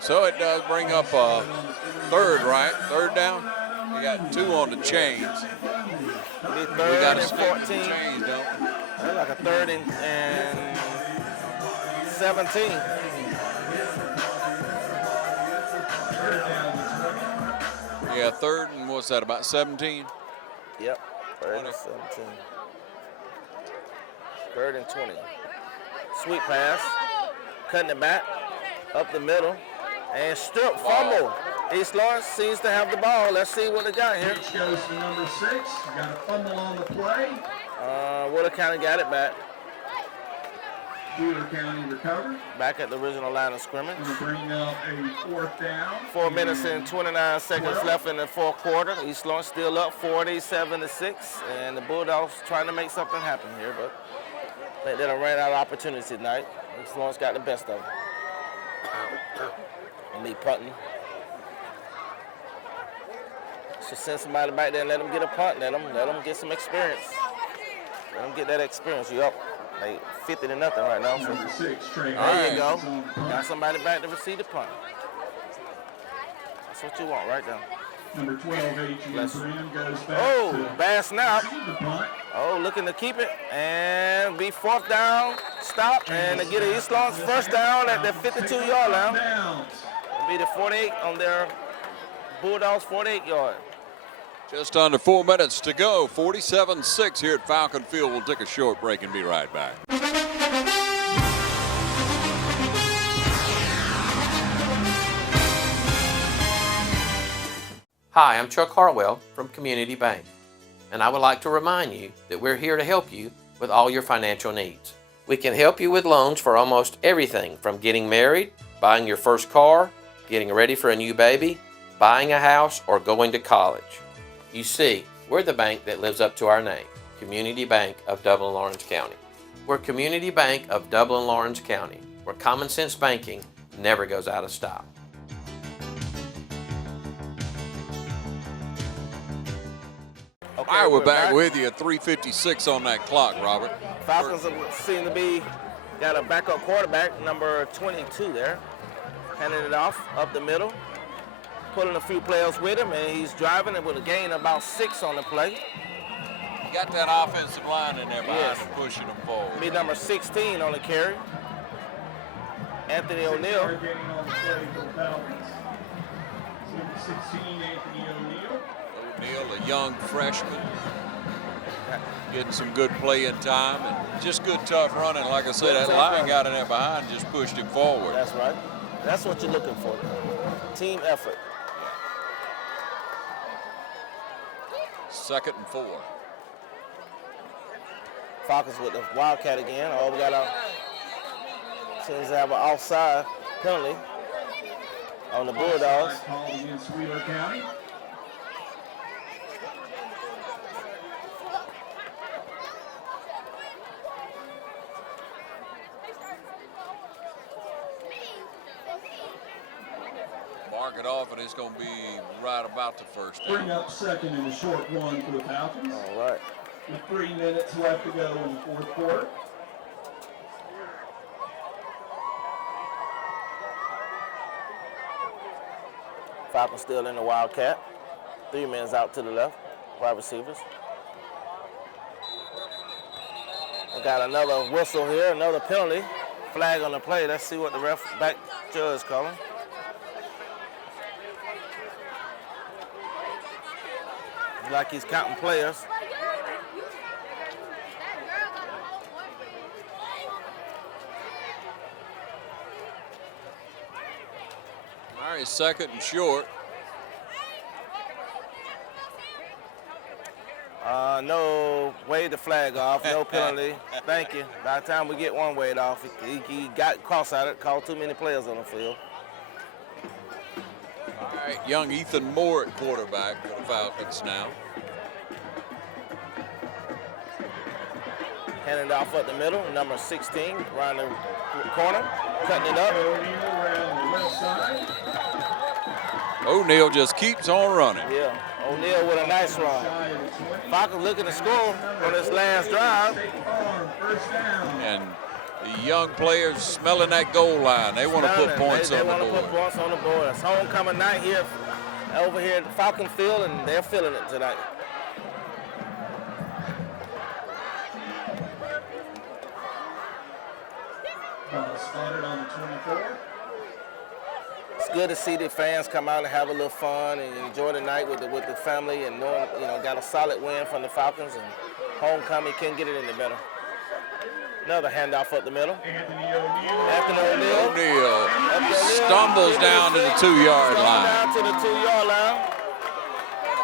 So it does bring up a third, right? Third down? We got 2 on the chains. Be We third got to and stick to 14. the chains, don't we? That's like a 3rd and 17. Yeah, third and what's that, about 17? Yep, 3rd and 17. 3rd and 20. Sweet pass, cutting it back, up the middle, and strip fumble. East Lawrence seems to have the ball. Let's see what they got here. Pitch goes to number 6. Got a fumble on the play. Would have kind of got it back. Sweeter County recovered. Back at the original line of scrimmage. Going to bring up a 4th down. 4 minutes and 29 seconds left in the fourth quarter. East Lawrence still up 47-6, and the Bulldogs trying to make something happen here, but I think they done ran out of opportunities tonight. East Lawrence got the best of them. And me punting. So send somebody back there and let them get a punt. Let them get some experience. Let them get that experience. You up like 50-0 right now. So there you go. Got somebody back to receive the punt. That's what you want right now. Number 12, Adrian Brim goes back. Oh, bad snap. Oh, looking to keep it and be 4th down. Stop and to get an East Lawrence first down at the 52-yard line. It'll be the 48 on their Bulldogs 48-yard. Just under 4 minutes to go. 47-6 here at Falcon Field. We'll take a short break and be right back. Hi, I'm Chuck Harwell from Community Bank, and I would like to remind you that we're here to help you with all your financial needs. We can help you with loans for almost everything from getting married, buying your first car, getting ready for a new baby, buying a house, or going to college. You see, we're the bank that lives up to our name, Community Bank of Dublin-Lawrence County. We're Community Bank of Dublin-Lawrence County, where common sense banking never goes out of style. All right, we're back with you at 3:56 on that clock, Robert. Falcons seem to be got a backup quarterback, number 22 there, handing it off up the middle, pulling a few players with him, and he's driving it with a gain of about 6 on the play. You got that offensive line in there behind him, pushing them forward. Be number 16 on the carry, Anthony O'Neill. 16, Anthony O'Neill. O'Neill, a young freshman, getting some good playing time and just good tough running. Like I said, that line got in there behind, just pushed him forward. That's right. That's what you're looking for. Team effort. 2nd and 4. Falcons with the Wildcat again. Oh, we got a seems to have an offside penalty on the Bulldogs. Called against Wheeler County. Mark it off, and it's going to be right about the first down. Bring up 2nd and a short one for the Falcons. All right. With 3 minutes left to go in the fourth quarter. Falcons still in the Wildcat. 3 minutes out to the left, wide receivers. We got another whistle here, another penalty. Flag on the play. Let's see what the back judge is calling. Like he's counting players. All right, 2nd and short. No, wave the flag off, no penalty. Thank you. By the time we get one waved off, he got cross-eyed, called too many players on the field. All right, young Ethan Moore at quarterback for the Falcons now. Handing it off up the middle, number 16, around the corner, cutting it up. O'Neill just keeps on running. Yeah, O'Neill with a nice run. Falcons looking to score on this last drive. And the young players smelling that goal line. They want to put points on the board. They want to put points on the board. It's homecoming night here, over here at the Falcon Field, and they're feeling it tonight. Spotted on the 24. It's good to see the fans come out and have a little fun and enjoy the night with the family, and knowing, got a solid win from the Falcons, and homecoming can't get it any better. Another handoff up the middle. Anthony O'Neill stumbles down to the 2-yard line. Down to the 2-yard line.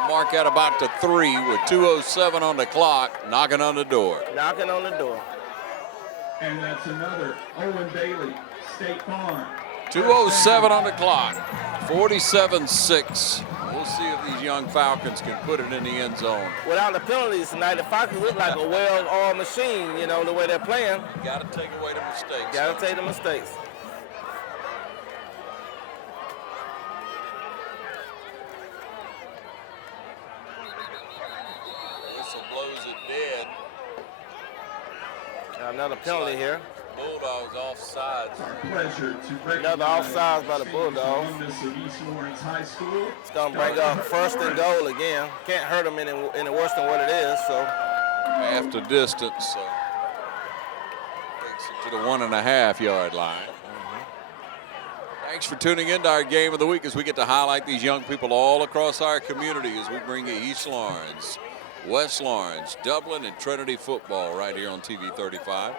Mark at about the 3 with 2:07 on the clock, knocking on the door. Knocking on the door. And that's another Owen Bailey, State Farm. 2:07 on the clock. 47-6. We'll see if these young Falcons can put it in the end zone. Without the penalties tonight, the Falcons look like a well-oiled machine, you know, the way they're playing. You got to take away the mistakes. Got to take the mistakes. Whistle blows it dead. Another penalty here. Bulldogs offsides. Another offsides by the Bulldogs. It's going to bring up 1st and goal again. Can't hurt them any worse than what it is. So After distance, so takes it to the 1.5 yard line. Thanks for tuning into our game of the week as we get to highlight these young people all across our community as we bring you East Lawrence, West Lawrence, Dublin, and Trinity football right here on TV 35.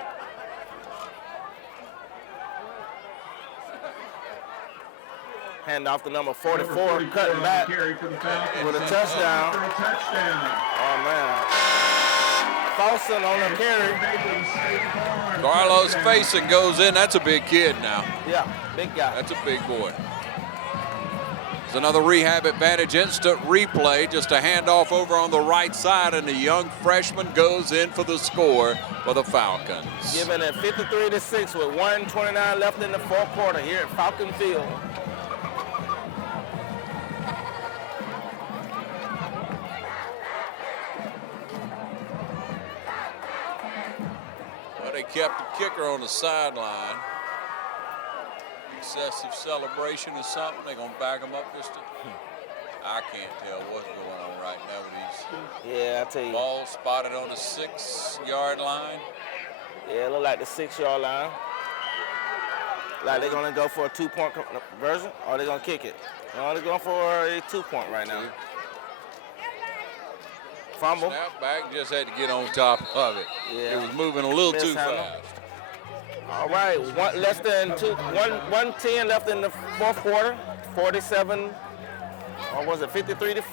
hand off to number 44, cutting back with a touchdown. Oh, man. Falson on the carry. Carlos Faison goes in. That's a big kid now. Yeah, big guy. That's a big boy. It's another rehab advantage, instant replay, just a handoff over on the right side, and the young freshman goes in for the score for the Falcons. Given at 53-6 with 1:29 left in the fourth quarter here at Falcon Field. Well, they kept the kicker on the sideline. Excessive celebration or something. They're going to back him up just to... I can't tell what's going on right now with these. Yeah, I tell you. Ball spotted on the 6-yard line. Yeah, it look like the 6-yard line. Like they're going to go for a 2-point conversion, or they're going to kick it. No, they're going for a 2-point right now. Fumble. Snap back, just had to get on top of it. Yeah. It was moving a little too fast. All right, 1:10 left in the fourth quarter. 47, or was it 53-6?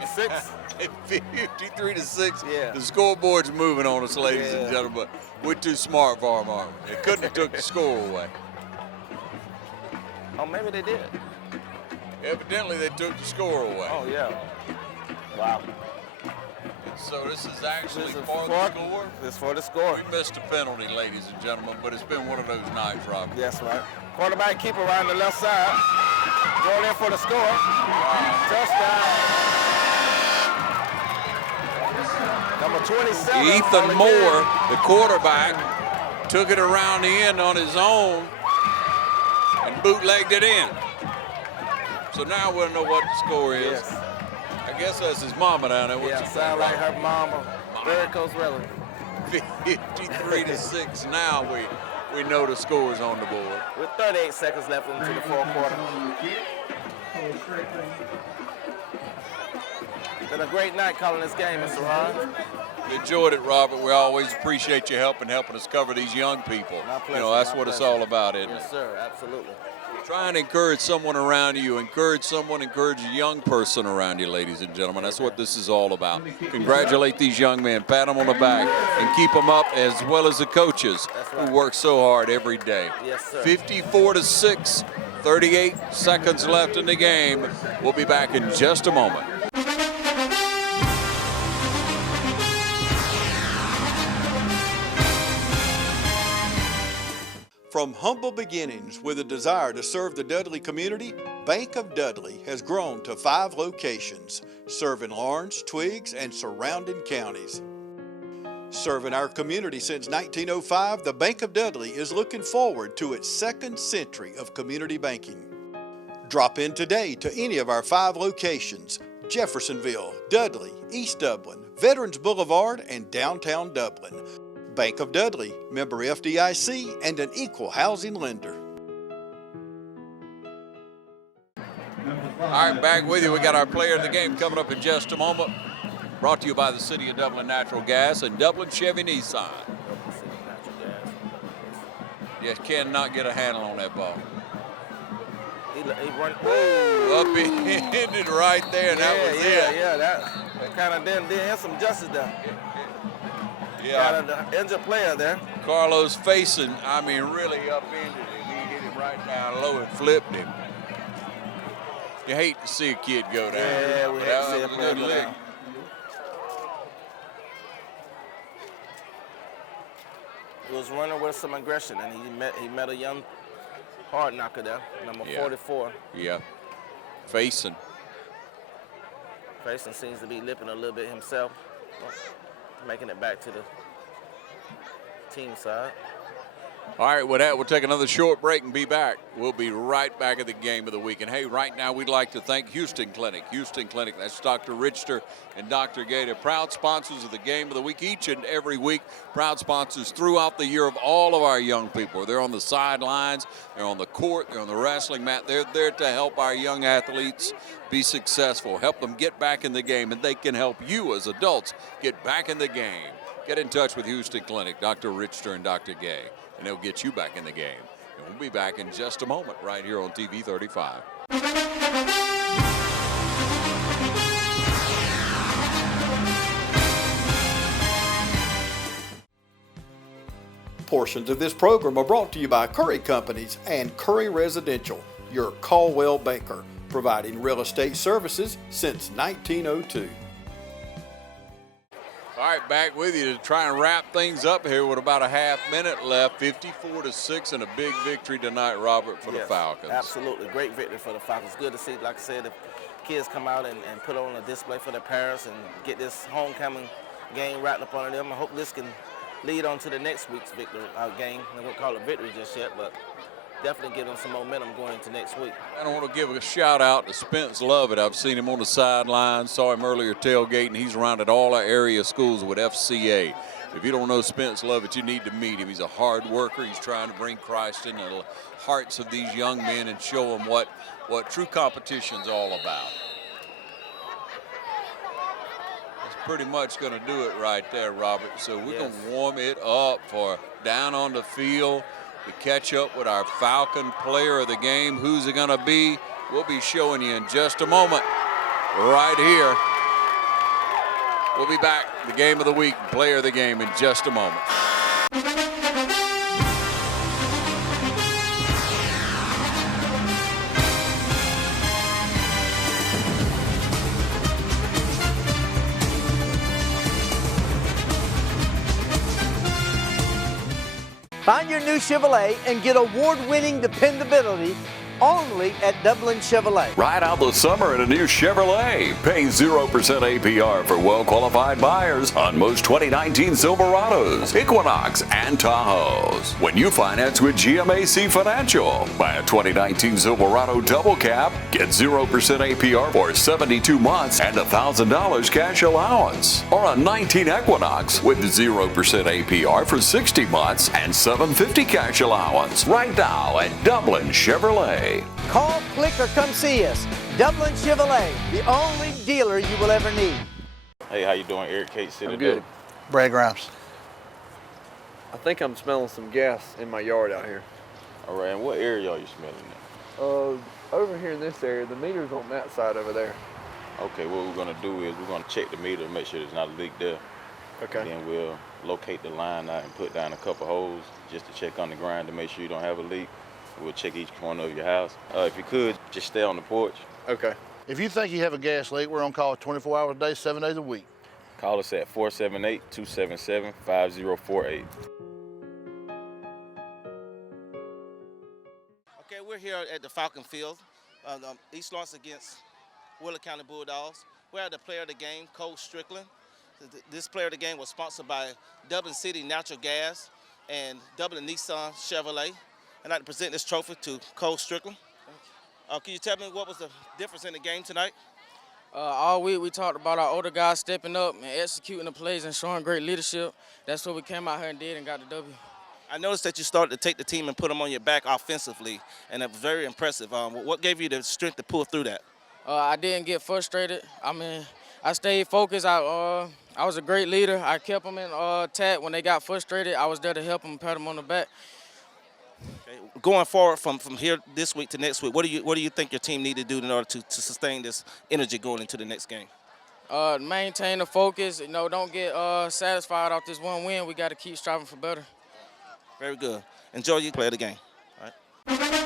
53-6. Yeah. The scoreboard's moving on us, ladies and gentlemen. We're too smart for them, aren't we? They couldn't have took the score away. Oh, maybe they did. Evidently, they took the score away. Oh, yeah. Wow. So this is actually for the score? It's for the score. We missed a penalty, ladies and gentlemen, but it's been one of those nights, Robert. That's right. Quarterback keeper around the left side. Going in for the score. Touchdown. Number 27. Ethan Moore, the quarterback, took it around the end on his own and bootlegged it in. So now we'll know what the score is. Yes. I guess that's his mama down there. Yeah, sound like her mama. Very close relative. 53-6. Now we know the score's on the board. With 38 seconds left into the fourth quarter. It's been a great night calling this game, Mr. Ron. Enjoyed it, Robert. We always appreciate your helping us cover these young people. My pleasure, you know, that's my what it's pleasure. all about, isn't it? Yes, sir. Absolutely. Try and encourage someone around you. Encourage a young person around you, ladies and gentlemen. That's what this is all about. Congratulate these young men. Pat them on the back and keep them up, as well as the coaches who work so hard every day. Yes, sir. 54-6, 38 seconds left in the game. We'll be back in just a moment. From humble beginnings with a desire to serve the Dudley community, Bank of Dudley has grown to 5 locations, serving Lawrence, Twiggs, and surrounding counties. Serving our community since 1905, the Bank of Dudley is looking forward to its 2nd century of community banking. Drop in today to any of our 5 locations: Jeffersonville, Dudley, East Dublin, Veterans Boulevard, and downtown Dublin. Bank of Dudley, member FDIC, and an equal housing lender. All right, back with you. We got our player of the game coming up in just a moment. Brought to you by the City of Dublin Natural Gas and Dublin Chevy Nissan. You cannot get a handle on that ball. He run. Up in it right there, and that was it. Yeah, that kind of did him some justice there. Yeah. Got an injured player there. Carlos Faison, I mean, really upended him. He hit him right down low and flipped him. You hate to see a kid go down. Yeah, we but hate that to see was a a player good go lick. down. He was running with some aggression, and he met a young hard knocker there, number 44. Yeah. Faison. Grayson seems to be lipping a little bit himself, making it back to the team side. All right, with that, we'll take another short break and be back. We'll be right back at the game of the week. And hey, right now we'd like to thank Houston Clinic. Houston Clinic, that's Dr. Richter and Dr. Gay. They're proud sponsors of the game of the week each and every week. Proud sponsors throughout the year of all of our young people. They're on the sidelines, they're on the court, they're on the wrestling mat. They're there to help our young athletes be successful, help them get back in the game, and they can help you as adults get back in the game. Get in touch with Houston Clinic, Dr. Richter and Dr. Gay, and they'll get you back in the game. And we'll be back in just a moment right here on TV 35. Portions of this program are brought to you by Curry Companies and Curry Residential, your Caldwell banker, providing real estate services since 1902. All right, back with you to try and wrap things up here with about a half minute left. 54-6 and a big victory tonight, Robert, for the Falcons. Absolutely, great victory for the Falcons. Good to see, like I said, the kids come out and put on a display for their parents and get this homecoming game wrapped up on them. I hope this can lead on to the next week's victory game. I won't call it victory just yet, but definitely give them some momentum going into next week. I want to give a shout out to Spence Lovett. I've seen him on the sidelines, saw him earlier tailgating. He's around at all our area schools with FCA. If you don't know Spence Lovett, you need to meet him. He's a hard worker. He's trying to bring Christ into the hearts of these young men and show them what true competition's all about. That's pretty much going to do it right there, Robert. So we're going to warm it up for down on the field to catch up with our Falcon player of the game. Who's it going to be? We'll be showing you in just a moment right here. We'll be back, the game of the week, player of the game in just a moment. Find your new Chevrolet and get award-winning dependability only at Dublin Chevrolet. Ride out the summer in a new Chevrolet. Pay 0% APR for well-qualified buyers on most 2019 Silverados, Equinox, and Tahoes. When you finance with GMAC Financial, buy a 2019 Silverado Double Cab, get 0% APR for 72 months and $1,000 cash allowance. Or a 19 Equinox with 0% APR for 60 months and $750 cash allowance. Right now at Dublin Chevrolet. Call, click, or come see us. Dublin Chevrolet, the only dealer you will ever need. Hey, how you doing? Eric Kate City. I'm good. Brad Grimes. I think I'm smelling some gas in my yard out here. All right, and what area are you smelling at? Over here in this area, the meter's on that side over there. Okay, what we're gonna do is we're gonna check the meter, make sure there's not a leak there. Okay. And then we'll locate the line out and put down a couple holes just to check on the ground to make sure you don't have a leak. We'll check each corner of your house. If you could, just stay on the porch. Okay. If you think you have a gas leak, we're on call 24 hours a day, 7 days a week. Call us at 478-277-5048. Okay, we're here at the Falcon Field, East Lawrence against Willard County Bulldogs. We're at the player of the game, Cole Strickland. This player of the game was sponsored by Dublin City Natural Gas and Dublin Nissan Chevrolet. I'd like to present this trophy to Cole Strickland. Can you tell me what was the difference in the game tonight? All week we talked about our older guys stepping up and executing the plays and showing great leadership. That's what we came out here and did and got the W. I noticed that you started to take the team and put them on your back offensively, and it was very impressive. What gave you the strength to pull through that? I didn't get frustrated. I mean, I stayed focused. I was a great leader. I kept them in attack. When they got frustrated, I was there to help them, pat them on the back. Okay. Going forward from here this week to next week, what do you think your team need to do in order to sustain this energy going into the next game? Maintain the focus. You know, don't get satisfied off this one win. We got to keep striving for better. Very good. Enjoy your play of the game. All right.